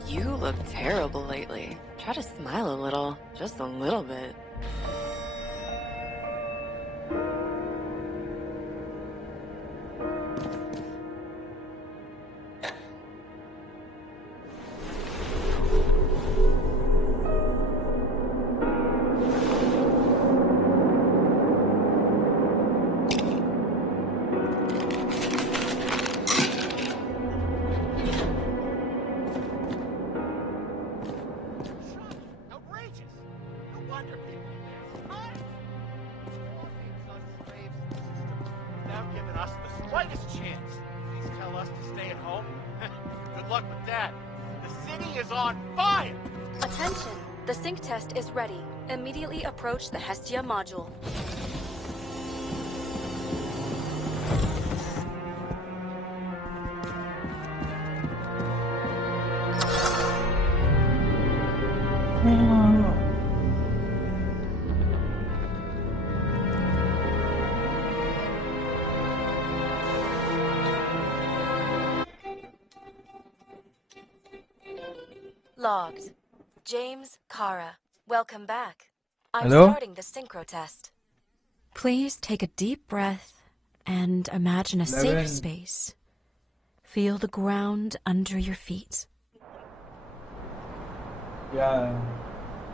You look terrible lately. Try to smile a little, just a little bit. Attention! The sync test is ready. Immediately approach the Hestia module. Logged. James, Kara, welcome back. I'm starting the synchro test. Please take a deep breath and imagine a safe space. Feel the ground under your feet. Yeah.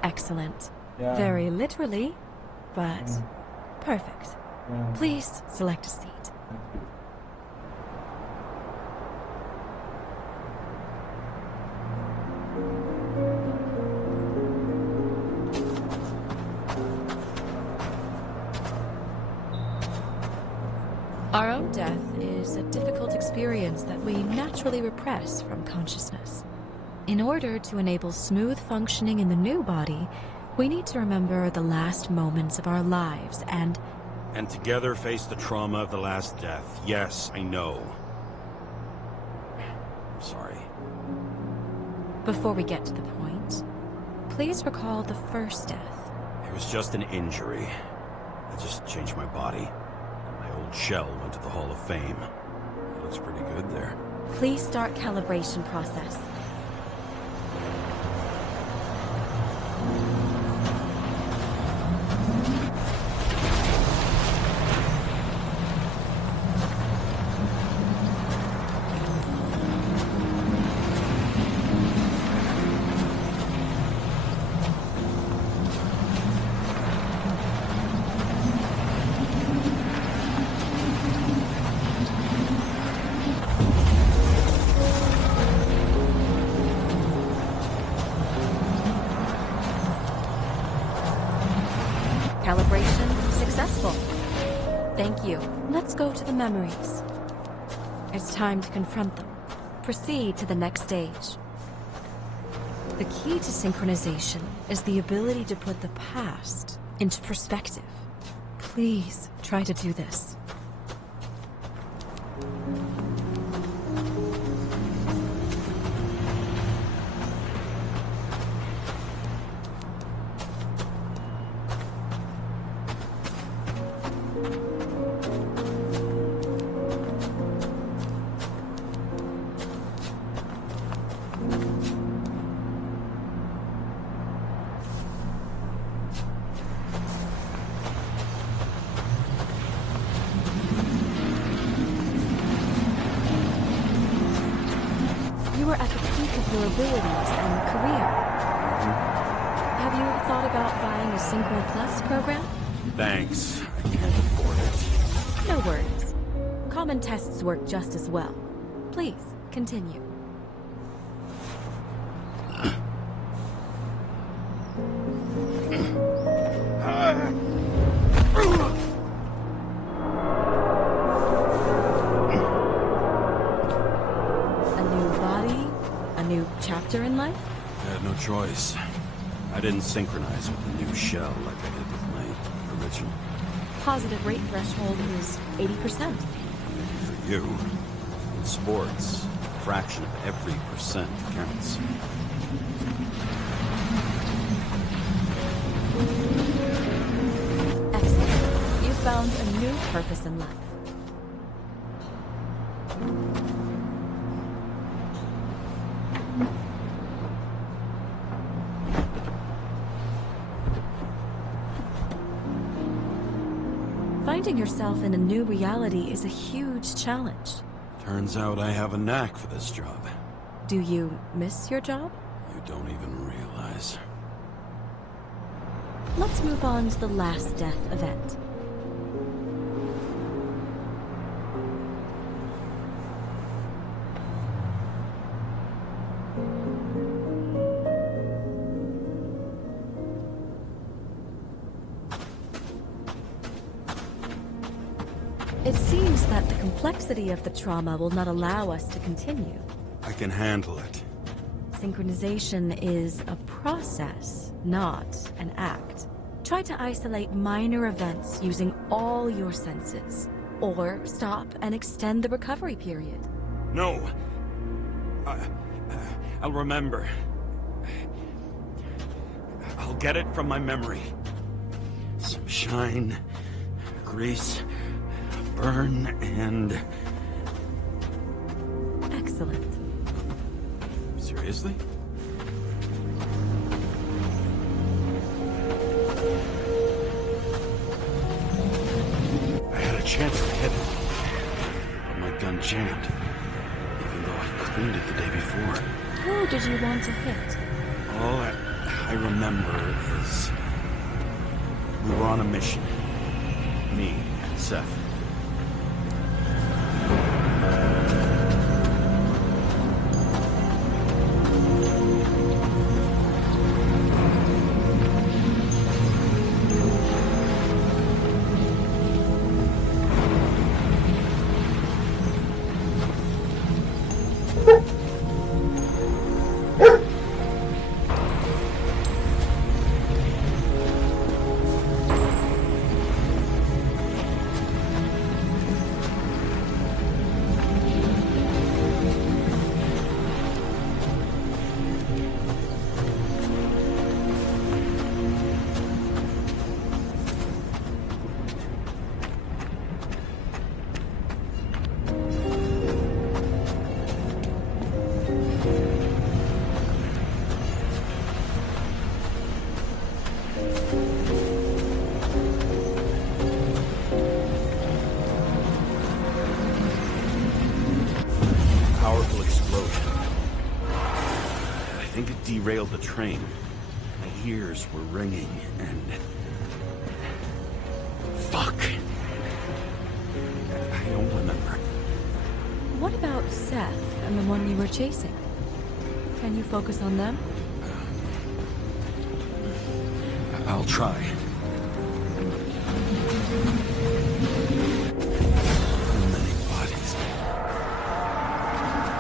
Excellent. Yeah. Very literally, but perfect. Yeah. Please select a seat. Our own death is a difficult experience that we naturally repress from consciousness. In order to enable smooth functioning in the new body, we need to remember the last moments of our lives and together face the trauma of the last death. Yes, I know. I'm sorry. Before we get to the point, please recall the first death. It was just an injury. I just changed my body. My old shell went to the Hall of Fame. It looks pretty good there. Please start calibration process. Calibration successful. Thank you. Let's go to the memories. It's time to confront them. Proceed to the next stage. The key to synchronization is the ability to put the past into perspective. Please try to do this. You are at the peak of your abilities and career. Have you thought about buying a Synchro Plus program? Thanks. I can't afford it. No worries. Common tests work just as well. Please, continue. Chapter in life? I had no choice. I didn't synchronize with the new shell like I did with my original. Positive rate threshold is 80%. For you, in sports, a fraction of every percent counts. Excellent. You've found a new purpose in life. Finding yourself in a new reality is a huge challenge. Turns out I have a knack for this job. Do you miss your job? You don't even realize. Let's move on to the last death event. It seems that the complexity of the trauma will not allow us to continue. I can handle it. Synchronization is a process, not an act. Try to isolate minor events using all your senses, or stop and extend the recovery period. No! I'll remember. I'll get it from my memory. Some shine, grease, burn, and... Excellent. Seriously? I had a chance to hit it, but my gun jammed, even though I cleaned it the day before. Who did you want to hit? All I remember is... we were on a mission. Me and Seth. explosion. I think it derailed the train. My ears were ringing, and... Fuck! I don't remember. What about Seth and the one you were chasing? Can you focus on them? I'll try. Many bodies.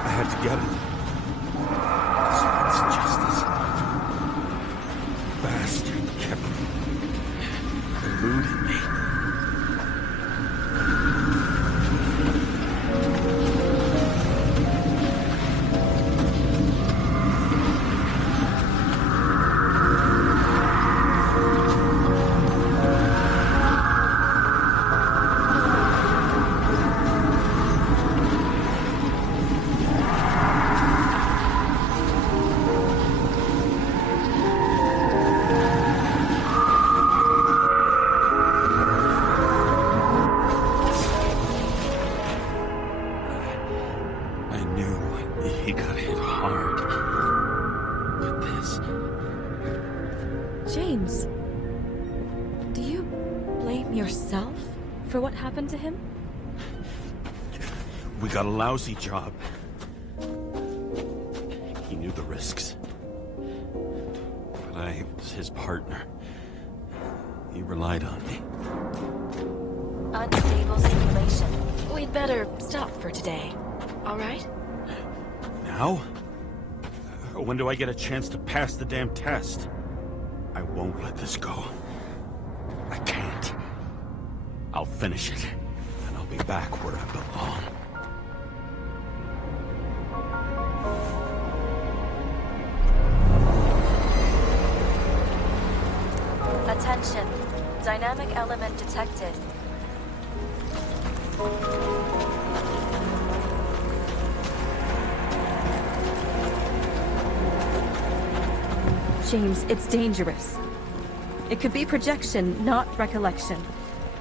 I had to get it. This bastard kept eluding me. James, do you blame yourself for what happened to him? We got a lousy job. He knew the risks. But I was his partner. He relied on me. Unstable simulation. We'd better stop for today, all right? Now? When do I get a chance to pass the damn test? I won't let this go. I can't. I'll finish it, and I'll be back where I belong. Attention. Dynamic element detected. James, it's dangerous. It could be projection, not recollection.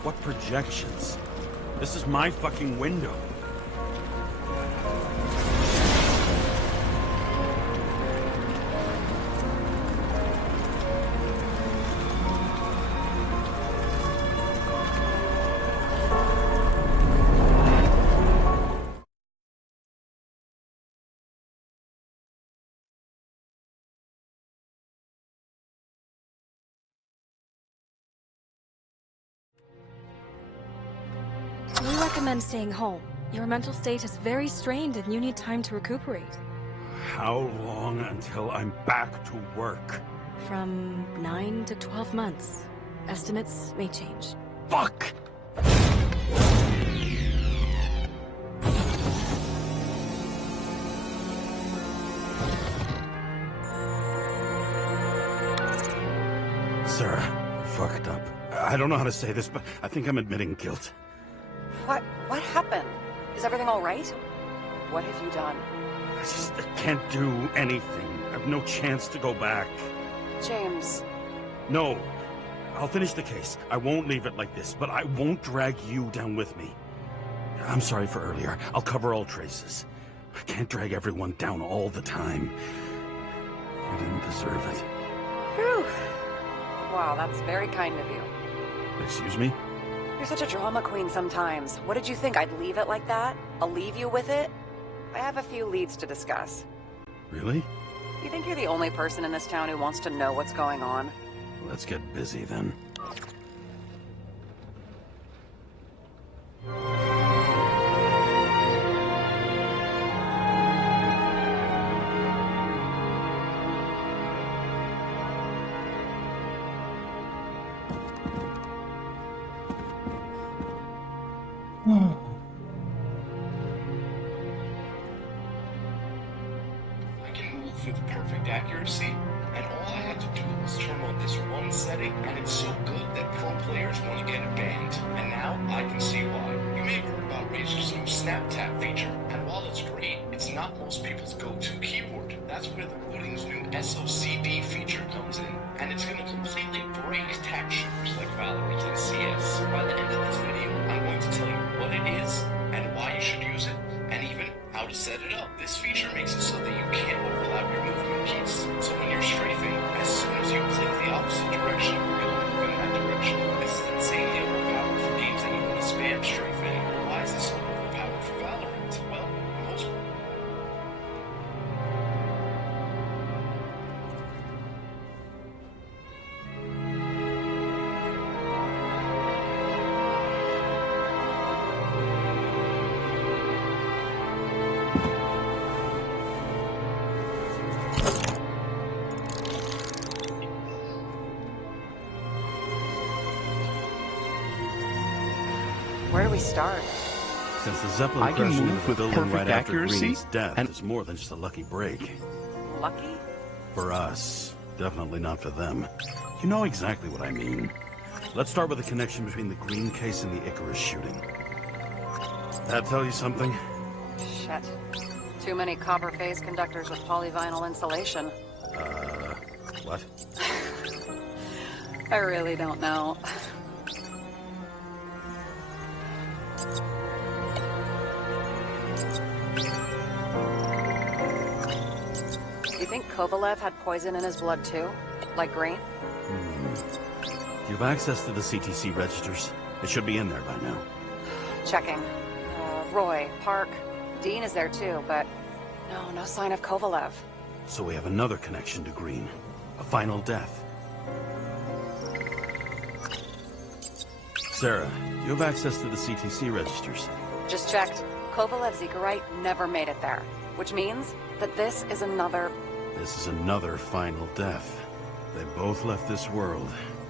What projections? This is my fucking window. We recommend staying home. Your mental state is very strained and you need time to recuperate. How long until I'm back to work? From 9 to 12 months. Estimates may change. Fuck! Sarah, fucked up. I don't know how to say this, but I think I'm admitting guilt. What happened? Is everything all right? What have you done? I can't do anything. I have no chance to go back. James. No. I'll finish the case. I won't leave it like this, but I won't drag you down with me. I'm sorry for earlier. I'll cover all traces. I can't drag everyone down all the time. You didn't deserve it. Whew. Wow, that's very kind of you. Excuse me? You're such a drama queen sometimes. What did you think, I'd leave it like that? I'll leave you with it? I have a few leads to discuss. Really? You think you're the only person in this town who wants to know what's going on? Let's get busy then. I can move with perfect accuracy, and all I had to do was turn on this one setting, and it's so good that pro players want to get it banned. And now I can see why. You may have heard about Razer's new Snap Tap feature, and while it's great, it's not most people's go-to keyboard. That's where the Booting's new SOCD feature comes in, and it's going to completely break tap shooters like Valorant and CS. By the end of this video, I'm going to tell you what it is, and why you should use it, and even how how to set it up. This feature makes it so that you can't overlap your movement keys. So when you're strafing, as soon as you click the opposite direction, you'll move in that direction. This is insanely overpowered for games that you want to spam strafing. Why is this so overpowered for Valorant? Well, most... Where do we start? Since the Zeppelin I can crashed into move the with building perfect right after accuracy, Green's death, and it's more than just a lucky break. Lucky? For us. Definitely not for them. You know exactly what I mean. Let's start with the connection between the Green case and the Icarus shooting. That tell you something? Shit. Too many copper phase conductors with polyvinyl insulation. What? I really don't know. You think Kovalev had poison in his blood too? Like Green? You have access to the CTC registers. It should be in there by now. Checking. Roy, Park, Dean is there too, but no sign of Kovalev. So we have another connection to Green. A final death. Sarah, you have access to the CTC registers. Just checked. Kovalev's Zekerite never made it there, which means that this is another final death. They both left this world,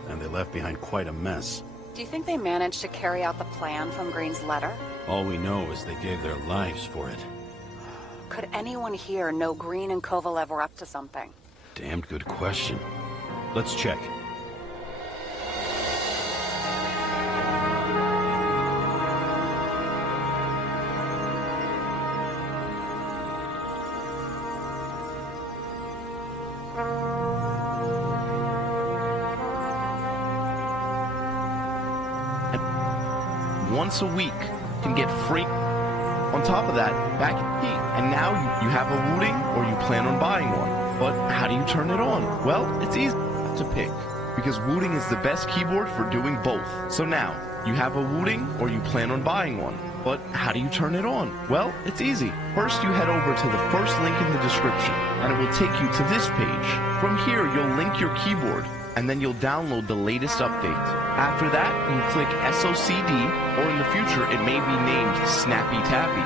and they left behind quite a mess. Do you think they managed to carry out the plan from Green's letter? All we know is they gave their lives for it. Could anyone here know Green and Kovalev were up to something? Damned good question. Let's check. Once a week can get free. On top of that, back heat. And now you have a Wooting or you plan on buying one. But how do you turn it on? Well, it's easy to pick because Wooting is the best keyboard for doing both. So now, you have a Wooting or you plan on buying one. But how do you turn it on? Well, it's easy. First, you head over to the first link in the description and it will take you to this page. From here, you'll link your keyboard and then you'll download the latest update. After that, you click SOCD, or in the future, it may be named Snappy Tappy.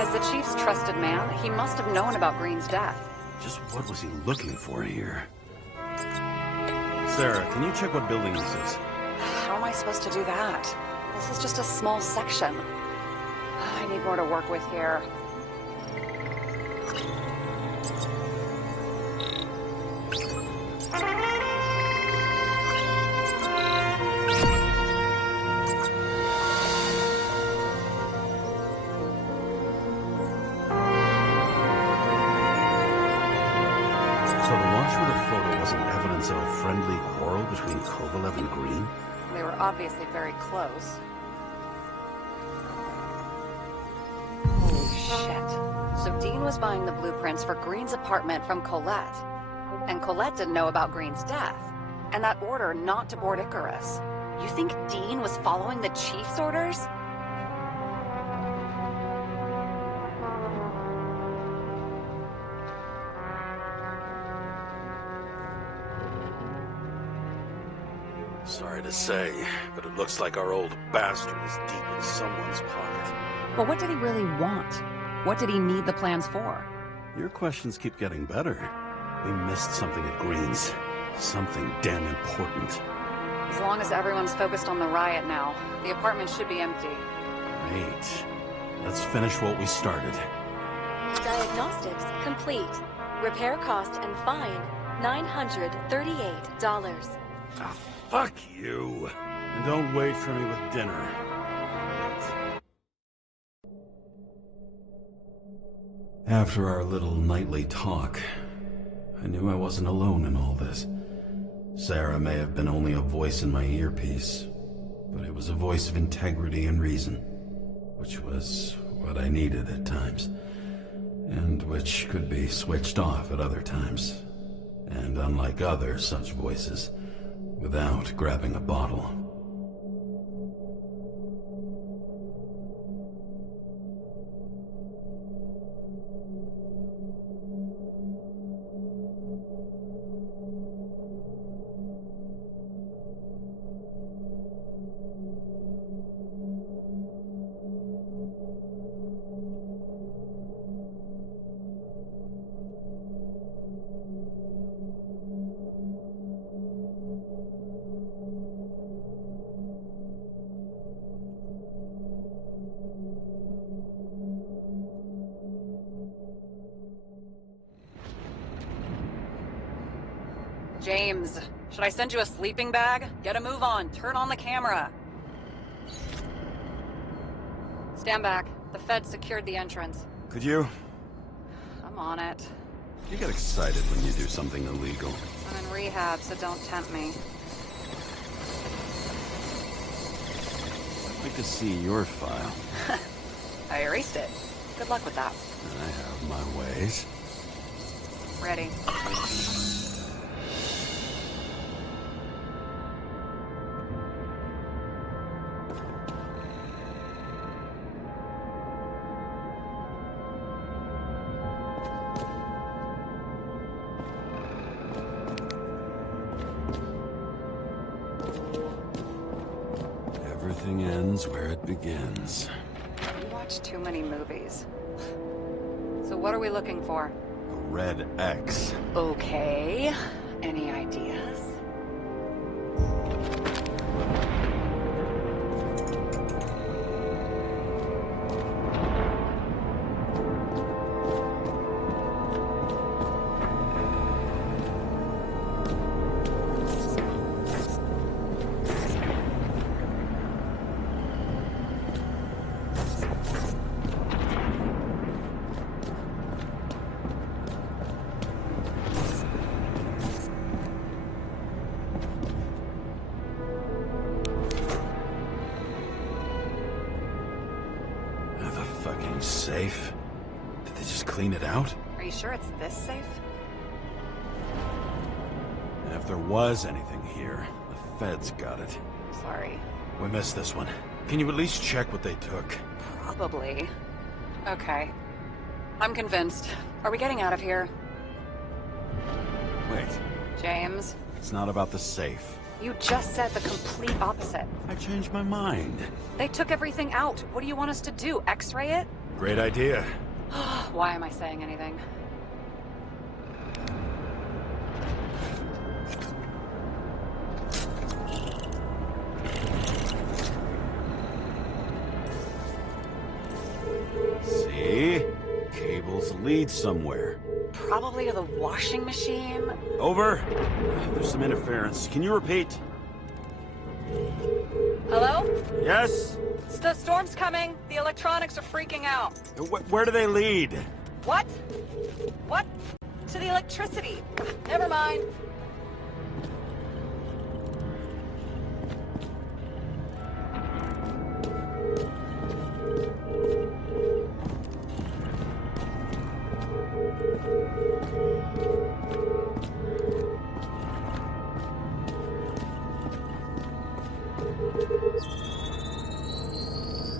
As the Chief's trusted man, he must have known about Green's death. Just what was he looking for here? Sarah, can you check what building this is? How am I supposed to do that? This is just a small section. I need more to work with here. So the launch with a photo wasn't evidence of a friendly quarrel between Kovalev and Green? They were obviously very close. Holy shit. So Dean was buying the blueprints for Green's apartment from Colette. And Colette didn't know about Green's death. And that order not to board Icarus. You think Dean was following the Chief's orders? Sorry to say, but it looks like our old bastard is deep in someone's pocket. But what did he really want? What did he need the plans for? Your questions keep getting better. We missed something at Green's. Something damn important. As long as everyone's focused on the riot now, the apartment should be empty. Great. Let's finish what we started. Diagnostics complete. Repair cost and fine, $938. Ah, fuck you. And don't wait for me with dinner. After our little nightly talk, I knew I wasn't alone in all this. Sarah may have been only a voice in my earpiece, but it was a voice of integrity and reason, which was what I needed at times, and which could be switched off at other times, and unlike other such voices, without grabbing a bottle. James, should I send you a sleeping bag? Get a move on. Turn on the camera. Stand back. The Fed secured the entrance. Could you? I'm on it. You get excited when you do something illegal. I'm in rehab, so don't tempt me. I'd like to see your file. I erased it. Good luck with that. I have my ways. Ready. Everything ends where it begins. You watch too many movies. So what are we looking for? A red X. Okay. Any ideas? Safe? Did they just clean it out? Are you sure it's this safe? And if there was anything here, the feds got it. Sorry. We missed this one. Can you at least check what they took? Probably. Okay. I'm convinced. Are we getting out of here? Wait. James? It's not about the safe. You just said the complete opposite. I changed my mind. They took everything out. What do you want us to do? X-ray it? Great idea. Why am I saying anything? See? Cables lead somewhere. Probably to the washing machine. Over. There's some interference. Can you repeat? Hello? Yes? The storm's coming. The electronics are freaking out. Where do they lead? What? What? To the electricity. Never mind.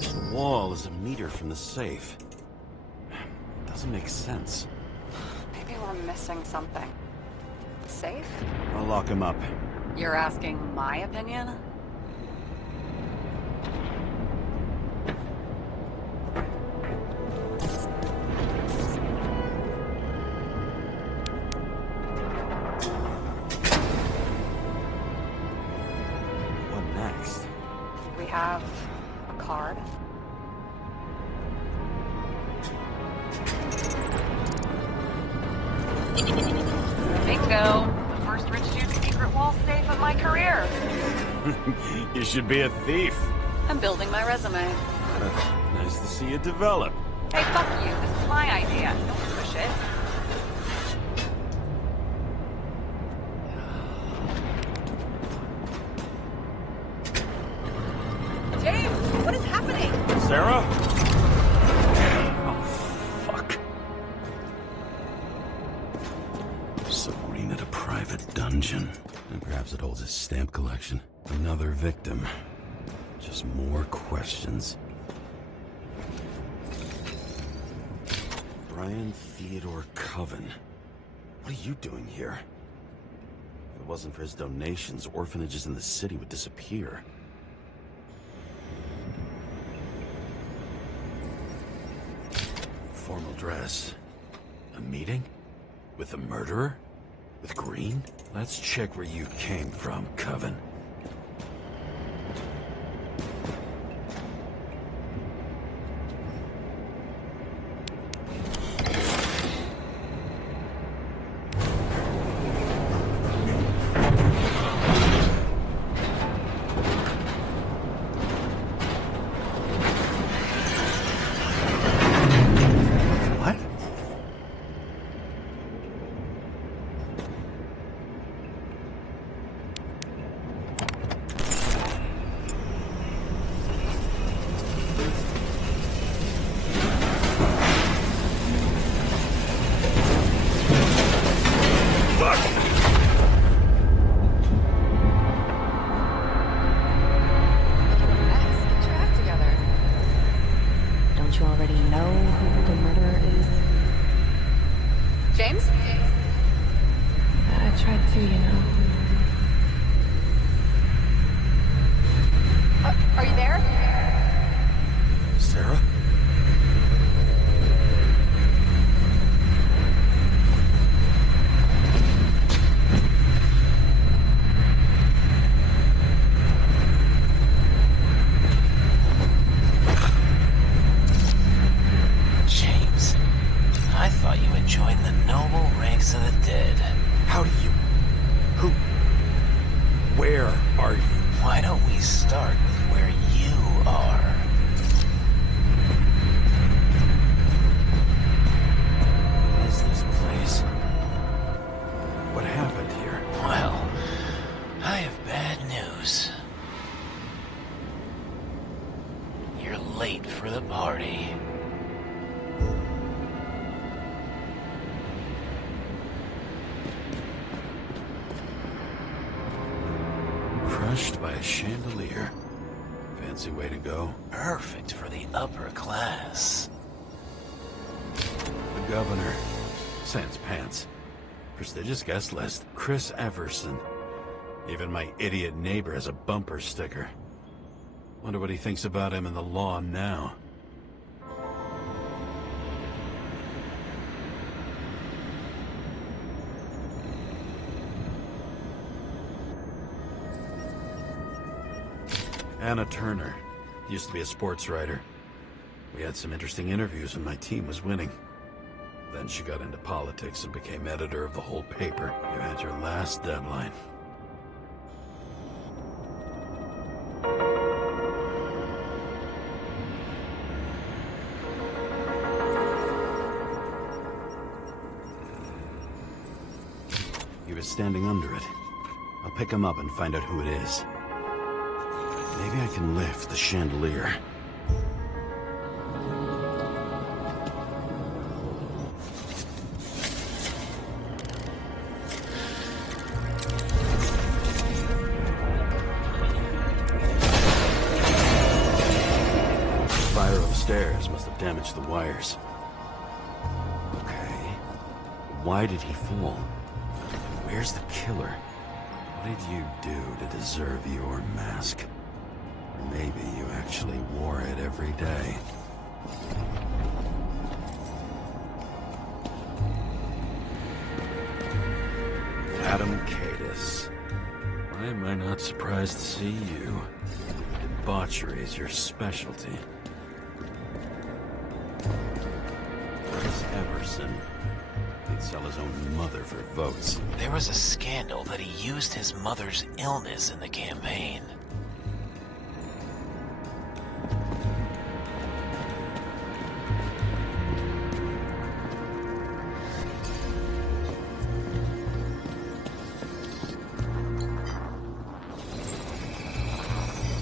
The wall is a meter from the safe. It doesn't make sense. Maybe we're missing something. Safe? I'll lock him up. You're asking my opinion? What next? We have a card. Bingo! The first rich dude's secret wall safe of my career. You should be a thief. I'm building my resume. Nice to see you develop. Hey, fuck you. This is my idea. Don't push it. station. Another victim. Just more questions. Brian Theodore Coven. What are you doing here? If it wasn't for his donations, orphanages in the city would disappear. Formal dress. A meeting? With a murderer? With Green? Let's check where you came from, Coven. Crushed by a chandelier. Fancy way to go. Perfect for the upper class. The governor. Sans pants. Prestigious guest list. Chris Everson. Even my idiot neighbor has a bumper sticker. Wonder what he thinks about him and the law now. Anna Turner. Used to be a sports writer. We had some interesting interviews when my team was winning. Then she got into politics and became editor of the whole paper. You had your last deadline. He was standing under it. I'll pick him up and find out who it is. Maybe I can lift the chandelier. Fire upstairs must have damaged the wires. Okay. Why did he fall? Where's the killer? What did you do to deserve your mask? Maybe you actually wore it every day. Adam Cadis. Why am I not surprised to see you? Debauchery is your specialty. Chris Everson. He'd sell his own mother for votes. There was a scandal that he used his mother's illness in the campaign.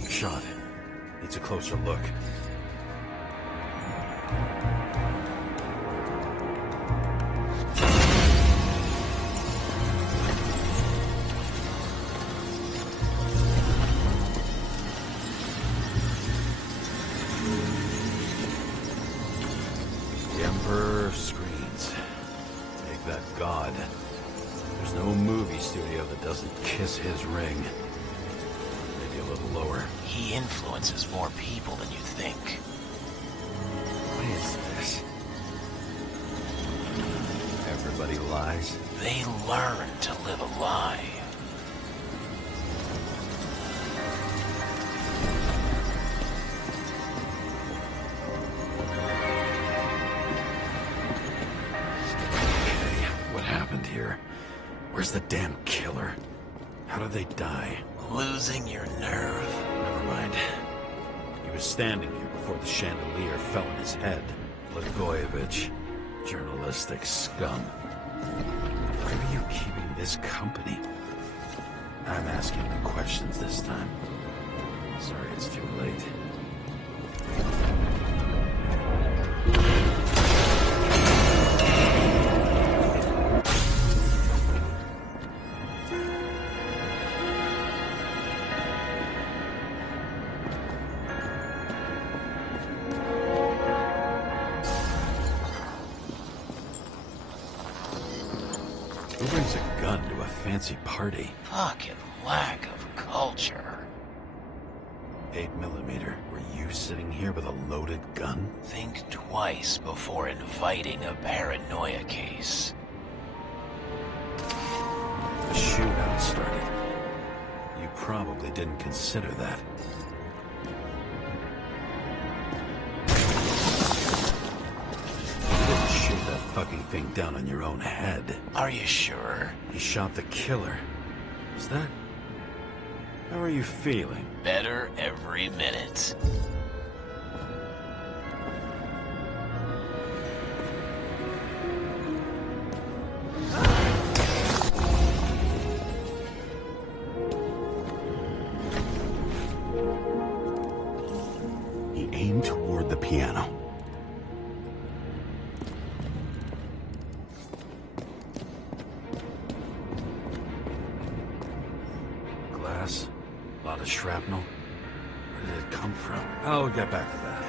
Shot. Needs a closer look. that doesn't kiss his ring. Maybe a little lower. He influences more people than you think. What is this? Everybody lies? They learn to live a lie. Where's the damn killer? How did they die? Losing your nerve? Never mind. He was standing here before the chandelier fell on his head. Blagojevich. Journalistic scum. Why are you keeping this company? I'm asking the questions this time. Sorry it's too late. Who brings a gun to a fancy party? Fucking lack of culture. 8mm. Were you sitting here with a loaded gun? Think twice before inviting a paranoia case. The shootout started. You probably didn't consider that. You didn't shoot that fucking thing down on your own head. Are you sure? You shot the killer. Is that... How are you feeling? Better every minute. He aimed toward the piano. Glass, a lot of shrapnel. Where did it come from? I'll get back to that.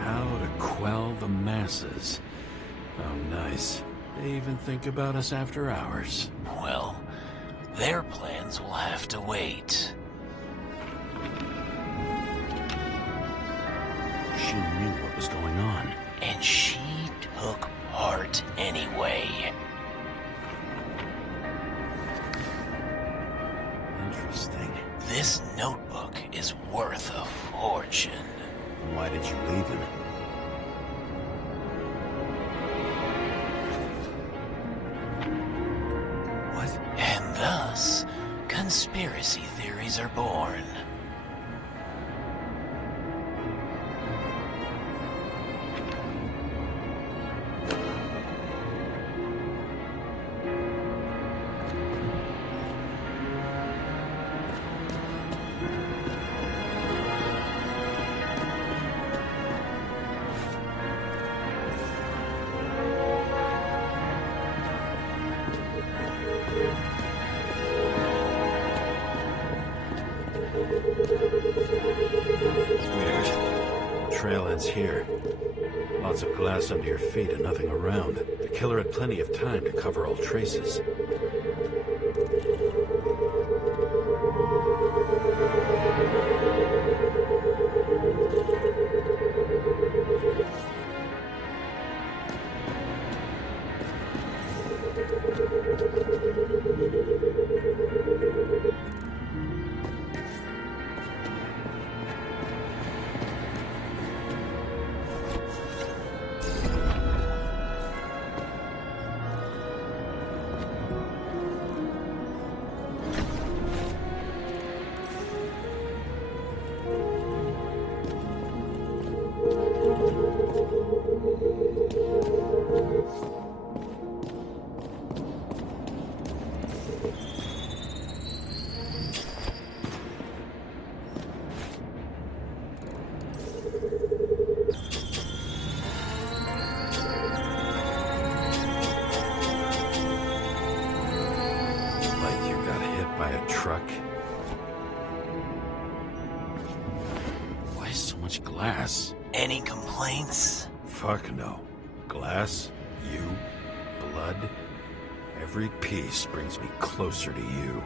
How to quell the masses. Oh, nice. They even think about us after hours. Well, their plans will have to wait. She knew what was going on. And she took part anyway. Interesting. This notebook is worth a fortune. Why did you leave him? What? And thus, conspiracy theories are born. Weird. Trail ends here. Lots of glass under your feet and nothing around. The killer had plenty of time to cover all traces. Any complaints? Fuck no. Glass, you, blood. Every piece brings me closer to you.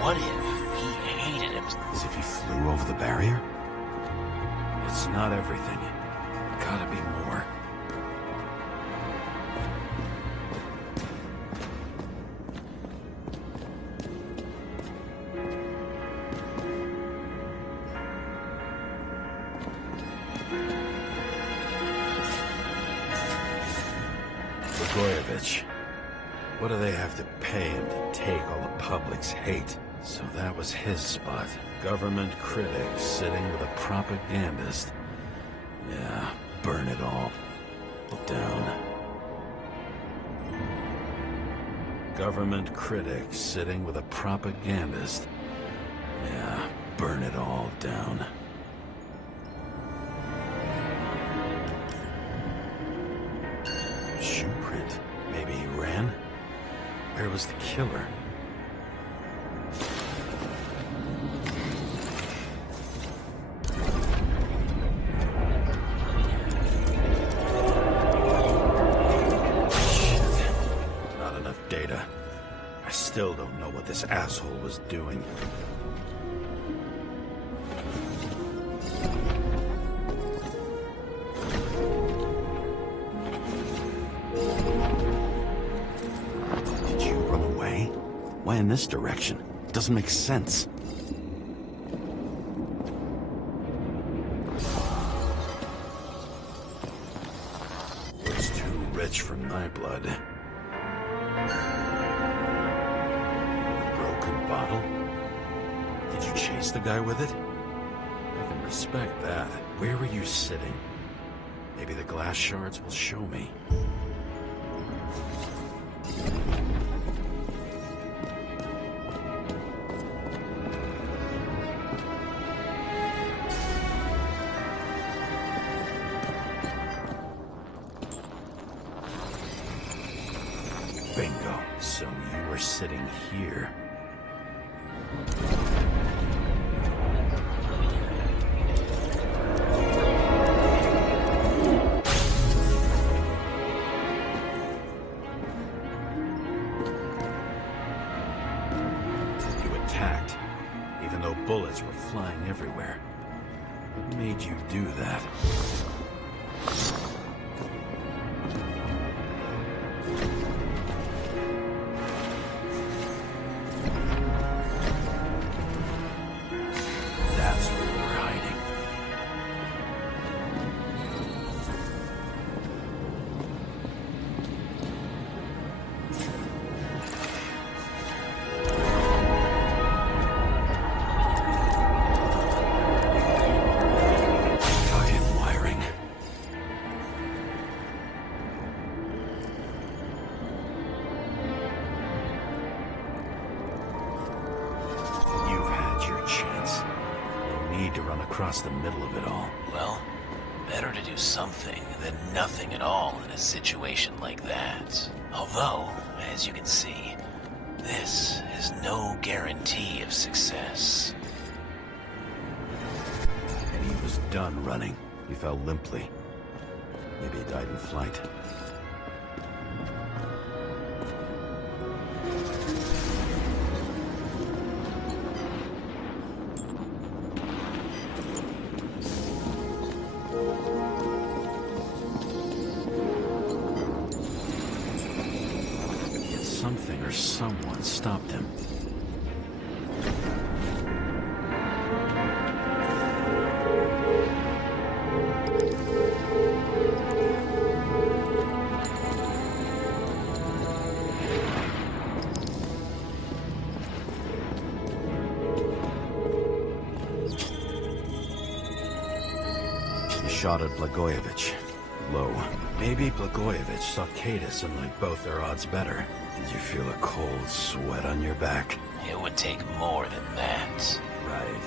What if he hated him? As if he flew over the barrier? It's not everything. Gotta be more. Blagojevich. What do they have to pay him to take all the public's hate? So that was his spot. Government critic sitting with a propagandist. Yeah, burn it all down. Government critic sitting with a propagandist. Yeah, burn it all down. Shoe print. Maybe he ran? Where was the killer? Still don't know what this asshole was doing. Did you run away? Why in this direction? It doesn't make sense. It's too rich for my blood. Bottle? Did you chase the guy with it? I can respect that. Where were you sitting? Maybe the glass shards will show me. Bingo. So you were sitting here. Even though bullets were flying everywhere. What made you do that? That's where you were hiding. To run across the middle of it all. Well, better to do something than nothing at all in a situation like that. Although, as you can see, this is no guarantee of success. And he was done running. He fell limply. Maybe he died in flight. Something or someone stopped him. He shot at Blagojevich. Low. Maybe Blagojevich saw Cadis and liked both their odds better. Did you feel a cold sweat on your back? It would take more than that. Right.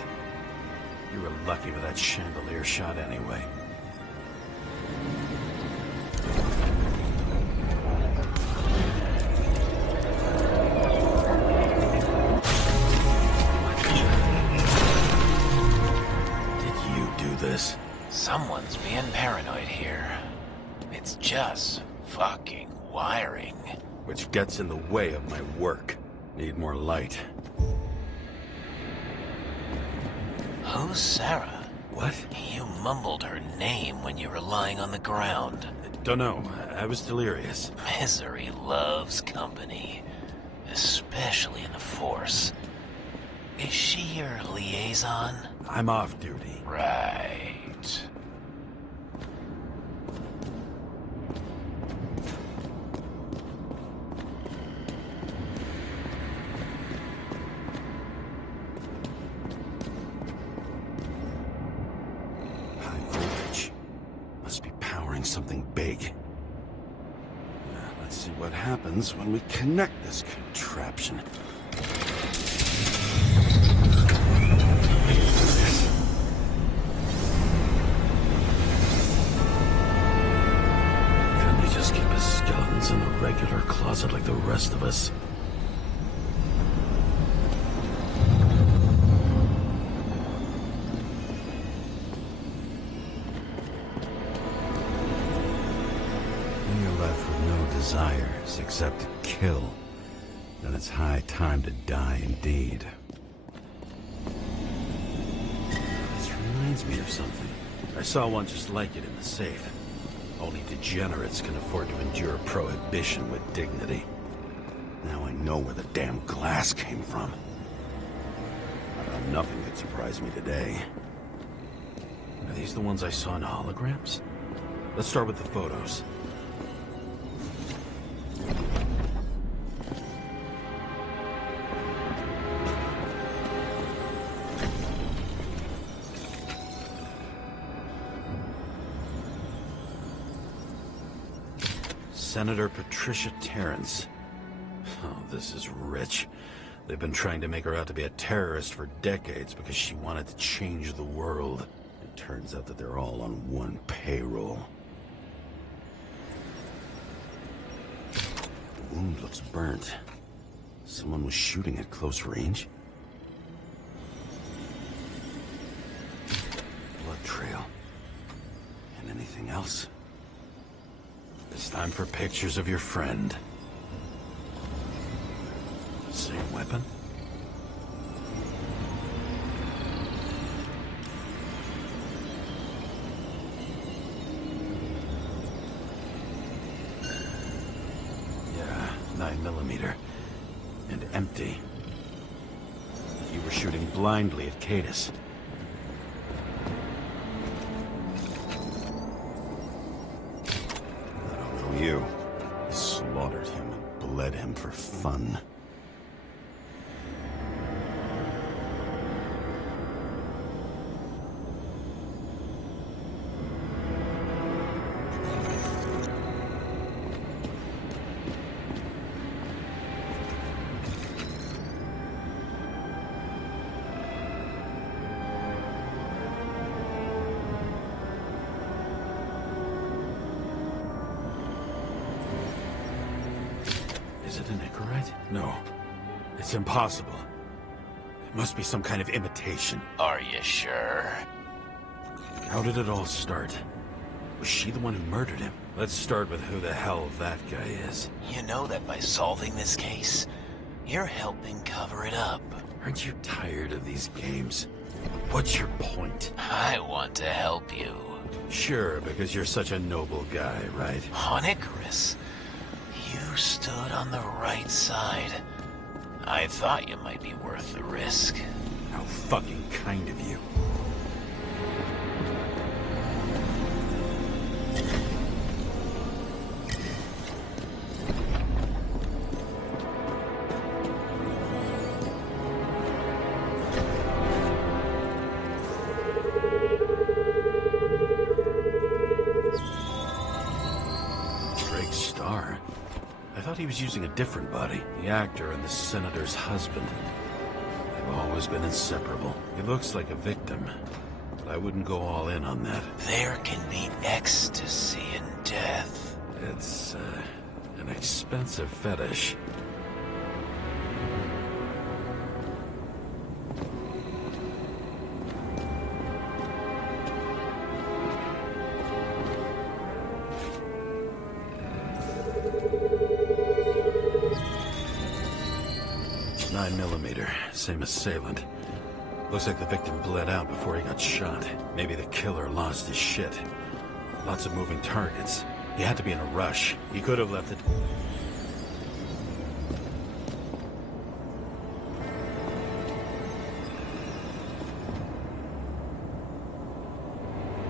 You were lucky with that chandelier shot anyway. Did you do this? Someone's being paranoid here. It's just fucking wiring. Which gets in the way of my work. Need more light. Who's Sarah? What? You mumbled her name when you were lying on the ground. Dunno. I was delirious. Misery loves company. Especially in the Force. Is she your liaison? I'm off duty. Right. Something big. Let's see what happens when we connect this contraption. Couldn't he just keep his skeletons in a regular closet like the rest of us? Desires except to kill, then it's high time to die indeed. This reminds me of something. I saw one just like it in the safe. Only degenerates can afford to endure prohibition with dignity. Now I know where the damn glass came from. Nothing could surprise me today. Are these the ones I saw in holograms? Let's start with the photos. Senator Patricia Terrence. Oh, this is rich. They've been trying to make her out to be a terrorist for decades because she wanted to change the world. It turns out that they're all on one payroll. The wound looks burnt. Someone was shooting at close range. Blood trail. And anything else? It's time for pictures of your friend. Same weapon? Yeah, 9mm. And empty. You were shooting blindly at Cadus. You slaughtered him and bled him for fun. Is it an Icarite? No. It's impossible. It must be some kind of imitation. Are you sure? How did it all start? Was she the one who murdered him? Let's start with who the hell that guy is. You know that by solving this case, you're helping cover it up. Aren't you tired of these games? What's your point? I want to help you. Sure, because you're such a noble guy, right? On Icarus, you stood on the right side. I thought you might be worth the risk. How fucking kind of you. he was using a different body. The actor and the senator's husband. They've always been inseparable. He looks like a victim, but I wouldn't go all in on that. There can be ecstasy in death. It's, an expensive fetish. Same assailant. Looks like the victim bled out before he got shot. Maybe the killer lost his shit. Lots of moving targets. He had to be in a rush. He could have left it...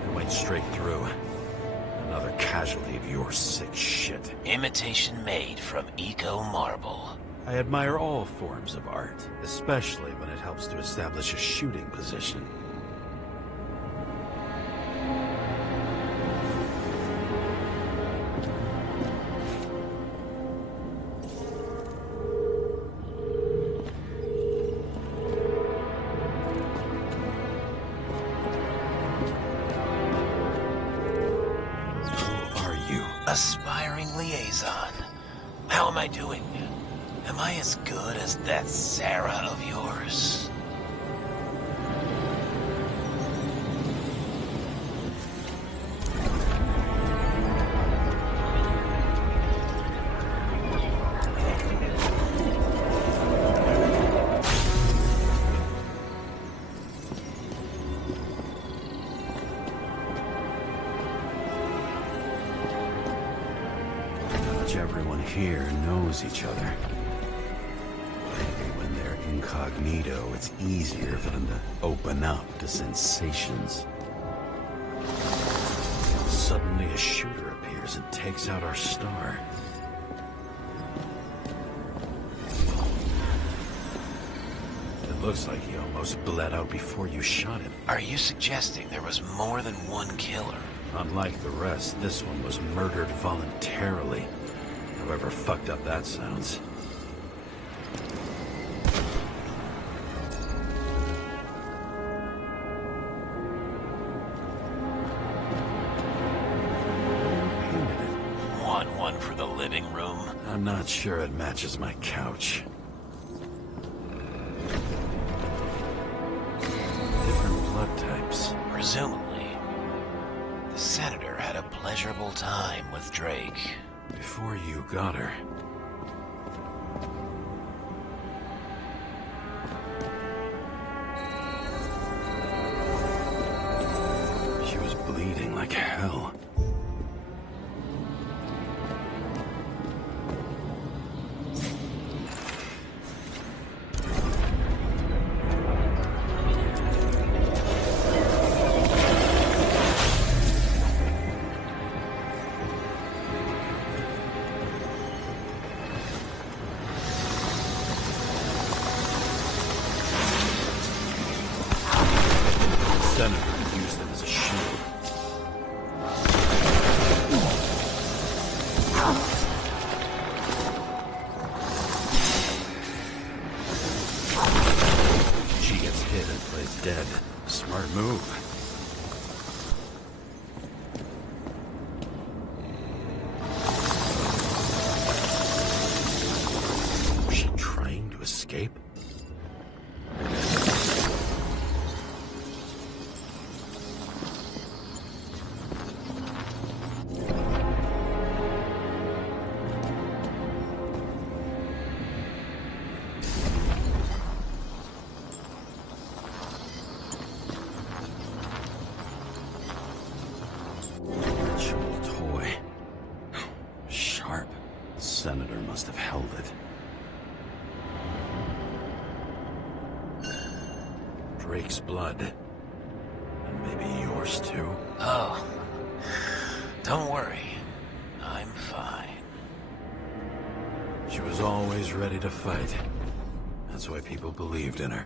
It went straight through. Another casualty of your sick shit. Imitation made from eco marble. I admire all forms of art, especially when it helps to establish a shooting position. Who are you? Aspiring liaison. How am I doing? Am I as good as that Sarah of yours? Not everyone here knows each other. Incognito, it's easier for them to open up to sensations. Suddenly a shooter appears and takes out our star. It looks like he almost bled out before you shot him. Are you suggesting there was more than one killer? Unlike the rest, this one was murdered voluntarily. However fucked up that sounds. I'm not sure it matches my couch. Different blood types. Presumably, the senator had a pleasurable time with Drake. Before you got her. She was bleeding like hell. Dead. Smart move. Was she trying to escape? Senator must have held it. Drake's blood. And maybe yours too. Oh. Don't worry. I'm fine. She was always ready to fight. That's why people believed in her.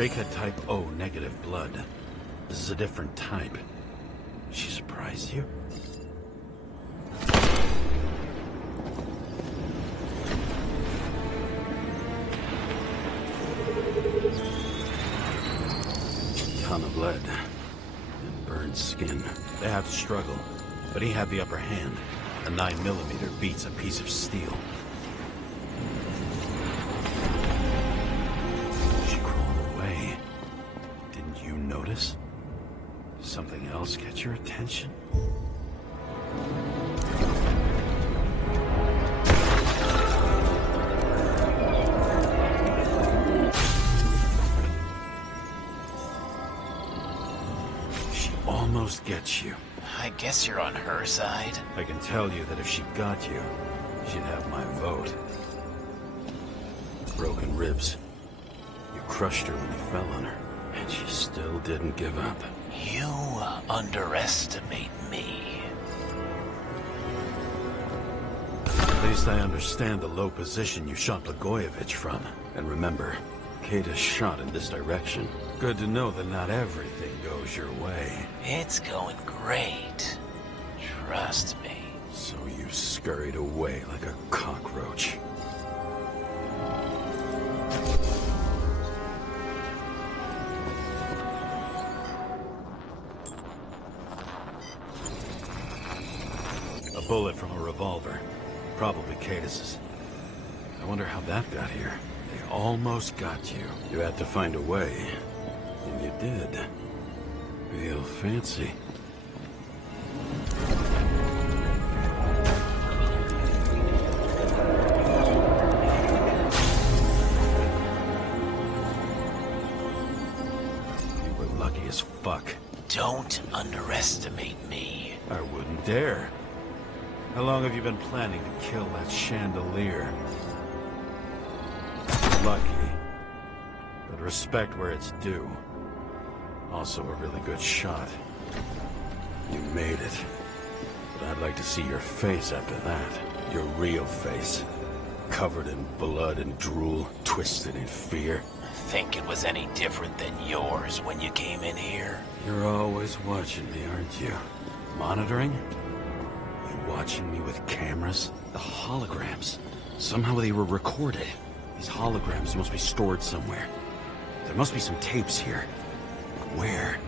Drake had type O negative blood. This is a different type. She surprised you? Ton of lead. And burned skin. They had to struggle, but he had the upper hand. A 9mm beats a piece of steel. She crawled away. Didn't you notice? Something else get your attention? She almost gets you. I guess you're on her side. I can tell you that if she got you, she'd have my vote. Broken ribs. You crushed her when you fell on her, and she still didn't give up. You underestimate me. At least I understand the low position you shot Blagojevich from. And remember, Kata's shot in this direction. Good to know that not everything goes your way. It's going great. Trust me. So you scurried away like a cockroach. A bullet from a revolver. Probably Katis's. I wonder how that got here. They almost got you. You had to find a way. And you did. Real fancy. You were lucky as fuck. Don't underestimate me. I wouldn't dare. How long have you been planning to kill that chandelier? Lucky. But respect where it's due. Also a really good shot. You made it. But I'd like to see your face after that. Your real face. Covered in blood and drool, twisted in fear. Think it was any different than yours when you came in here? You're always watching me, aren't you? Monitoring? You watching me with cameras? The holograms. Somehow they were recorded. These holograms must be stored somewhere. There must be some tapes here. But where?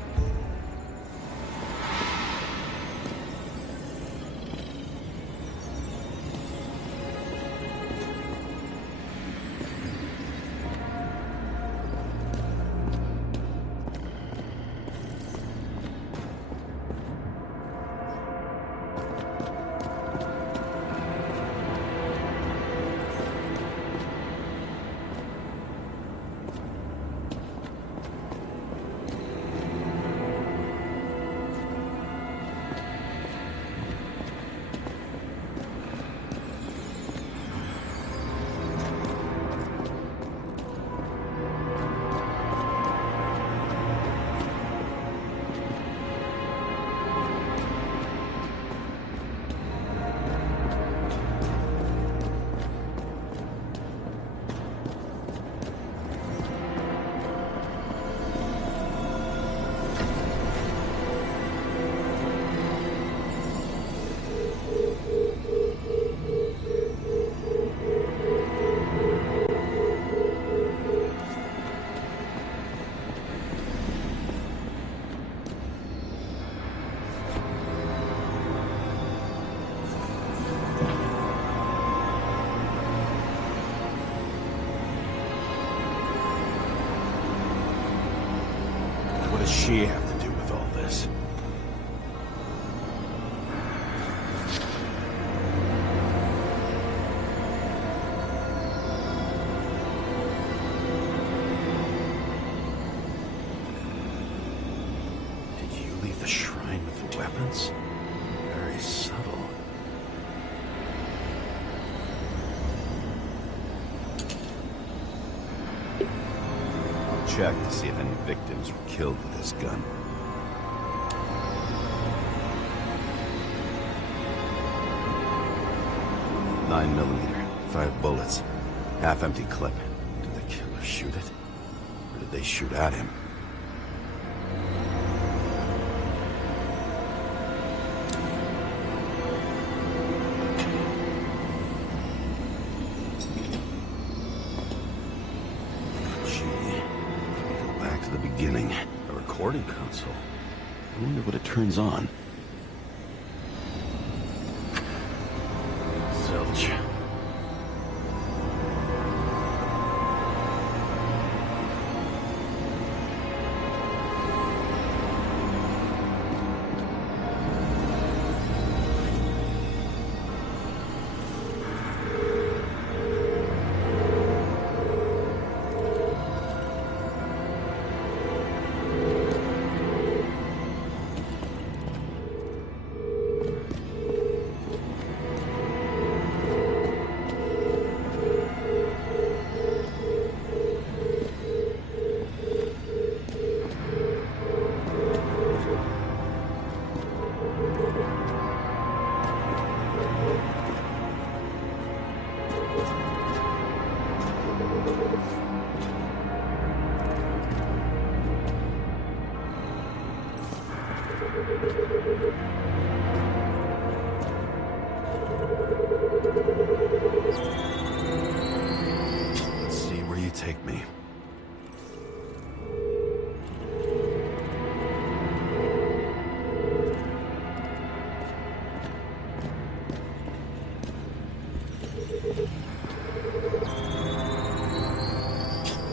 What does she have to do with all this? Did you leave the shrine with the weapons? Very subtle. Check to see if any victims were killed with this gun. Nine millimeter, 5 bullets, half-empty clip. Did the killer shoot it? Or did they shoot at him. Beginning. A recording console. I wonder what it turns on. Zilch. Let's see where you take me.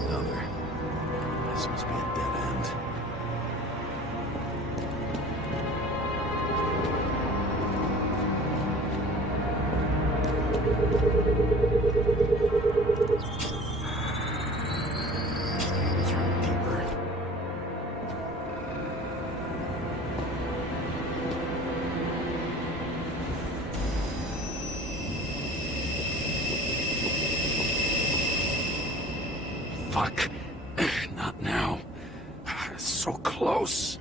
Another. This must be a dead end. Let's run deeper. Fuck. Not now. So close.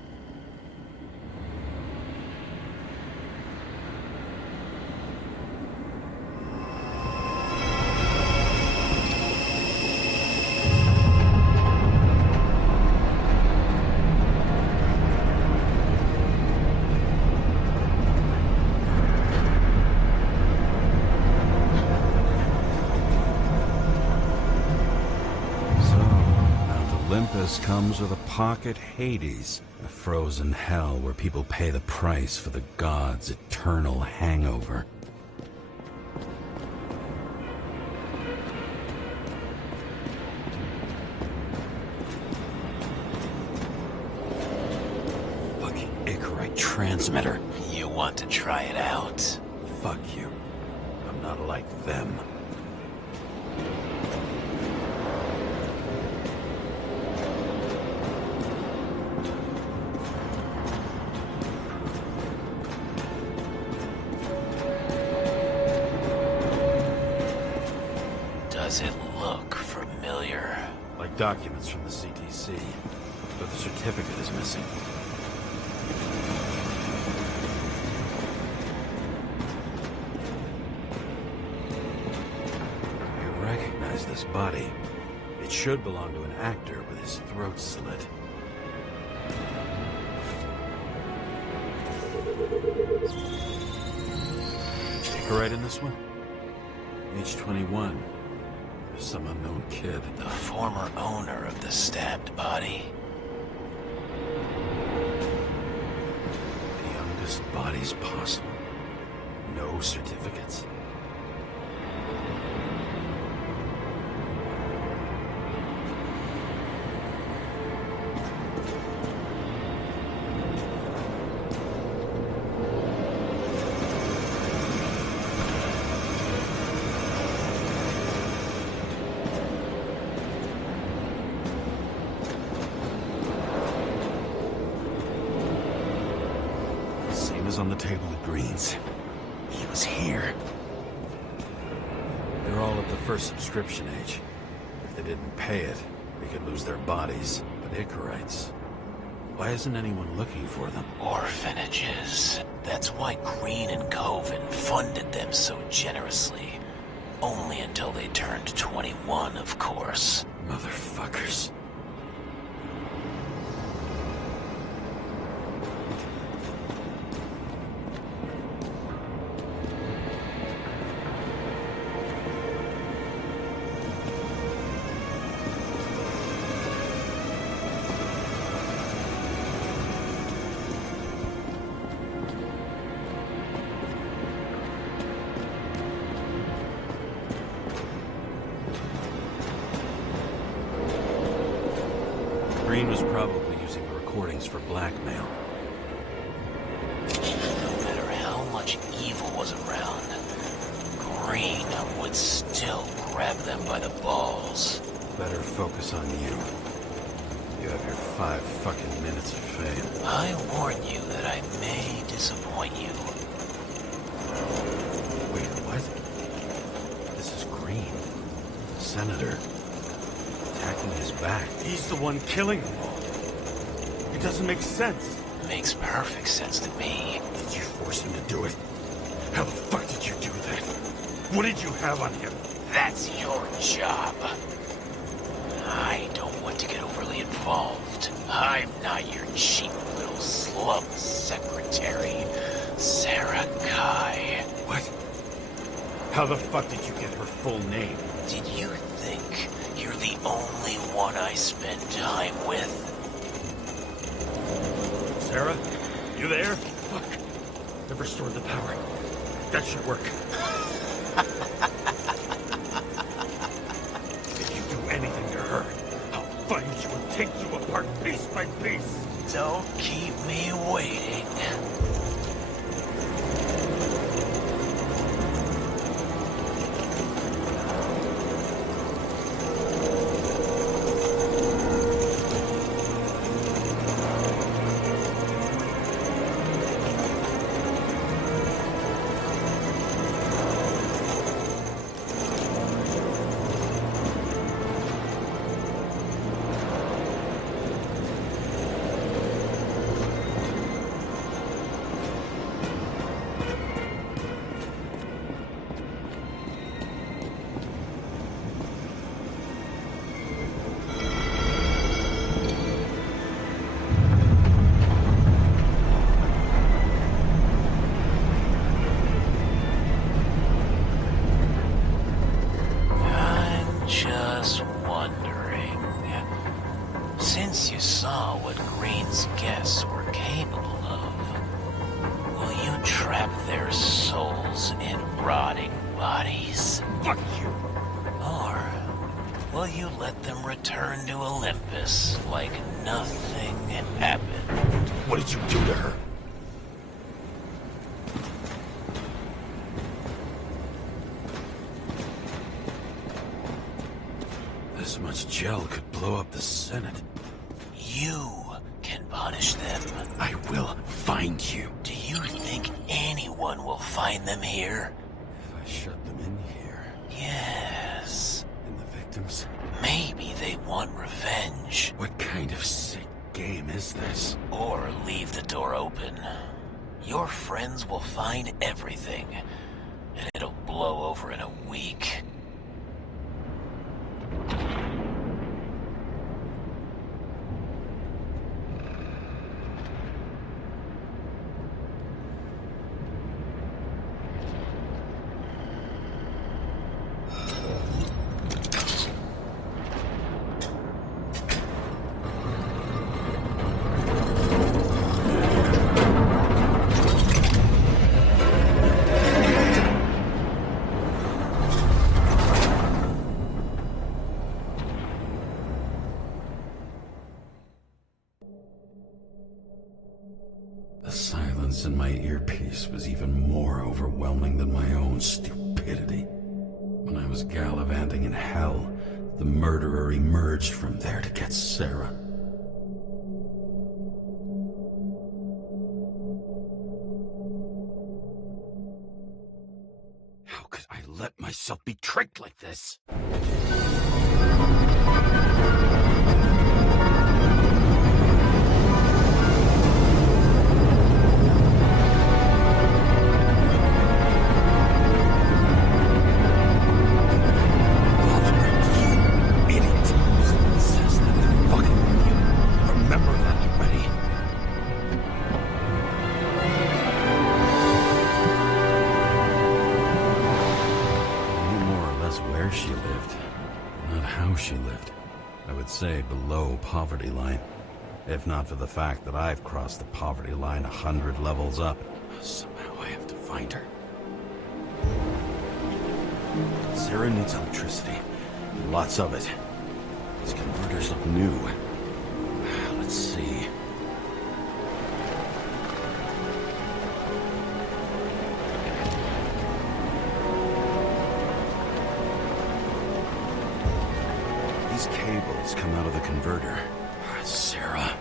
Olympus comes with a pocket Hades, a frozen hell where people pay the price for the gods' eternal hangover. Fucking Icarite transmitter. You want to try it out? Fuck you. I'm not like them. Does it look familiar? Like documents from the CTC, but the certificate is missing. I recognize this body. It should belong to an actor with his throat slit. Right in this one? Age 21. Some unknown kid. The former owner of the stabbed body. The youngest bodies possible. No certificates. On the table of greens. He was here. They're all at the first subscription age. If they didn't pay it, they could lose their bodies. But Icarites, why isn't anyone looking for them? Orphanages. That's why Green and Coven funded them so generously. Only until they turned 21, of course. Motherfuckers. recordings for blackmail. No matter how much evil was around, Green would still grab them by the balls. Better focus on you. You have your 5 fucking minutes of fame. I warn you that I may disappoint you. Wait, what? This is Green. Senator. Attacking his back. He's the one killing them all. It doesn't make sense. Makes perfect sense to me. Did you force him to do it? How the fuck did you do that? What did you have on him? That's your job. I don't want to get overly involved. I'm not your cheap little slum secretary, Sarah Kai. What? How the fuck did you get her full name? Did you think you're the only one I spend time with? Sarah? You there? Fuck. Never restored the power. That should work. If you do anything to her, I'll find you and take you apart piece by piece. Don't keep me waiting. Just wondering, since you saw what Green's guests were capable of, will you trap their souls in rotting bodies? Fuck you! Or will you let them return to Olympus like nothing happened? What did you do to her? This much gel could blow up the Senate. You can punish them. I will find you. Do you think anyone will find them here? If I shut them in here... Yes. And the victims? Maybe they want revenge. What kind of sick game is this? Or leave the door open. Your friends will find everything, and it'll blow over in a week. The silence in my earpiece was even more overwhelming than my own stupidity. When I was gallivanting in hell, the murderer emerged from there to get Sarah. How could I let myself be tricked like this? She lived, not how she lived. I would say below poverty line, if not for the fact that I've crossed the poverty line 100 levels up. Somehow I have to find her. Sarah needs electricity, lots of it. These converters look new. Let's see. These cables come out of the converter. Sarah,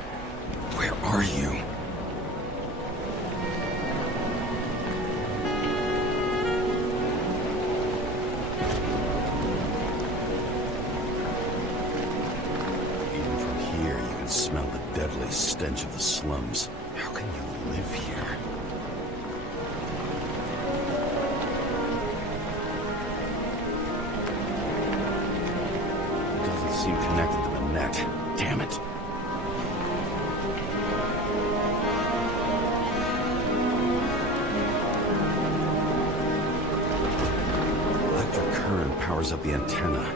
where are you? Even from here, you can smell the deadly stench of the slums. How can you live here? It doesn't seem connected to the net. Damn it. Electric current powers up the antenna.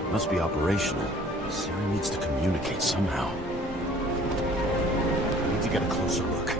It must be operational. Sarah needs to communicate somehow. I need to get a closer look.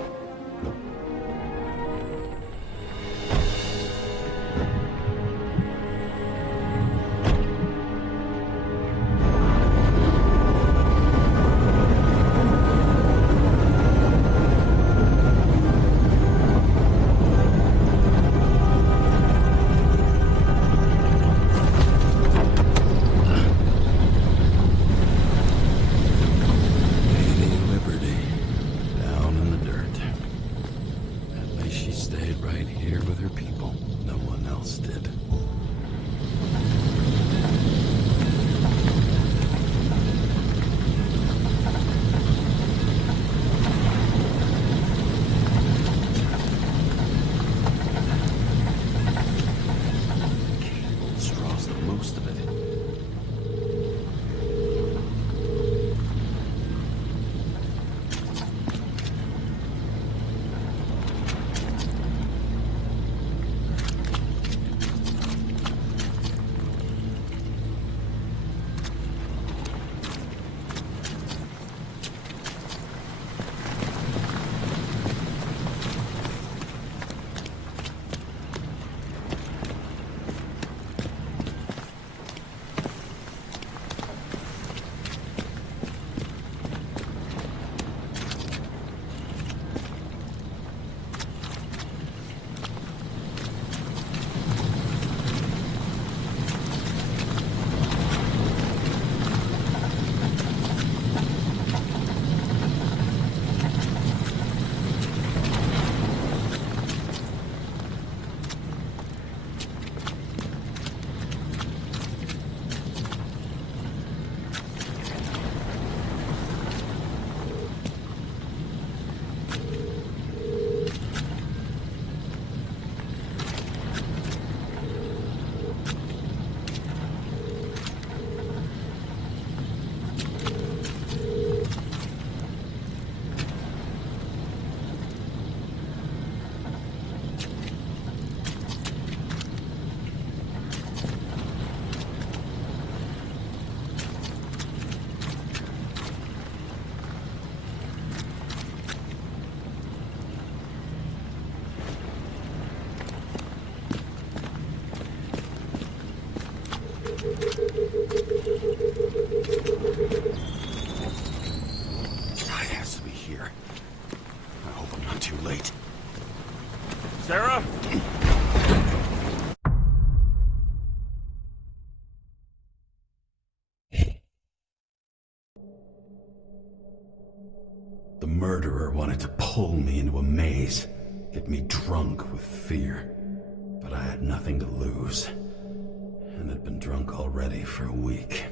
Sarah? The murderer wanted to pull me into a maze, get me drunk with fear. But I had nothing to lose, and had been drunk already for a week.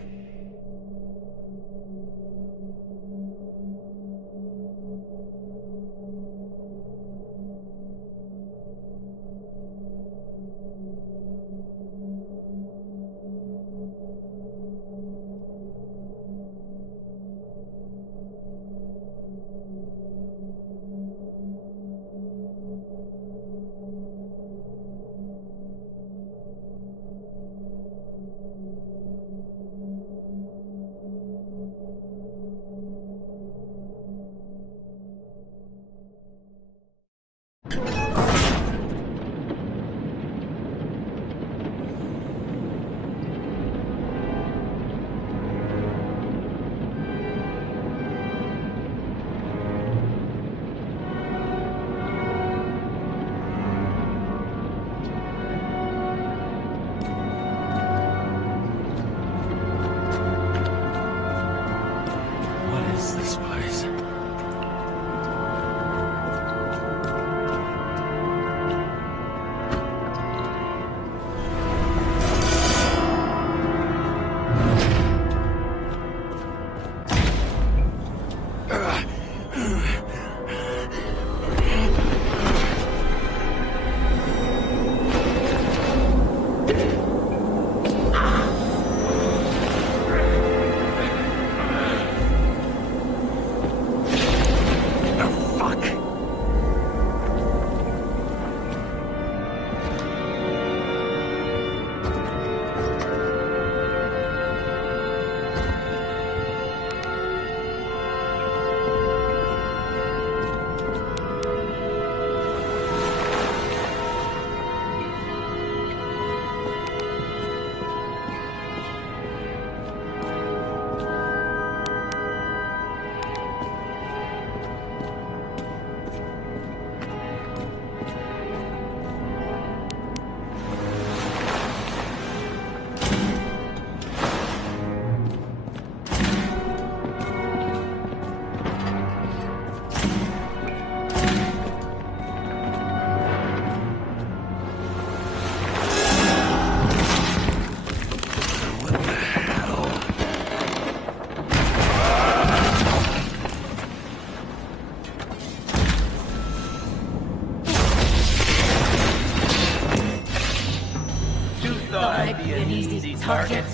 an easy target.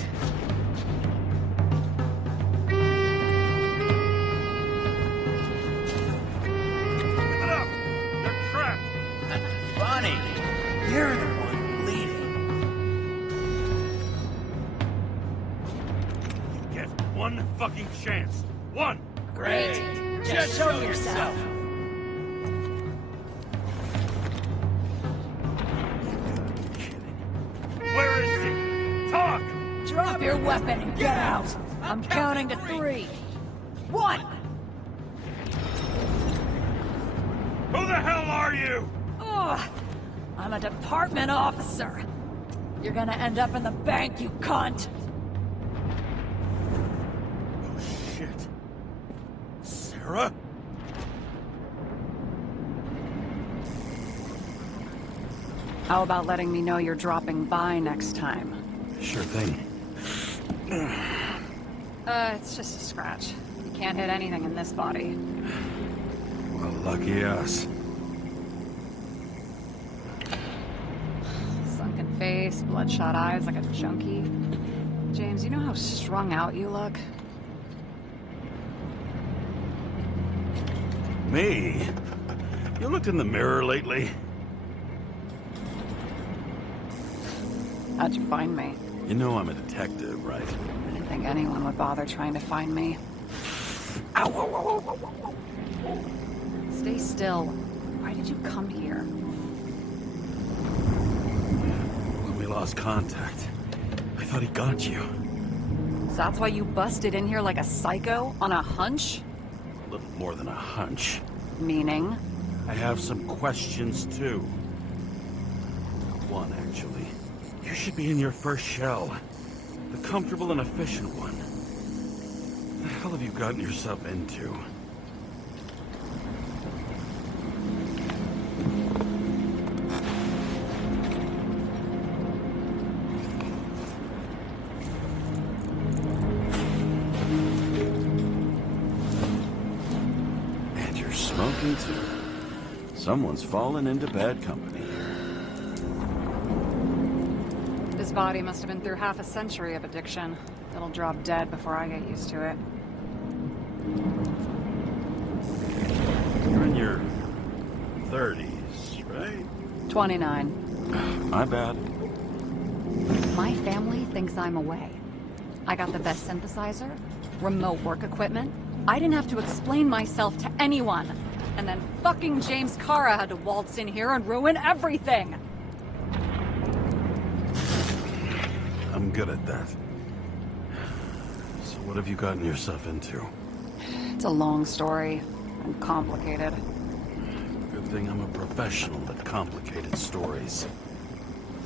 Give it up! You're trapped! Funny. You're the one bleeding. You get one fucking chance. One! Great. Just show yourself. Where is he? Talk! Drop your weapon and get out. I'm counting to 3. 1. Who the hell are you? Ugh. I'm a department officer. You're gonna end up in the bank, you cunt. Oh, shit. Sarah? How about letting me know you're dropping by next time? Sure thing. It's just a scratch. You can't hit anything in this body. Well, lucky us. Sunken face, bloodshot eyes like a junkie. James, you know how strung out you look? Me? You looked in the mirror lately? How'd you find me? You know I'm a detective, right? I didn't think anyone would bother trying to find me. Ow! Whoa, whoa, whoa, whoa, whoa. Stay still. Why did you come here? When we lost contact, I thought he got you. So that's why you busted in here like a psycho? On a hunch? A little more than a hunch. Meaning? I have some questions, too. One, actually. You should be in your first shell. The comfortable and efficient one. What the hell have you gotten yourself into? And you're smoking too. Someone's fallen into bad company. This body must have been through half a century of addiction. It'll drop dead before I get used to it. You're in your 30s, right? 29. My bad. My family thinks I'm away. I got the best synthesizer, remote work equipment. I didn't have to explain myself to anyone. And then fucking James Kara had to waltz in here and ruin everything. I'm good at that. So what have you gotten yourself into? It's a long story and complicated. Good thing I'm a professional at complicated stories.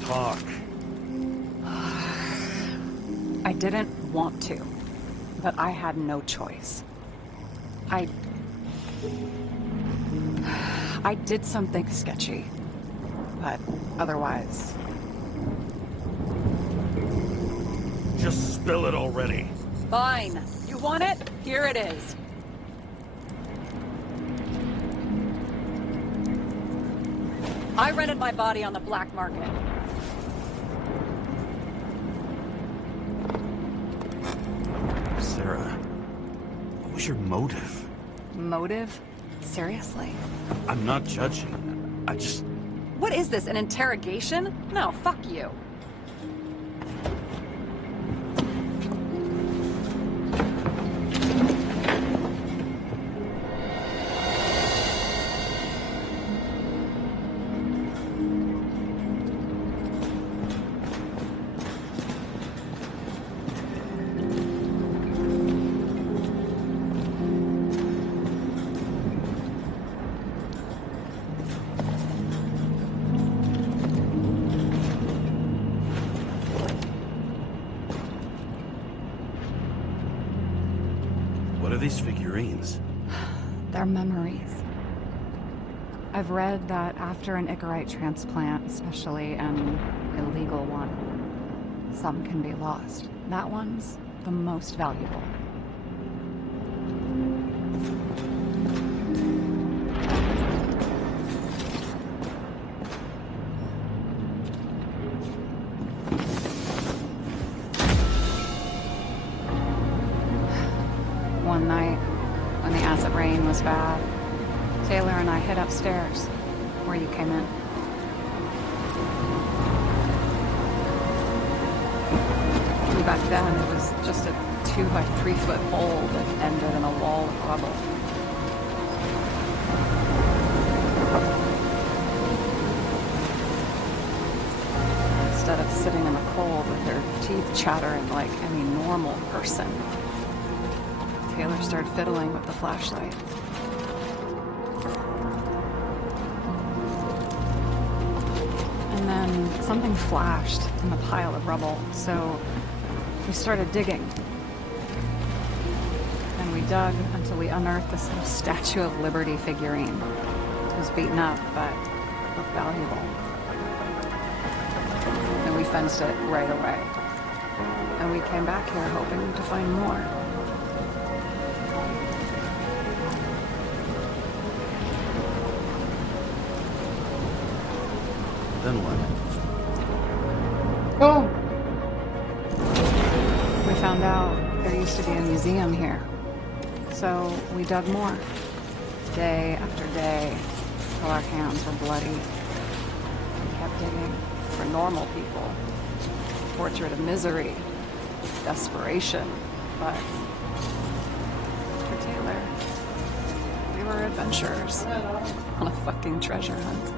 Talk. I didn't want to, but I had no choice. I did something sketchy, but otherwise... Just spill it already. Fine. You want it? Here it is. I rented my body on the black market. Sarah, what was your motive? Motive? Seriously? I'm not judging. I just... What is this, an interrogation? No, fuck you. What are these figurines? They're memories. I've read that after an Icarite transplant, especially an illegal one, some can be lost. That one's the most valuable. was bad. Taylor and I hid upstairs, where you came in. And back then, it was just a 2 by 3 foot hole that ended in a wall of rubble. Instead of sitting in the cold with her teeth chattering like any normal person, Taylor started fiddling with the flashlight. And then something flashed in the pile of rubble, so we started digging. And we dug until we unearthed this little Statue of Liberty figurine. It was beaten up, but looked valuable. And we fenced it right away. And we came back here hoping to find more. Then what? Oh! We found out there used to be a museum here. So we dug more. Day after day, till our hands were bloody. We kept digging for normal people. Portrait of misery, desperation, but for Taylor, we were adventurers on a fucking treasure hunt.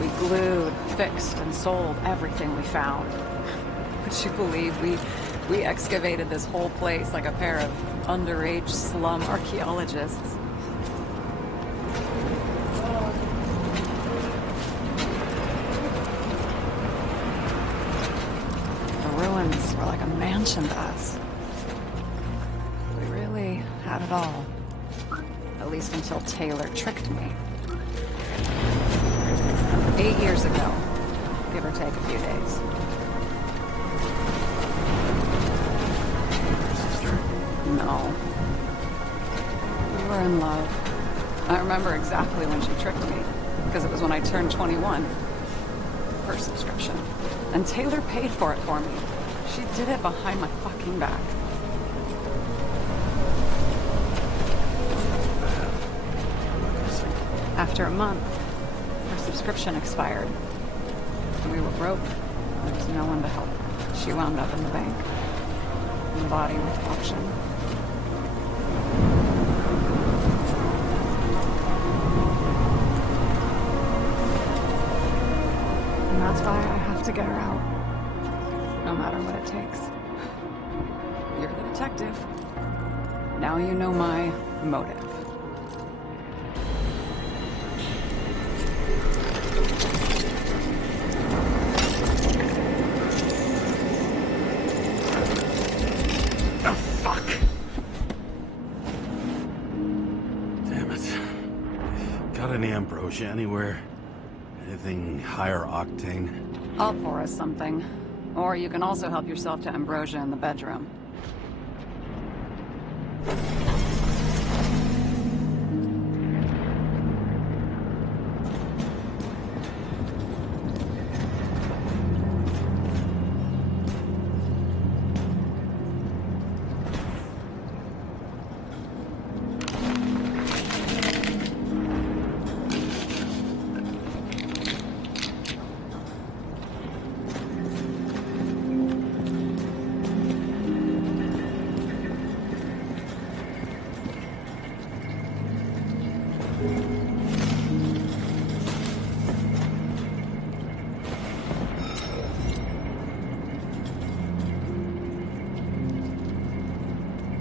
We glued, fixed, and sold everything we found. Would you believe we excavated this whole place like a pair of underage slum archaeologists? The ruins were like a mansion to us. We really had it all. At least until Taylor tricked me. 8 years ago, give or take a few days. No. We were in love. I remember exactly when she tricked me, because it was when I turned 21. Her subscription. And Taylor paid for it for me. She did it behind my fucking back. After a month, her subscription expired. And we were broke. There was no one to help. She wound up in the bank. And the body was auction. And that's why I have to get her out. No matter what it takes. You're the detective. Now you know my motive. Any ambrosia anywhere? Anything higher octane? I'll pour us something. Or you can also help yourself to ambrosia in the bedroom.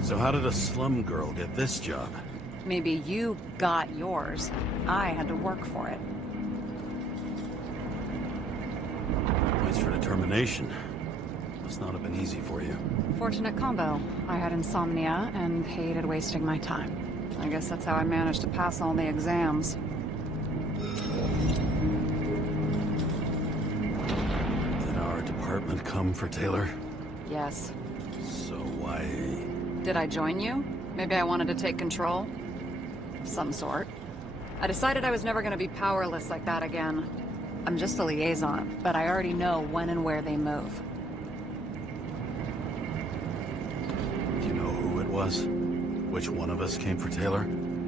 So how did a slum girl get this job? Maybe you got yours. I had to work for it. Points for determination. Must not have been easy for you. Fortunate combo. I had insomnia and hated wasting my time. I guess that's how I managed to pass all the exams. Did our department come for Taylor? Yes. So why... Did I join you? Maybe I wanted to take control? Of some sort. I decided I was never going to be powerless like that again. I'm just a liaison, but I already know when and where they move. Do you know who it was? which one of us came for Taylor?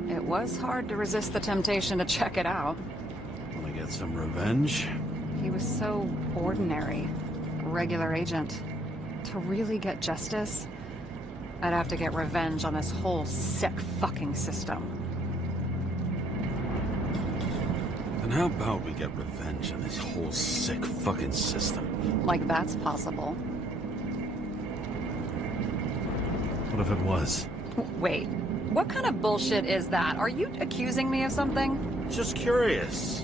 It was hard to resist the temptation to check it out. Wanna get some revenge? He was so ordinary. A regular agent. To really get justice, I'd have to get revenge on this whole sick fucking system. Then how about we get revenge on this whole sick fucking system? Like that's possible. What if it was? Wait, what kind of bullshit is that? Are you accusing me of something? Just curious.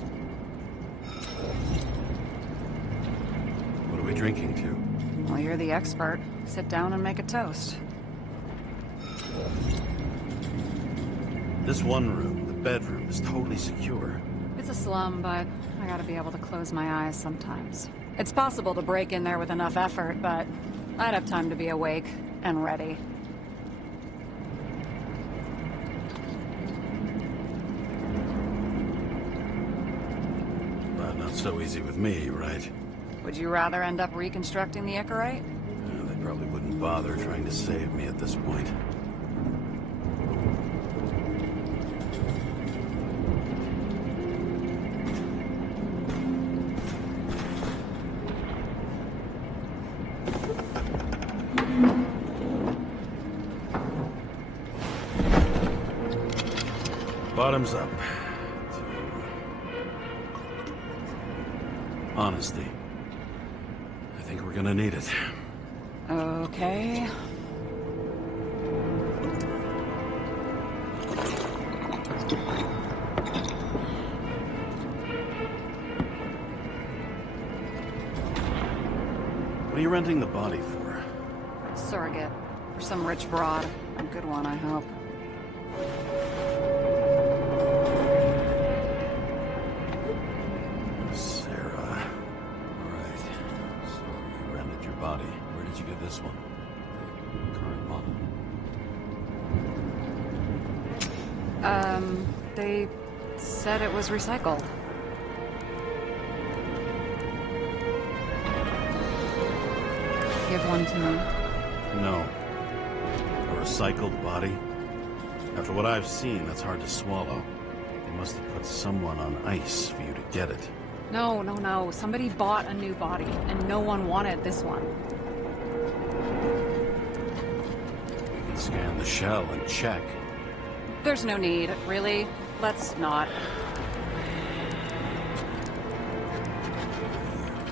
What are we drinking to? Well, you're the expert. Sit down and make a toast. This one room, the bedroom, is totally secure. It's a slum, but I gotta be able to close my eyes sometimes. It's possible to break in there with enough effort, but I'd have time to be awake and ready. But not so easy with me, right? Would you rather end up reconstructing the Icarite? They probably wouldn't bother trying to save me at this point. Bottoms up. Honesty. I think we're gonna need it. Okay. What are you renting the body for? Surrogate. For some rich broad. A good one, I hope. Sarah. Alright. So you rented your body. Where did you get this one? The current model. They said it was recycled. Give one to me. No. A recycled body? After what I've seen, that's hard to swallow. They must have put someone on ice for you to get it. No, no, no. Somebody bought a new body, and no one wanted this one. We can scan the shell and check. There's no need, really. Let's not.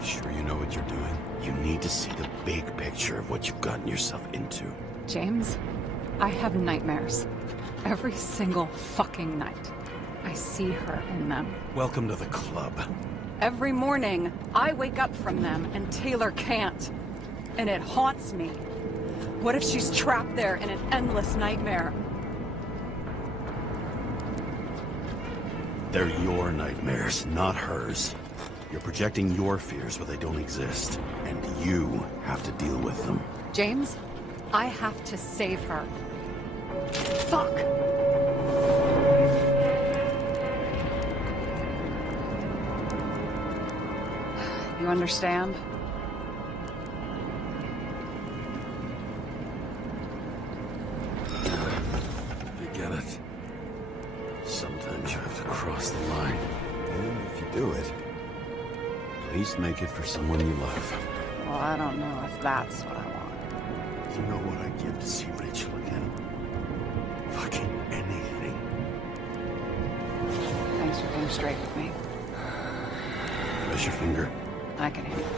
Sure you know what you're doing? You need to see the big picture of what you've gotten yourself into. James, I have nightmares. Every single fucking night. I see her in them. Welcome to the club. Every morning, I wake up from them, and Taylor can't. And it haunts me. What if she's trapped there in an endless nightmare? They're your nightmares, not hers. You're projecting your fears where they don't exist, and you have to deal with them. James, I have to save her. Fuck! You understand? I get it. Sometimes you have to cross the line. And if you do it, please make it for someone you love. Well, I don't know if that's what I want. You know what I'd give to see Rachel again? Fucking anything. Thanks for being straight with me. Press your finger. I can handle it.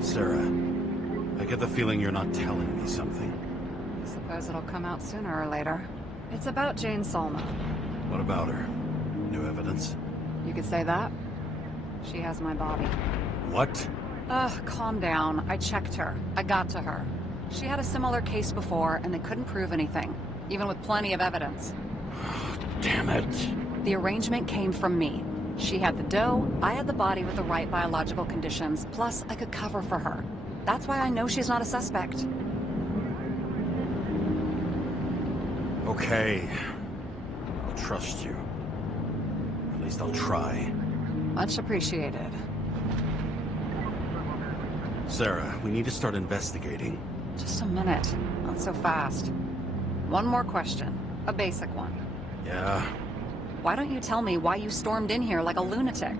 Sarah, I get the feeling you're not telling me something. Suppose it'll come out sooner or later. It's about Jane Salma. What about her? New evidence? You could say that. She has my body. What? Calm down. I checked her. I got to her. She had a similar case before, and they couldn't prove anything, even with plenty of evidence. Damn it. The arrangement came from me. She had the dough, I had the body with the right biological conditions, plus I could cover for her. That's why I know she's not a suspect. Okay. I'll trust you. At least I'll try. Much appreciated. Sarah, we need to start investigating. Just a minute. Not so fast. One more question. A basic one. Yeah? Why don't you tell me why you stormed in here like a lunatic?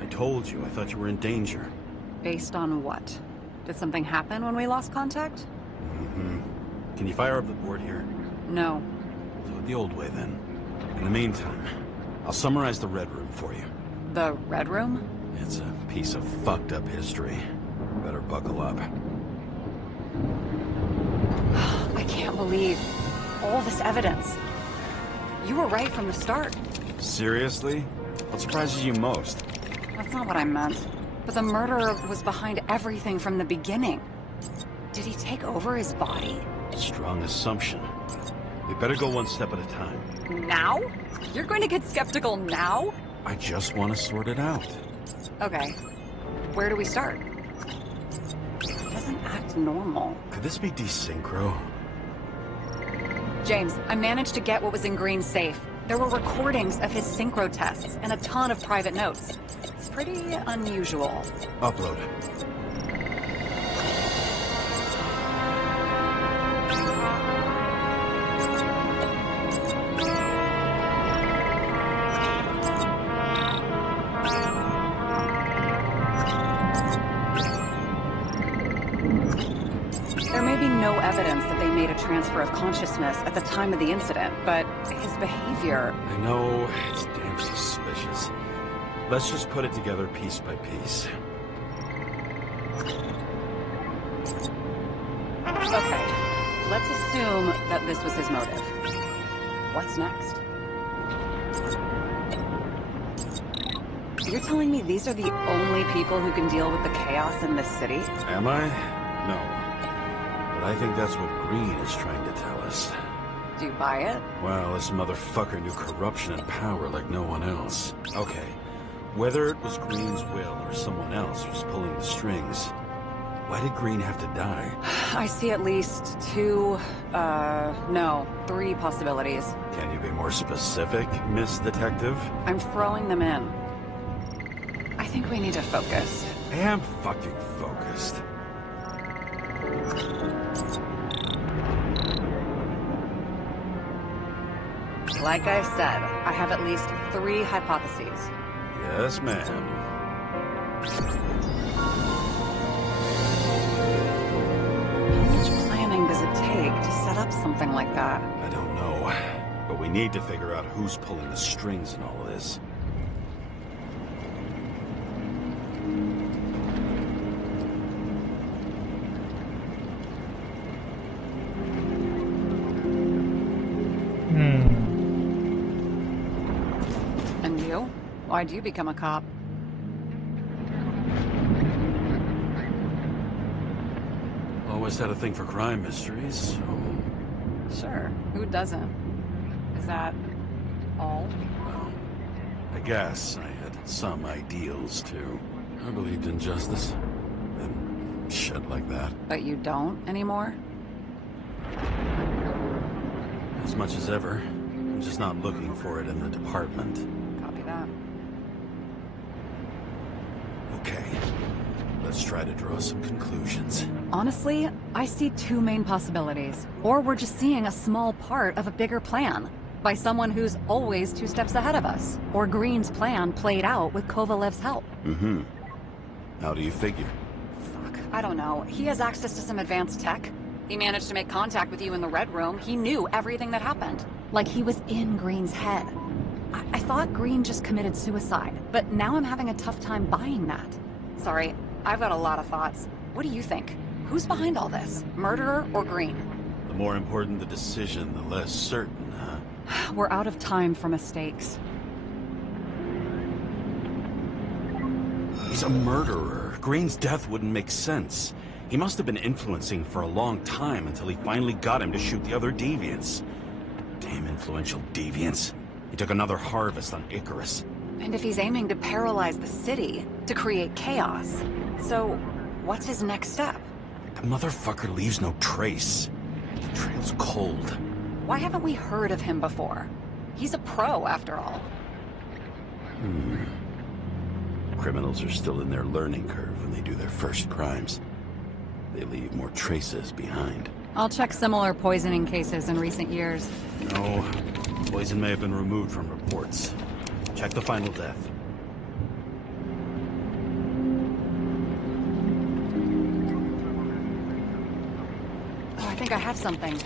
I told you, I thought you were in danger. Based on what? Did something happen when we lost contact? Mm-hmm. Can you fire up the board here? No. So the old way, then. In the meantime, I'll summarize the Red Room for you. The Red Room? It's a piece of fucked up history. Better buckle up. I can't believe all this evidence. You were right from the start. Seriously? What surprises you most? That's not what I meant. But the murderer was behind everything from the beginning. Did he take over his body? Strong assumption. We better go one step at a time. Now? You're going to get skeptical now? I just want to sort it out. Okay. Where do we start? He doesn't act normal. Could this be desynchro? James, I managed to get what was in Green's safe. There were recordings of his synchro tests and a ton of private notes. It's pretty unusual. Upload. There may be no evidence that they made a transfer of consciousness at the time of the incident, but his behavior... I know, it's damn suspicious. Let's just put it together piece by piece. Okay, let's assume that this was his motive. What's next? You're telling me these are the only people who can deal with the chaos in this city? Am I? No. But I think that's what Green is trying to tell us. Do you buy it? Well, this motherfucker knew corruption and power like no one else. Okay, whether it was Green's will or someone else was pulling the strings, why did Green have to die? I see at least three possibilities. Can you be more specific, Miss Detective? I'm throwing them in. I think we need to focus. I am fucking focused. Like I said, I have at least 3 hypotheses. Yes, ma'am. How much planning does it take to set up something like that? I don't know, but we need to figure out who's pulling the strings in all of this. And you? Why'd you become a cop? Always had a thing for crime mysteries, so... Sure, who doesn't? Is that all? Well, I guess I had some ideals, too. I believed in justice. And shit like that. But you don't anymore? As much as ever. I'm just not looking for it in the department. Copy that. Okay. Let's try to draw some conclusions. Honestly, I see 2 main possibilities. Or we're just seeing a small part of a bigger plan. By someone who's always 2 steps ahead of us. Or Green's plan played out with Kovalev's help. Mm-hmm. How do you figure? Fuck, I don't know. He has access to some advanced tech. He managed to make contact with you in the Red Room. He knew everything that happened. Like he was in Green's head. I thought Green just committed suicide, but now I'm having a tough time buying that. Sorry, I've got a lot of thoughts. What do you think? Who's behind all this? Murderer or Green? The more important the decision, the less certain, huh? We're out of time for mistakes. He's a murderer. Green's death wouldn't make sense. He must have been influencing for a long time until he finally got him to shoot the other deviants. Damn influential deviants. He took another harvest on Icarus. And if he's aiming to paralyze the city, to create chaos, so what's his next step? The motherfucker leaves no trace. The trail's cold. Why haven't we heard of him before? He's a pro, after all. Criminals are still in their learning curve when they do their first crimes. They leave more traces behind. I'll check similar poisoning cases in recent years. No, poison may have been removed from reports. Check the final death. Oh, I think I have something.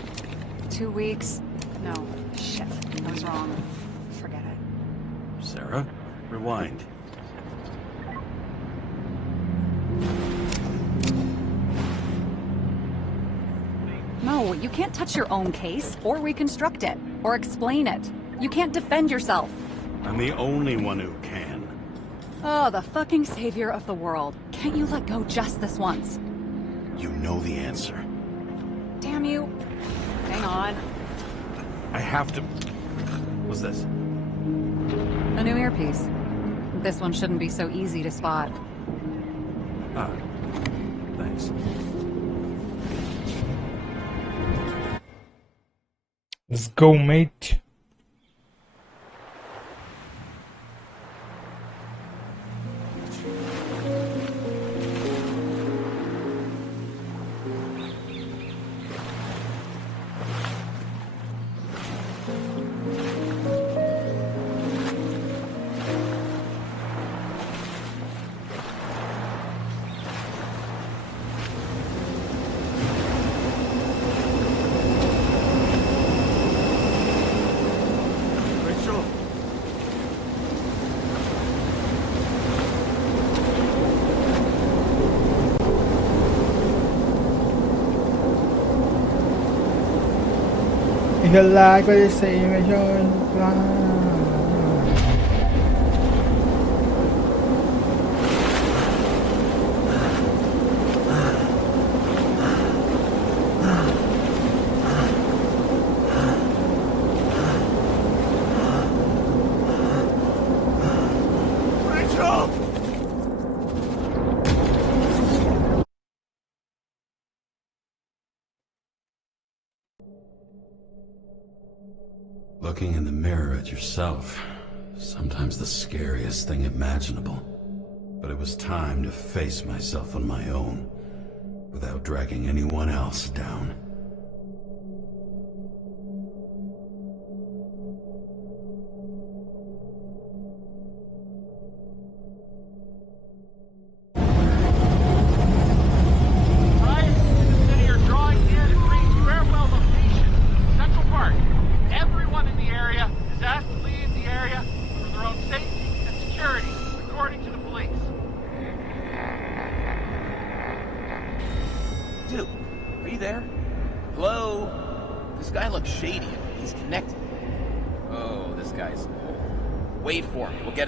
2 weeks. No, shit. I was wrong. Forget it. Sarah, rewind. No, you can't touch your own case, or reconstruct it, or explain it. You can't defend yourself. I'm the only one who can. Oh, the fucking savior of the world. Can't you let go just this once? You know the answer. Damn you. Hang on. I have to... What's this? A new earpiece. This one shouldn't be so easy to spot. Ah, thanks. Let's go, mate. Like what you say, Looking in the mirror at yourself, sometimes the scariest thing imaginable. But it was time to face myself on my own, without dragging anyone else down.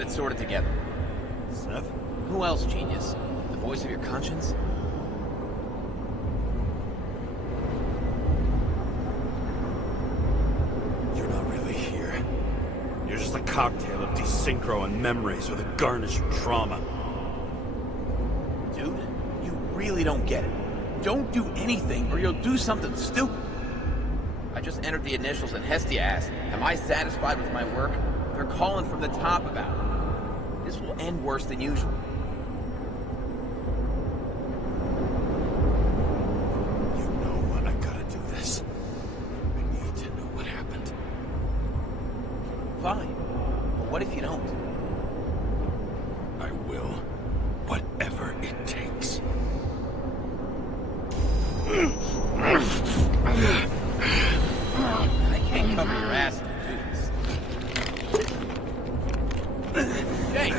Sorted together. Seth? Who else, genius? The voice of your conscience? You're not really here. You're just a cocktail of desynchro and memories with a garnish of trauma. Dude, you really don't get it. Don't do anything or you'll do something stupid. I just entered the initials and Hestia asked, am I satisfied with my work? They're calling from the top about it. This will end worse than usual. You know I gotta do this. I need to know what happened. Fine. But what if you don't? I will. Whatever it takes. I can't cover your ass if you do this. Hey!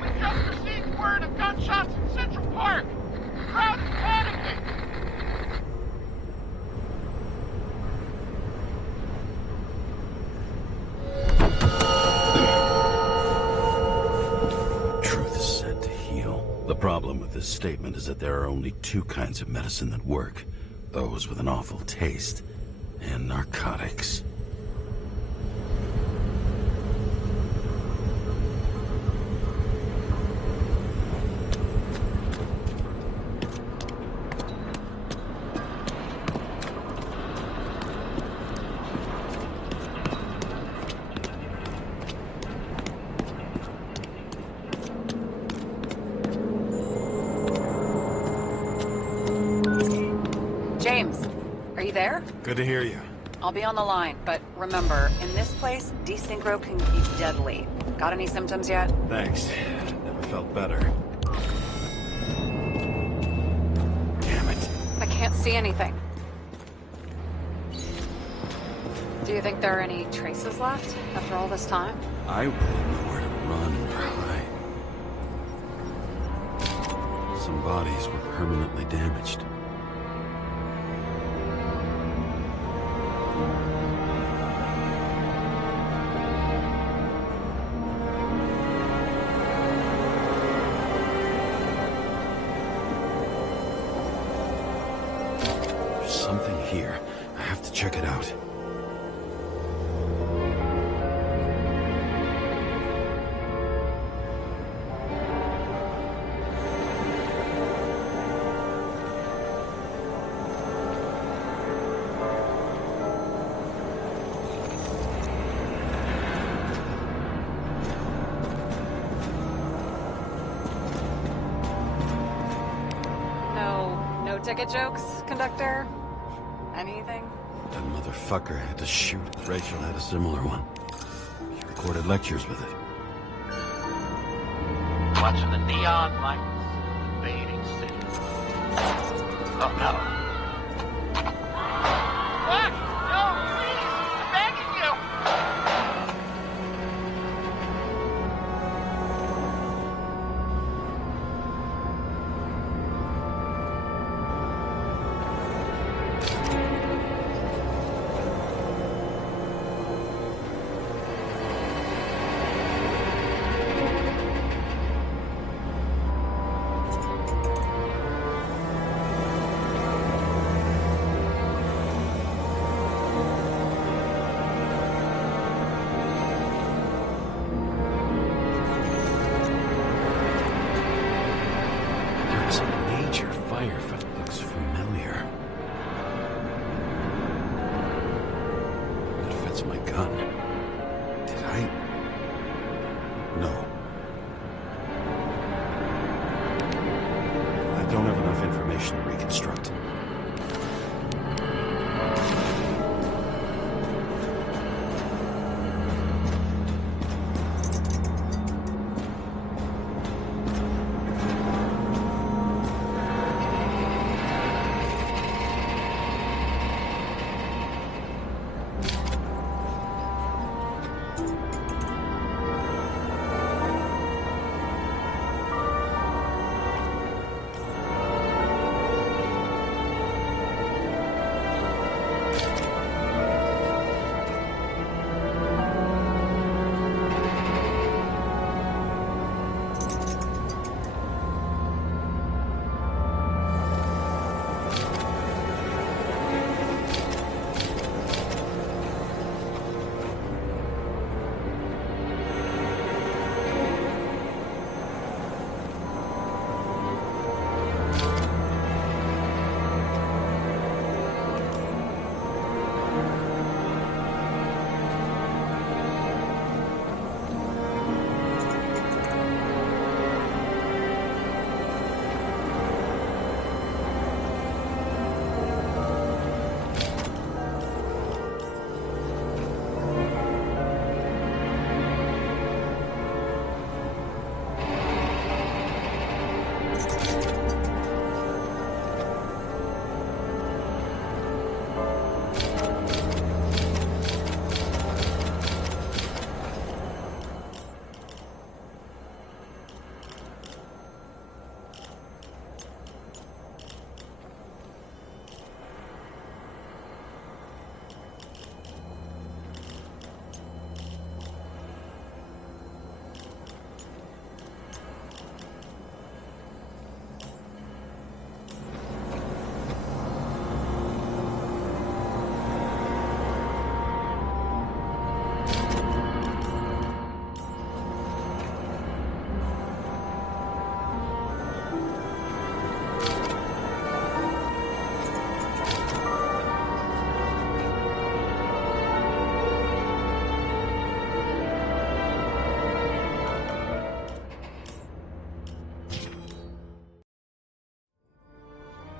We just received word of gunshots in Central Park! The crowd is panicking! Truth is said to heal. The problem with this statement is that there are only two kinds of medicine that work. Those with an awful taste, and narcotics. James, are you there? Good to hear you. I'll be on the line, but remember, in this place, desynchro can be deadly. Got any symptoms yet? Thanks. Never felt better. Damn it. I can't see anything. Do you think there are any traces left after all this time? I wouldn't know where to run or hide. Some bodies were permanently damaged. There's something here. I have to check it out. No ticket jokes, conductor? Anything? That motherfucker had to shoot. Rachel had a similar one. She recorded lectures with it. Watching the neon lights, invading city. Oh no. What? No, please! I'm begging you! There's a major firefight. Looks familiar. It fits my gun. Did I? No. I don't have enough information to reconstruct.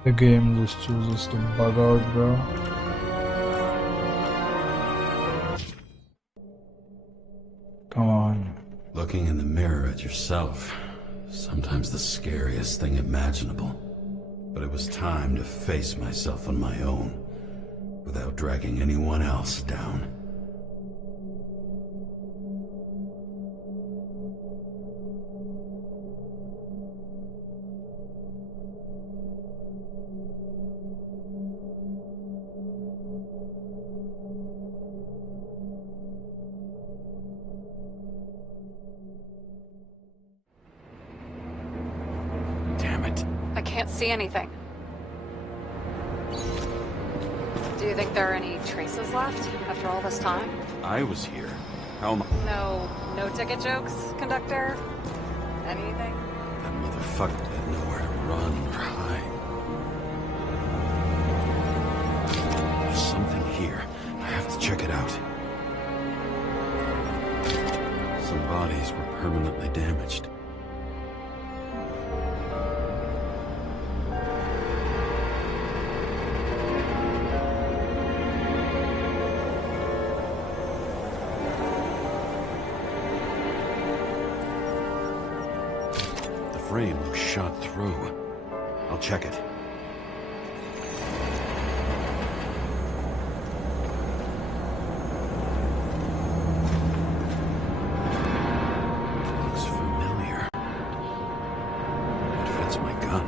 The game just chooses to bug out, bro. Come on. Looking in the mirror at yourself, sometimes the scariest thing imaginable. But it was time to face myself on my own, without dragging anyone else down. I can't see anything. Do you think there are any traces left after all this time? I was here. How am I? No ticket jokes, conductor? Anything? That motherfucker had nowhere to run or hide. There's something here. I have to check it out. Some bodies were permanently damaged. The frame looks shot through. I'll check it. Looks familiar. It fits my gun.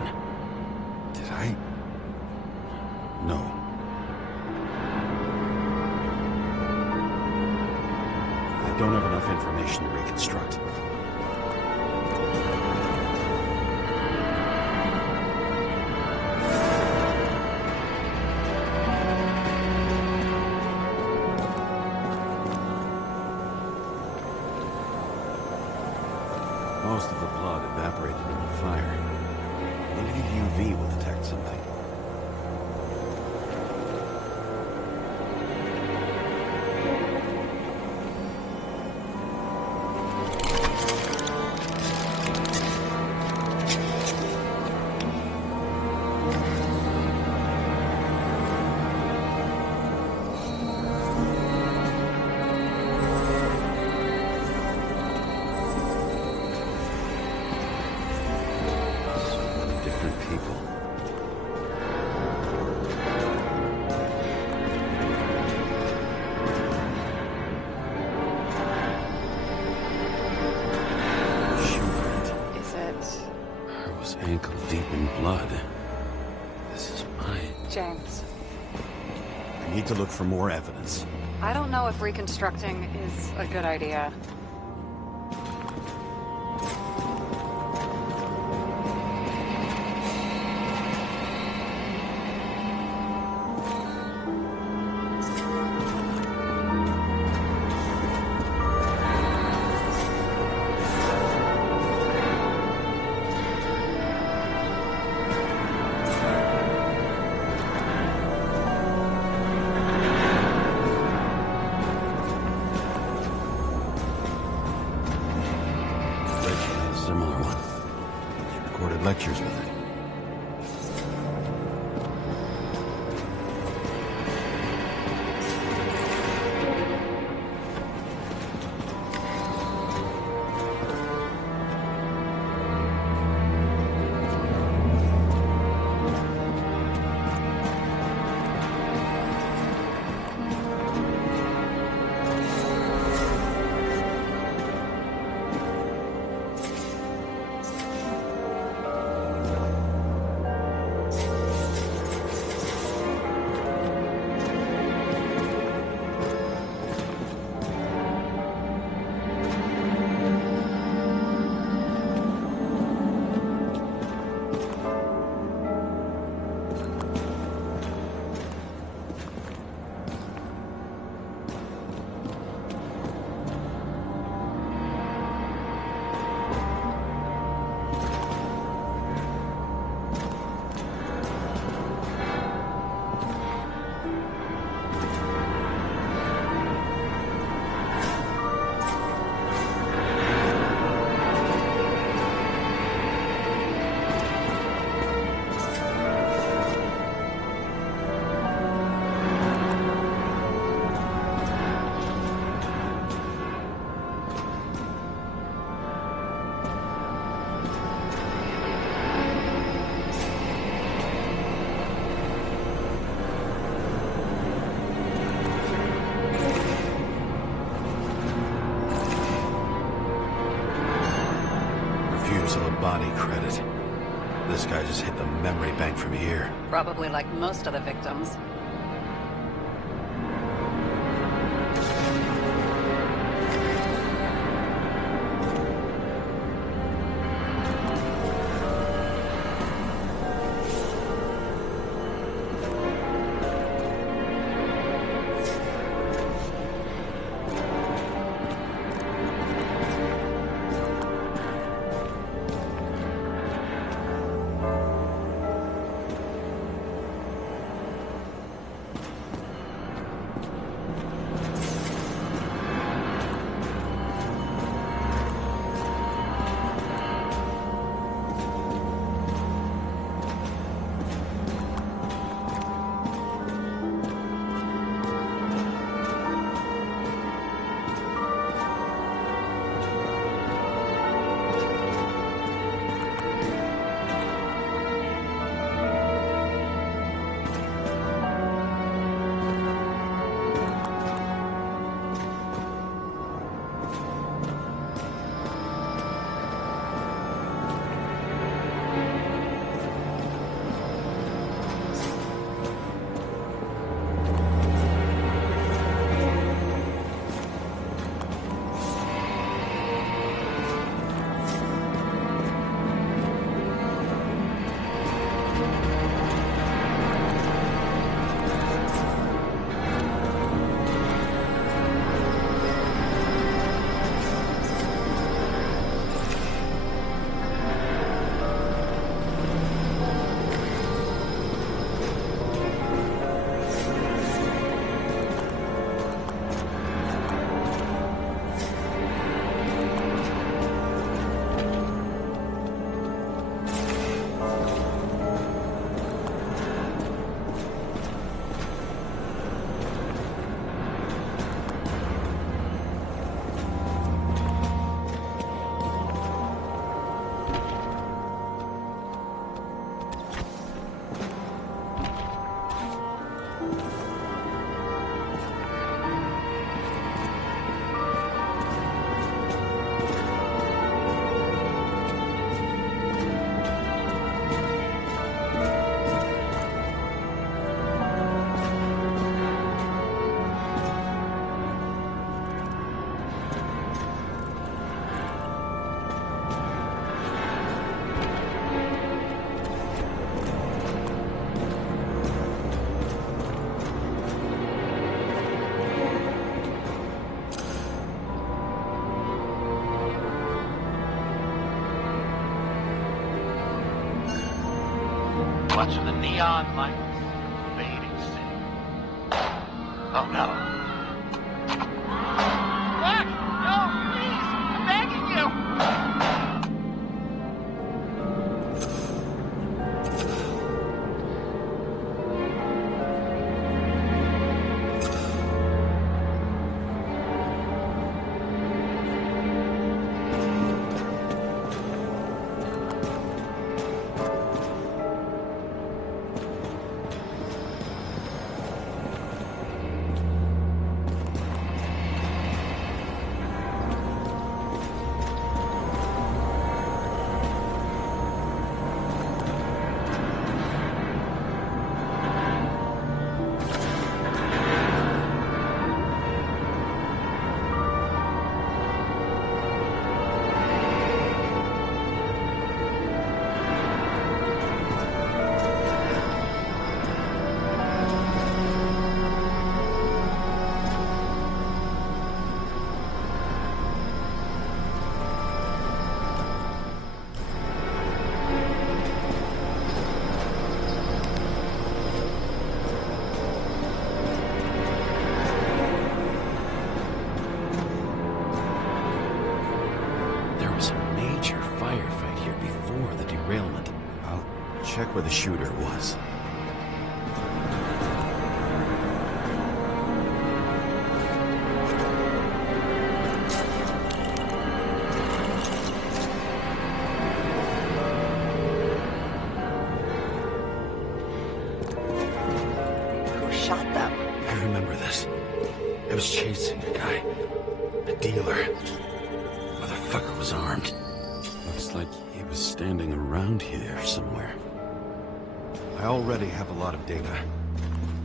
Did I? No. I don't have enough information to reconstruct. Most of the blood evaporated in the fire. Maybe UV will detect something. People. Is it? I was ankle deep in blood. This is mine. James. I need to look for more evidence. I don't know if reconstructing is a good idea. Similar one. He recorded lectures with it. read it. This guy just hit the memory bank from here. Probably like most of the victims. Watch the neon lights fading city. Oh no. What? No, please! I'm begging you! Check where the shooter was. Who shot them? I remember this. It was chasing a guy. A dealer. Motherfucker was armed. Looks like He was standing around here somewhere. I already have a lot of data.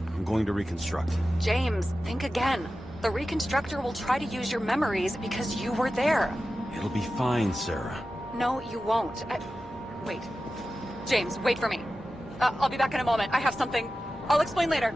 I'm going to reconstruct. James, think again. The reconstructor will try to use your memories because you were there. It'll be fine, Sarah. No, you won't. Wait. James, wait for me. I'll be back in a moment. I have something. I'll explain later.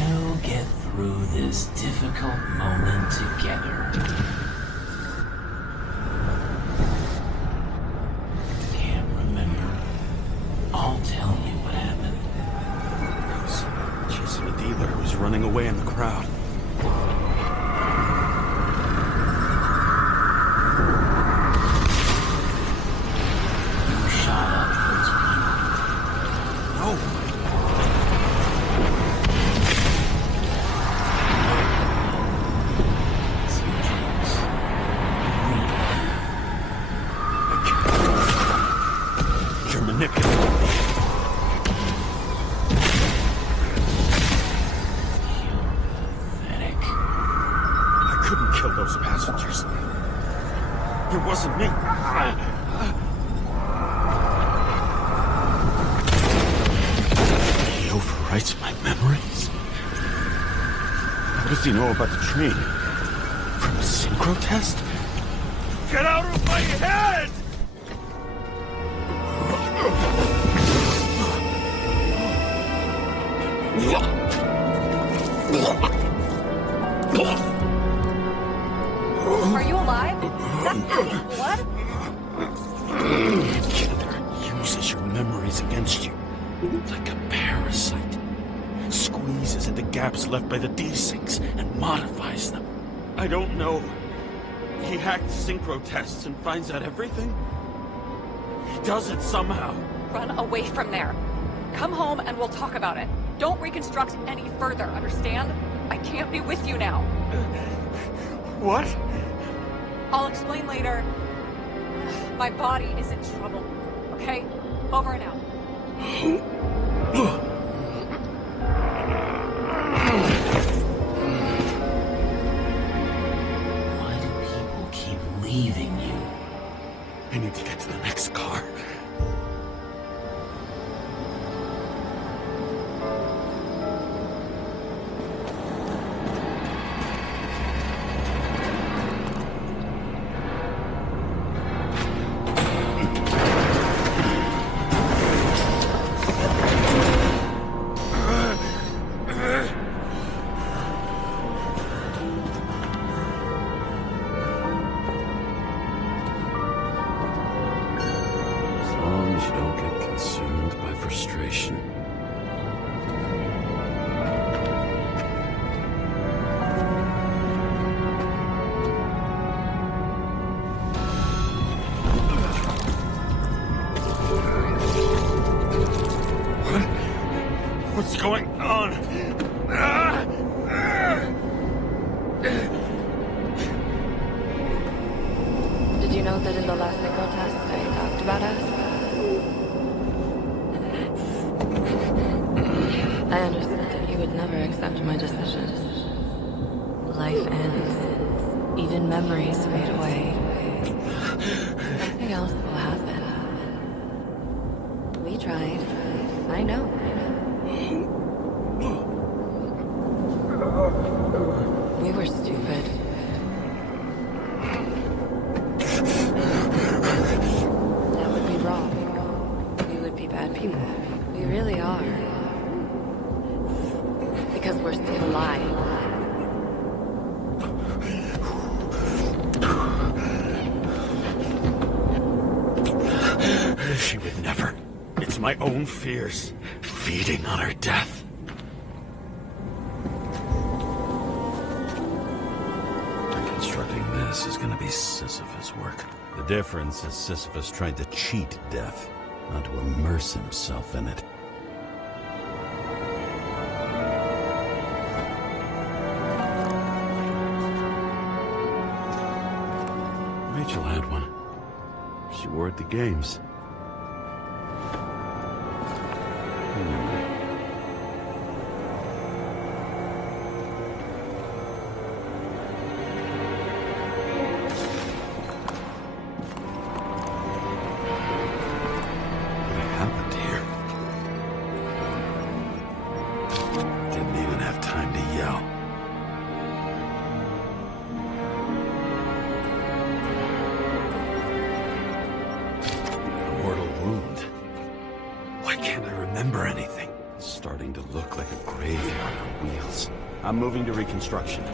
We'll get through this difficult moment together. Can't remember? I'll tell you what happened. I was chasing a dealer who was running away in the crowd. You were shot up first. No! It wasn't me. He overwrites my memories? What does he know about the train? From a synchro test? Get out of my head! Are you alive? Blood? Killer uses your memories against you, like a parasite. Squeezes at the gaps left by the desyncs and modifies them. I don't know. He hacked synchro tests and finds out everything? He does it somehow. Run away from there. Come home and we'll talk about it. Don't reconstruct any further, understand? I can't be with you now. What? I'll explain later. My body is in trouble. Okay? Over and out. Why do people keep leaving you? I need to get to the next car. What's going on? Did you know that in the last synchro test I talked about us? I understood that you would never accept my decisions. Life ends. Even memories fade away. Something else will happen. We tried. I know. We were stupid. That would be wrong. We would be bad people. We really are. Because we're still alive. She would never. It's my own fears, feeding on her death. Reconstructing this is gonna be Sisyphus work. The difference is Sisyphus tried to cheat death, not to immerse himself in it. war at the games. What happened here? Didn't even have time to yell. Wound. Why can't I remember anything? It's starting to look like a graveyard on wheels. I'm moving to reconstruction.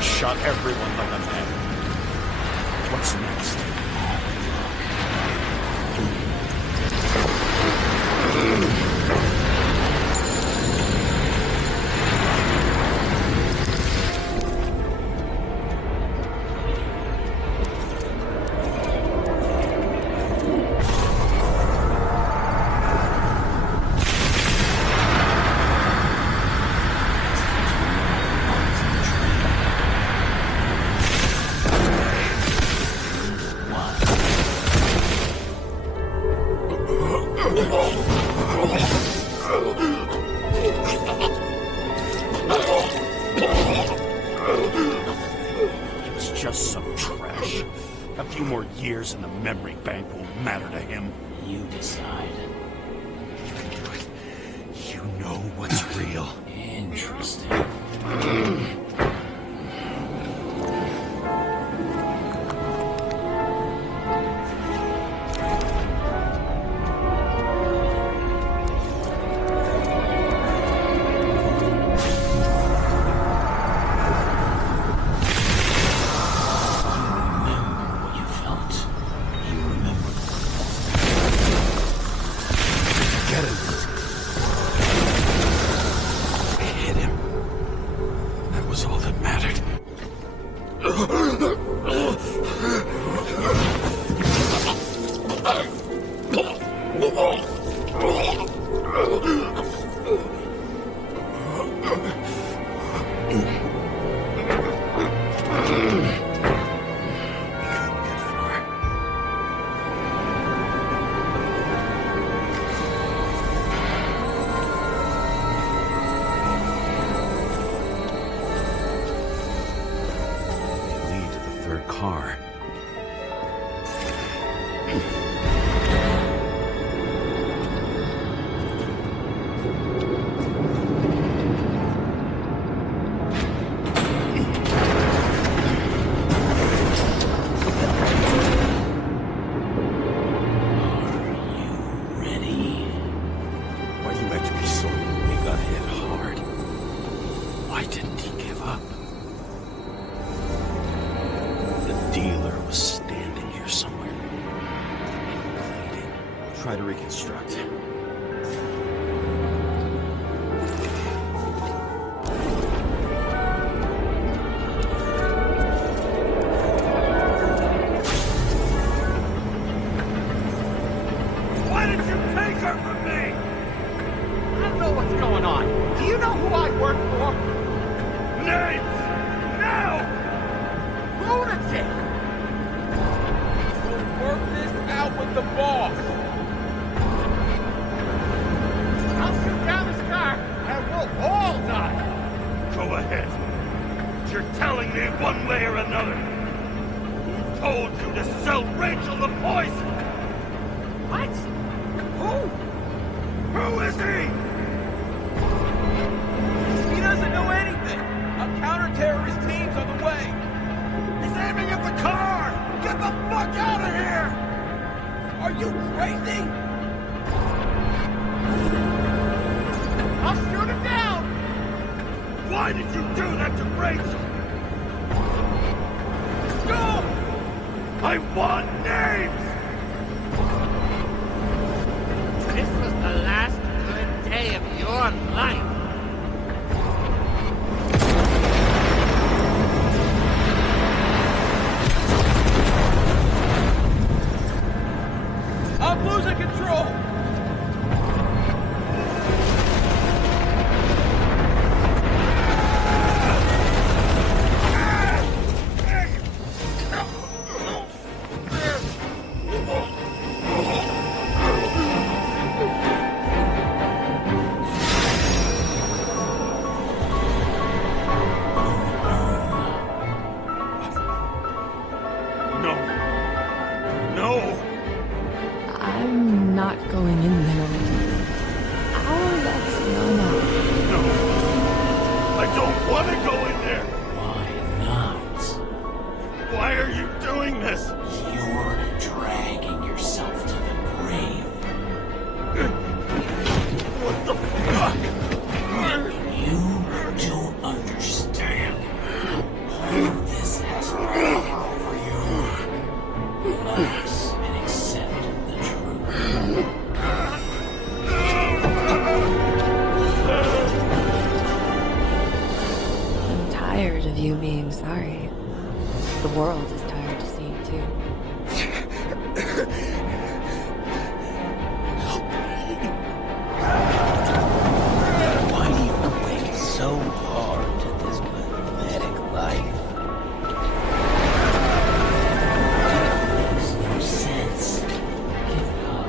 Shot everyone like a man. What's next? Years in the memory bank won't matter to him. You decide. You know what's real. Interesting. Car. Try to reconstruct. Why did you take her from me? I don't know what's going on. Do you know who I work for? Names! Now! Lunatic! We'll work this out with the boss. I'll shoot down this car, and we'll all die. ahead. You're telling me one way or another. Who told you to sell Rachel the poison? What? Who is he? He doesn't know anything. A counter-terrorist team's on the way. He's aiming at the car! Get the fuck out of here! Are you crazy? I'll shoot him down! Why did you do that to Rachel? Go! I want names! This was the last good day of your life. I'm losing control! I'm not going in there. Our luck's run out. No. I don't want to go in there. Why not? Why are you doing this? You're dragging yourself to the grave. What the fuck? You don't understand. All of this has to hang over you. Relax and accept the truth. I'm tired of you being sorry. The world is tired to see it too. Why do you cling so hard to this pathetic life? It makes no sense. Give it up.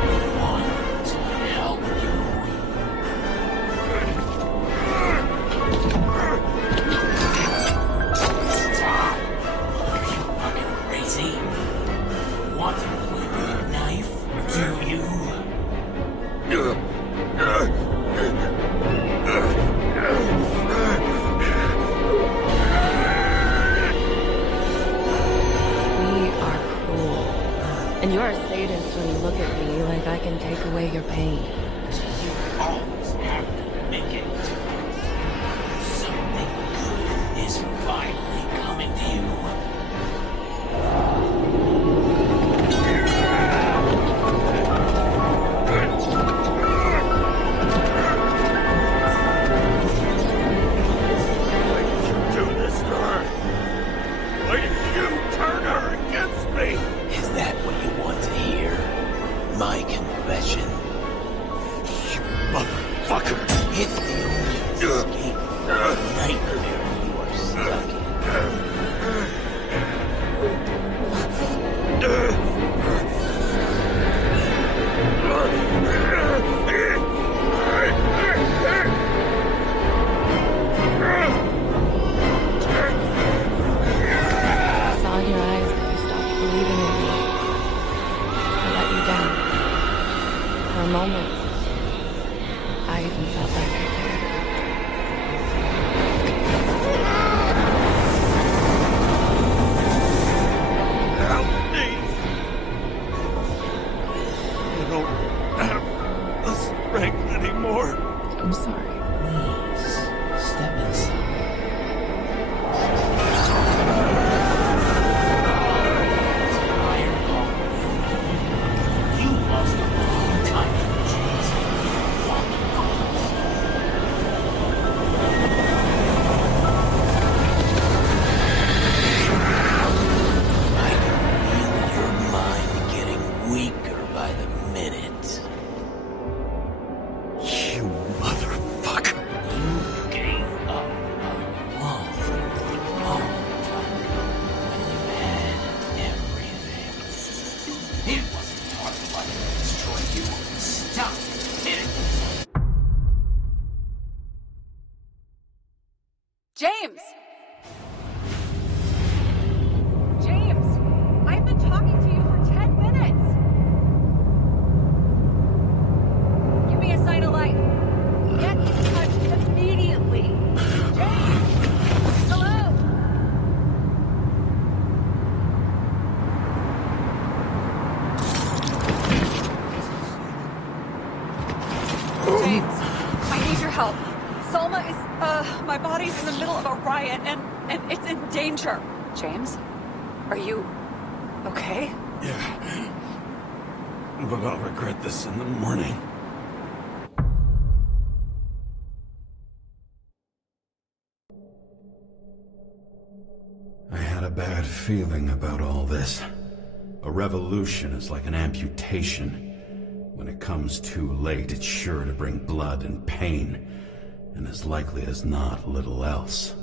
I want to help you. Stop. Are you fucking crazy? Want to play with a knife? Do you? We are cruel. And you're a sadist when you look at me like I can take away your pain. You always have to make it. Something good is finally coming to you. Why did you do this to her? Why did you turn her against me? Is that what you want to hear? My confession? city's in the middle of a riot and it's in danger. James, are you okay? Yeah. But I'll regret this in the morning. I had a bad feeling about all this. A revolution is like an amputation. When it comes too late, it's sure to bring blood and pain, and as likely as not, little else.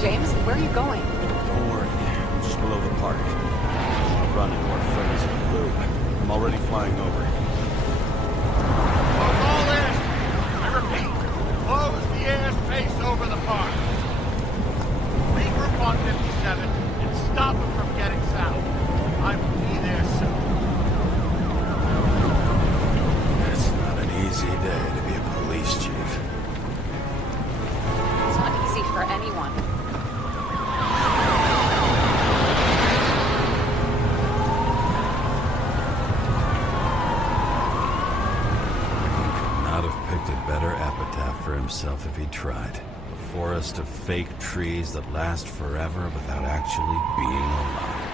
James, where are you going? Don't worry. I'm just below the park. I'll run into our friends in blue. I'm already flying over. Close all airspace. I repeat, close the airspace over the park. Regroup on 57 and stop them from getting south. I will be there soon. It's not an easy day to be a police chief. It's not easy for anyone. Better epitaph for himself if he tried. A forest of fake trees that last forever without actually being alive.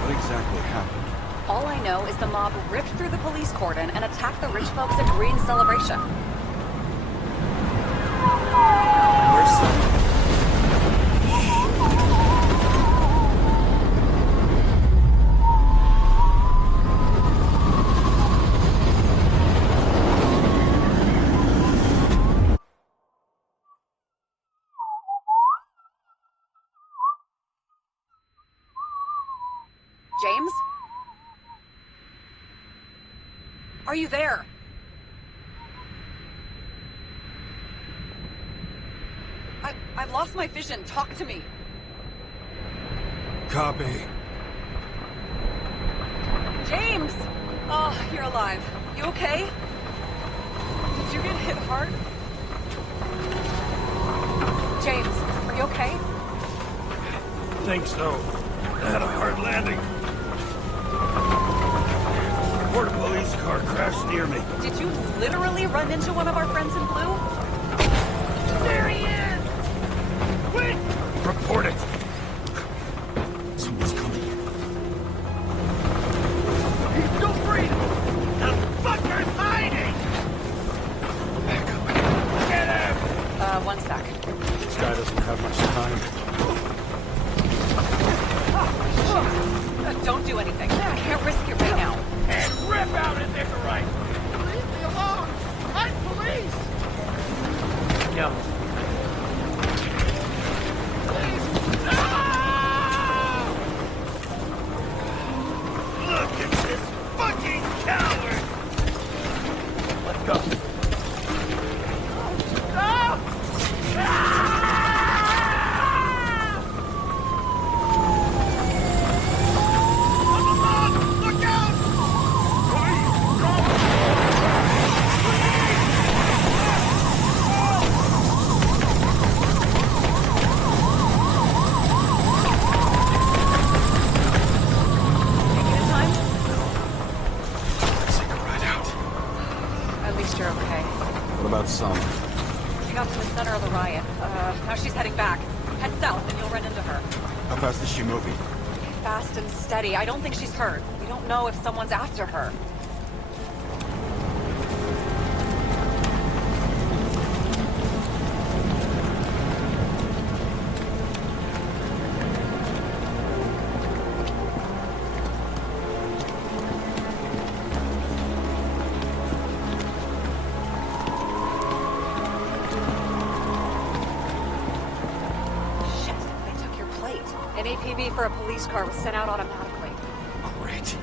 What exactly happened? All I know is the mob ripped through the police cordon and attacked the rich folks at Green Celebration. Where's Sam? James? Are you there? I've lost my vision. Talk to me. Copy. James! Oh, you're alive. You okay? Did you get hit hard? James, are you okay? I think so. I had a hard landing. A border police car crashed near me. Did you literally run into one of our friends in blue? There he is! Quick! Report it! Someone's coming. He's still breathing! The fucker's hiding! Back up. Get him! One sec. This guy doesn't have much time. Don't do anything. I can't risk it right now. And rip out his Icarite! Leave me alone! I'm police! No. Please, her. How fast is she moving? Fast and steady. I don't think she's hurt. We don't know if someone's after her. An APB for a police car was sent out automatically. Great.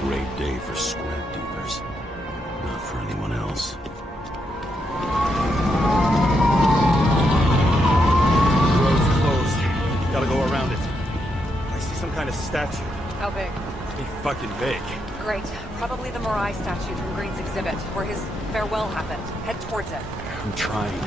Great day for scrap dealers. Not for anyone else. The road's closed. Gotta go around it. I see some kind of statue. How big? Pretty fucking big. Great. Probably the Morai statue from Green's exhibit, where his farewell happened. Head towards it. I'm trying.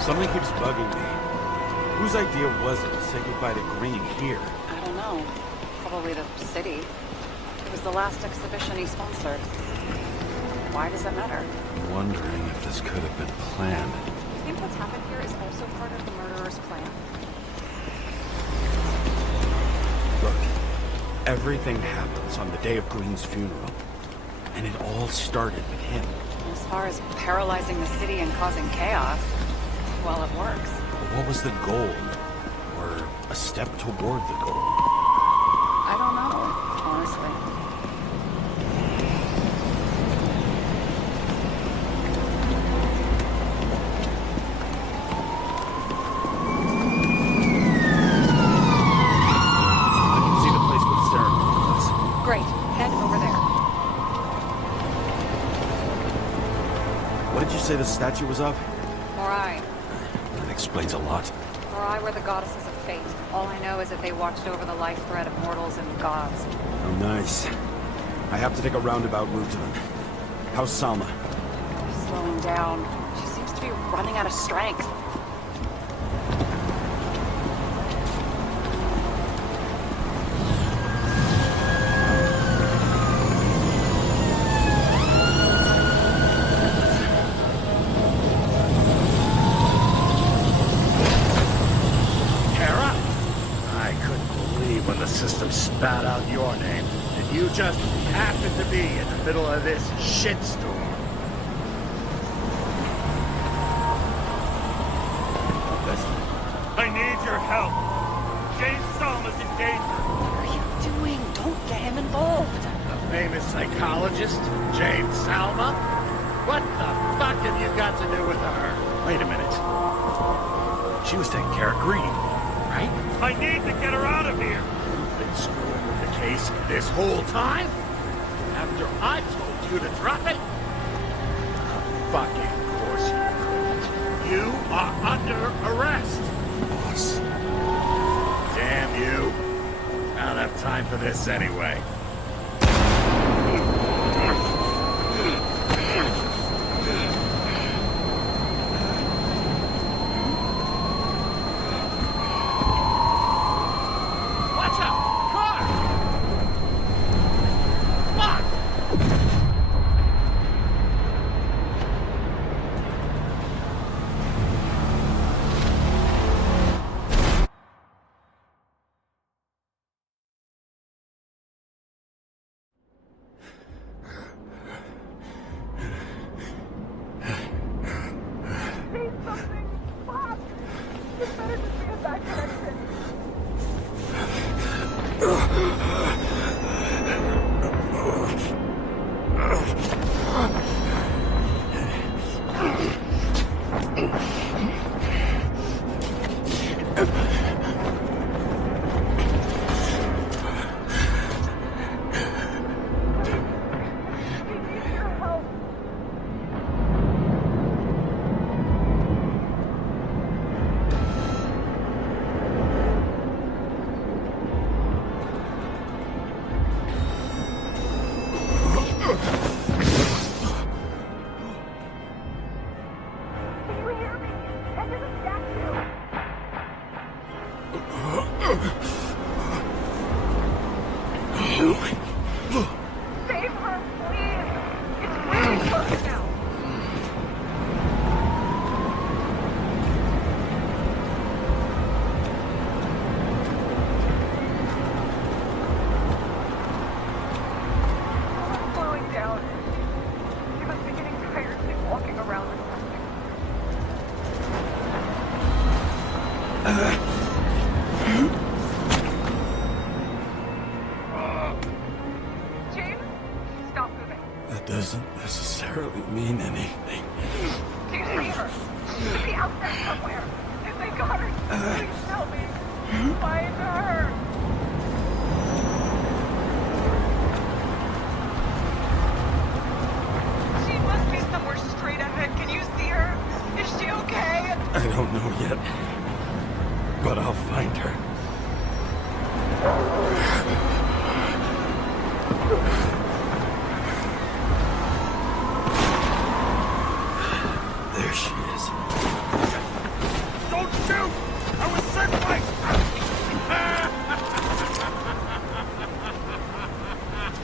Something keeps bugging me. Whose idea was it to say goodbye to Green here? I don't know. Probably the city. It was the last exhibition he sponsored. Why does it matter? Wondering if this could have been planned. You think what's happened here is also part of the murderer's plan? Look, everything happens on the day of Green's funeral. And it all started with him. As far as paralyzing the city and causing chaos, well, it works. But what was the goal? Or a step toward the goal? I don't know, honestly. I can see the place where the ceremony was. Great. Head over there. What did you say the statue was of? Morai. That explains a lot. Morai were the goddesses of fate. All I know is that they watched over the life thread of mortals and gods. Oh, nice. I have to take a roundabout route to them. How's Salma? Slowing down. She seems to be running out of strength. When the system spat out your name, and you just happened to be in the middle of this shitstorm. Listen, I need your help. James Salma's in danger. What are you doing? Don't get him involved. The famous psychologist, James Salma? What the fuck have you got to do with her? Wait a minute. She was taking care of Green, right? I need to get her out of here. You've been screwing with the case this whole time? After I told you to drop it? Of fucking course you couldn't. You are under arrest. Boss. Damn you. I don't have time for this anyway. doesn't necessarily mean anything. Do you see her? Is she out there somewhere? If they got her, please tell me. Find her. She must be somewhere straight ahead. Can you see her? Is she okay? I don't know yet, but I'll find her. There she is. Don't shoot! I was sent by...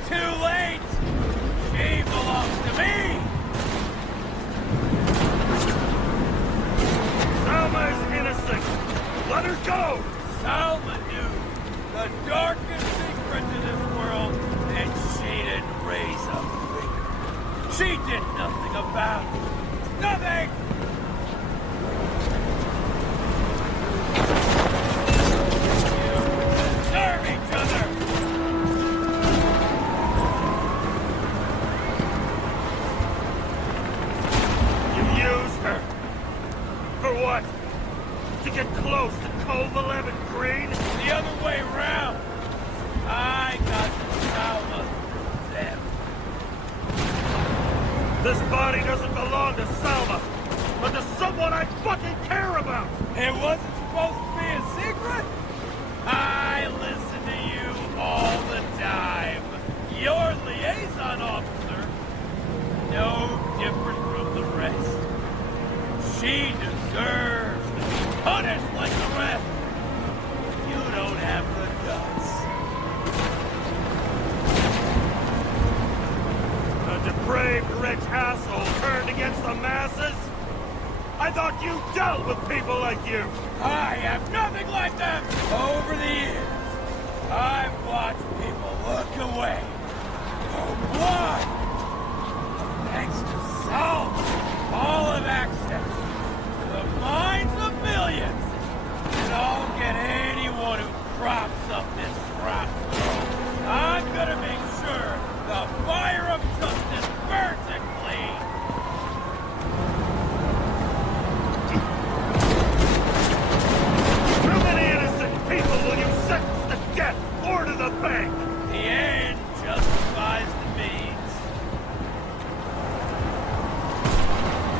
Too late! She belongs to me! Salma is innocent! Let her go! Salma knew the darkest secret to this world, and she didn't raise a finger. She did nothing about it. Nothing! You deserve each other! You used her! For what? To get close to Cove 11 Green? The other way around! I got Salma through them. This body doesn't belong to Salma, but to someone I fucking care about! It wasn't supposed to be a secret? I listen to you all the time. Your liaison officer. No different from the rest. She deserves to be punished like the rest. You don't have the guts. A depraved rich asshole turned against the masses? I thought you dealt with people like you! I am nothing like them! Over the years, I've watched people look away. Go blind! Thanks to Salma, all have access to the minds of millions. And I'll get anyone who props up this crop. I'm gonna make sure the fire of justice burns it clean. How many innocent people will you sentence to death or to the bank? The end justifies the means.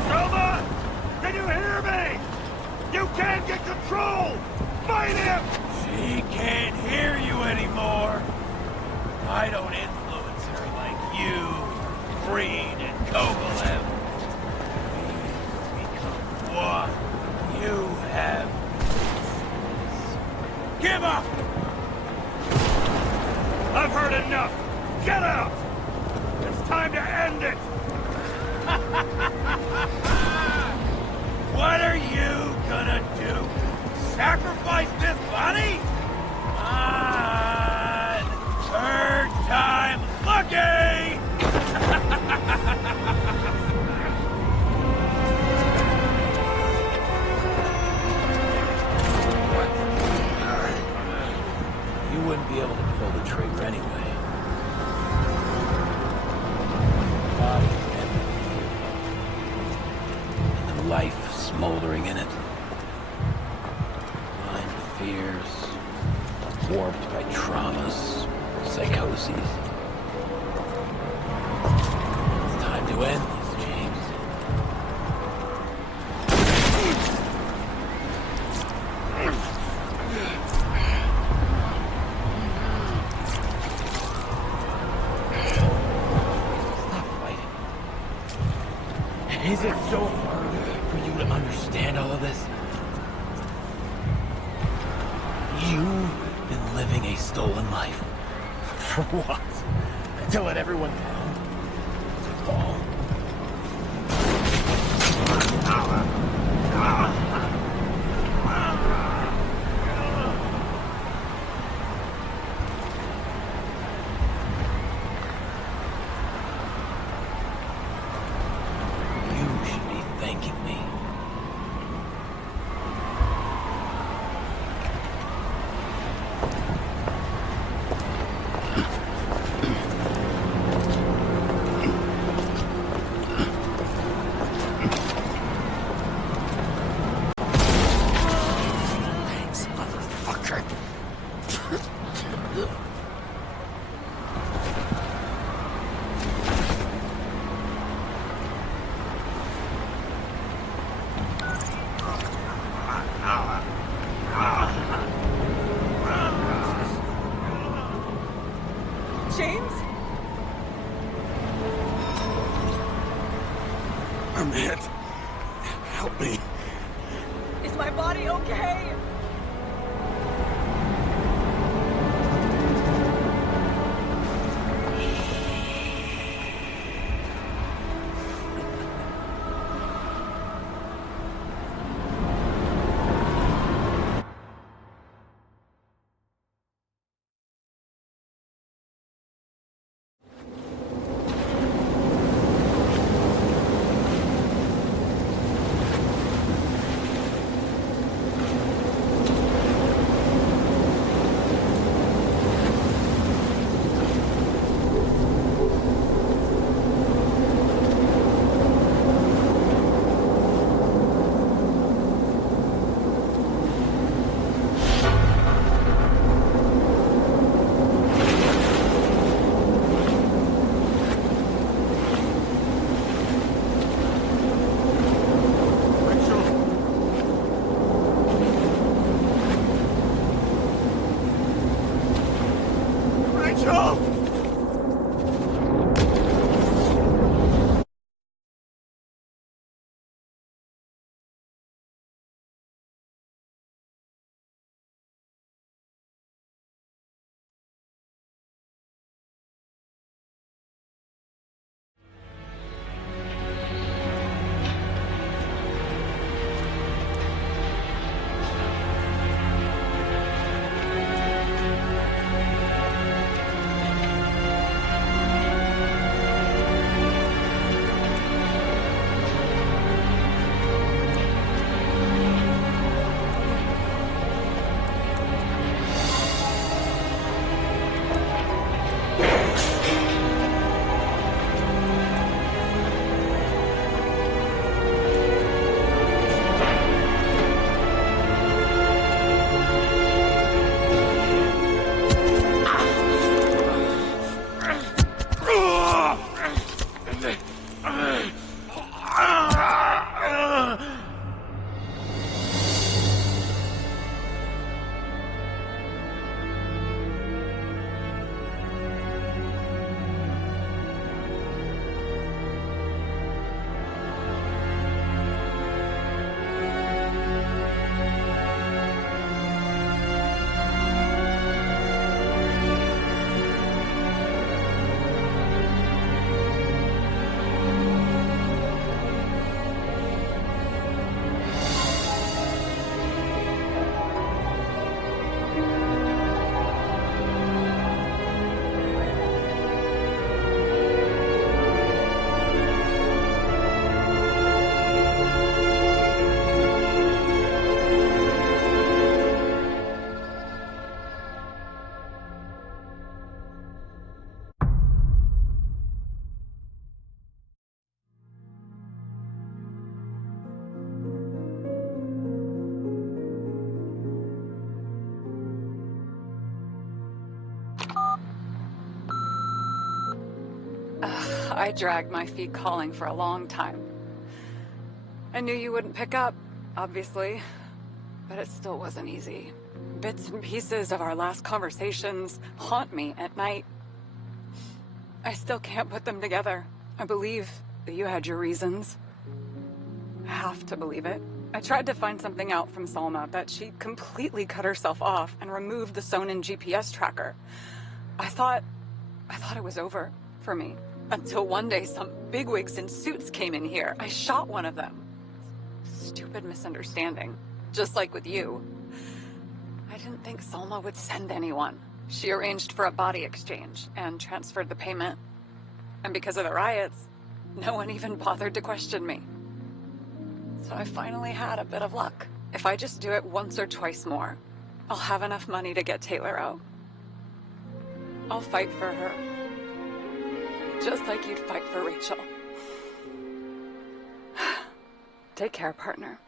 Selma! Can you hear me? You can't get control! Fight him! She can't hear you anymore. I don't influence her like you, Green and Kovalev. We become one. You have... Give up! I've heard enough! Get out! It's time to end it! What are you gonna do? Sacrifice this body? On third time lucky! You wouldn't be able to pull the trigger anyway. Body empty. And the life smoldering in it. Blind fears, warped by traumas, psychoses. It's time to end this, James. Is it so hard for you to understand all of this? You've been living a stolen life. For what? To let everyone down? To fall? I'm hit. Help me. Is my body okay? I dragged my feet calling for a long time. I knew you wouldn't pick up, obviously, but it still wasn't easy. Bits and pieces of our last conversations haunt me at night. I still can't put them together. I believe that you had your reasons. I have to believe it. I tried to find something out from Salma, but she completely cut herself off and removed the Sonin GPS tracker. I thought it was over for me. Until one day some bigwigs in suits came in here. I shot one of them. Stupid misunderstanding. Just like with you. I didn't think Salma would send anyone. She arranged for a body exchange and transferred the payment. And because of the riots, no one even bothered to question me. So I finally had a bit of luck. If I just do it once or twice more, I'll have enough money to get Taylor out. I'll fight for her. Just like you'd fight for Rachel. Take care, partner.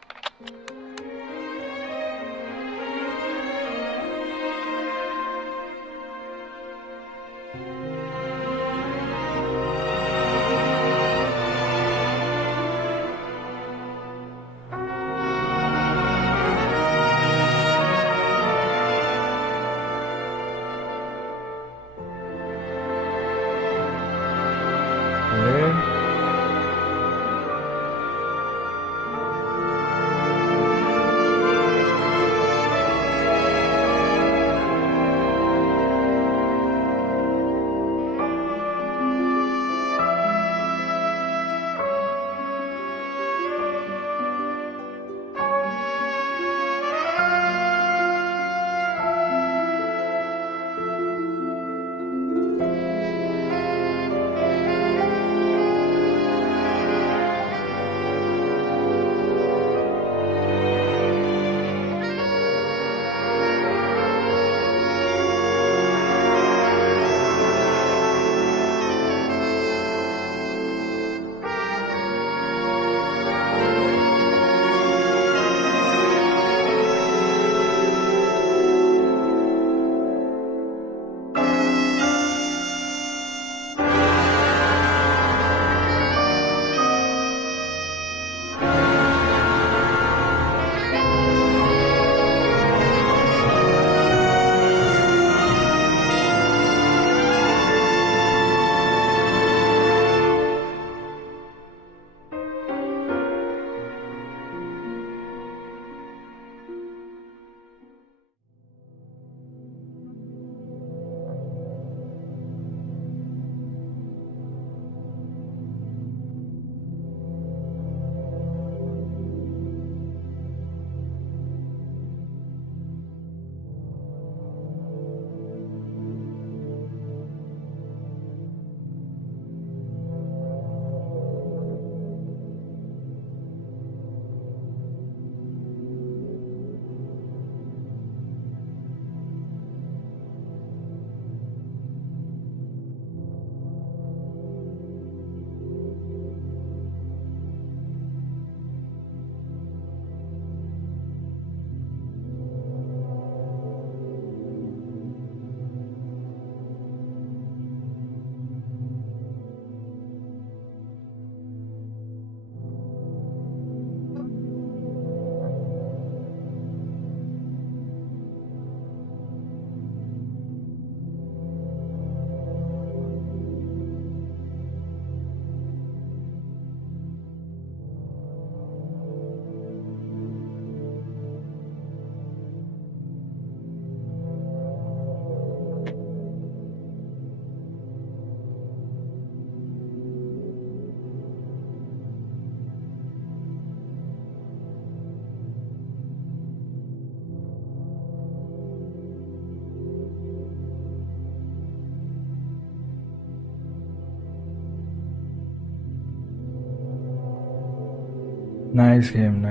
Nice game,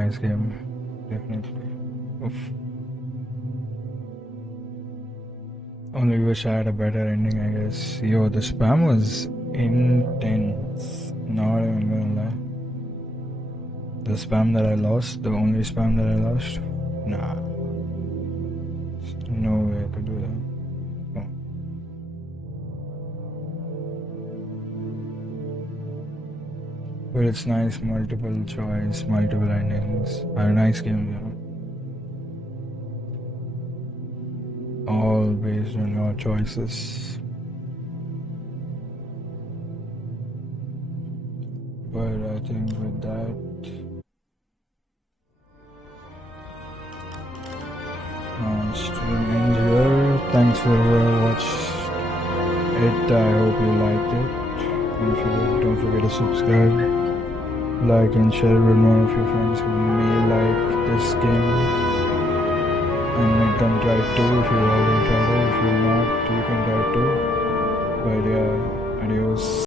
definitely. Oof. Only wish I had a better ending, I guess. Yo, the spam was intense. Not even gonna lie. The spam that I lost, the only spam that I lost, nah. No way I could do that. Come on. But it's nice, multiple choice, multiple endings. A nice game, you know. All based on your choices. But I think with that, stream ends here. Thanks for watching it. I hope you liked it. And if you did, don't forget to subscribe, like, and share with one of your friends who may like this game. And make them try it too if you already tried it. If you're not,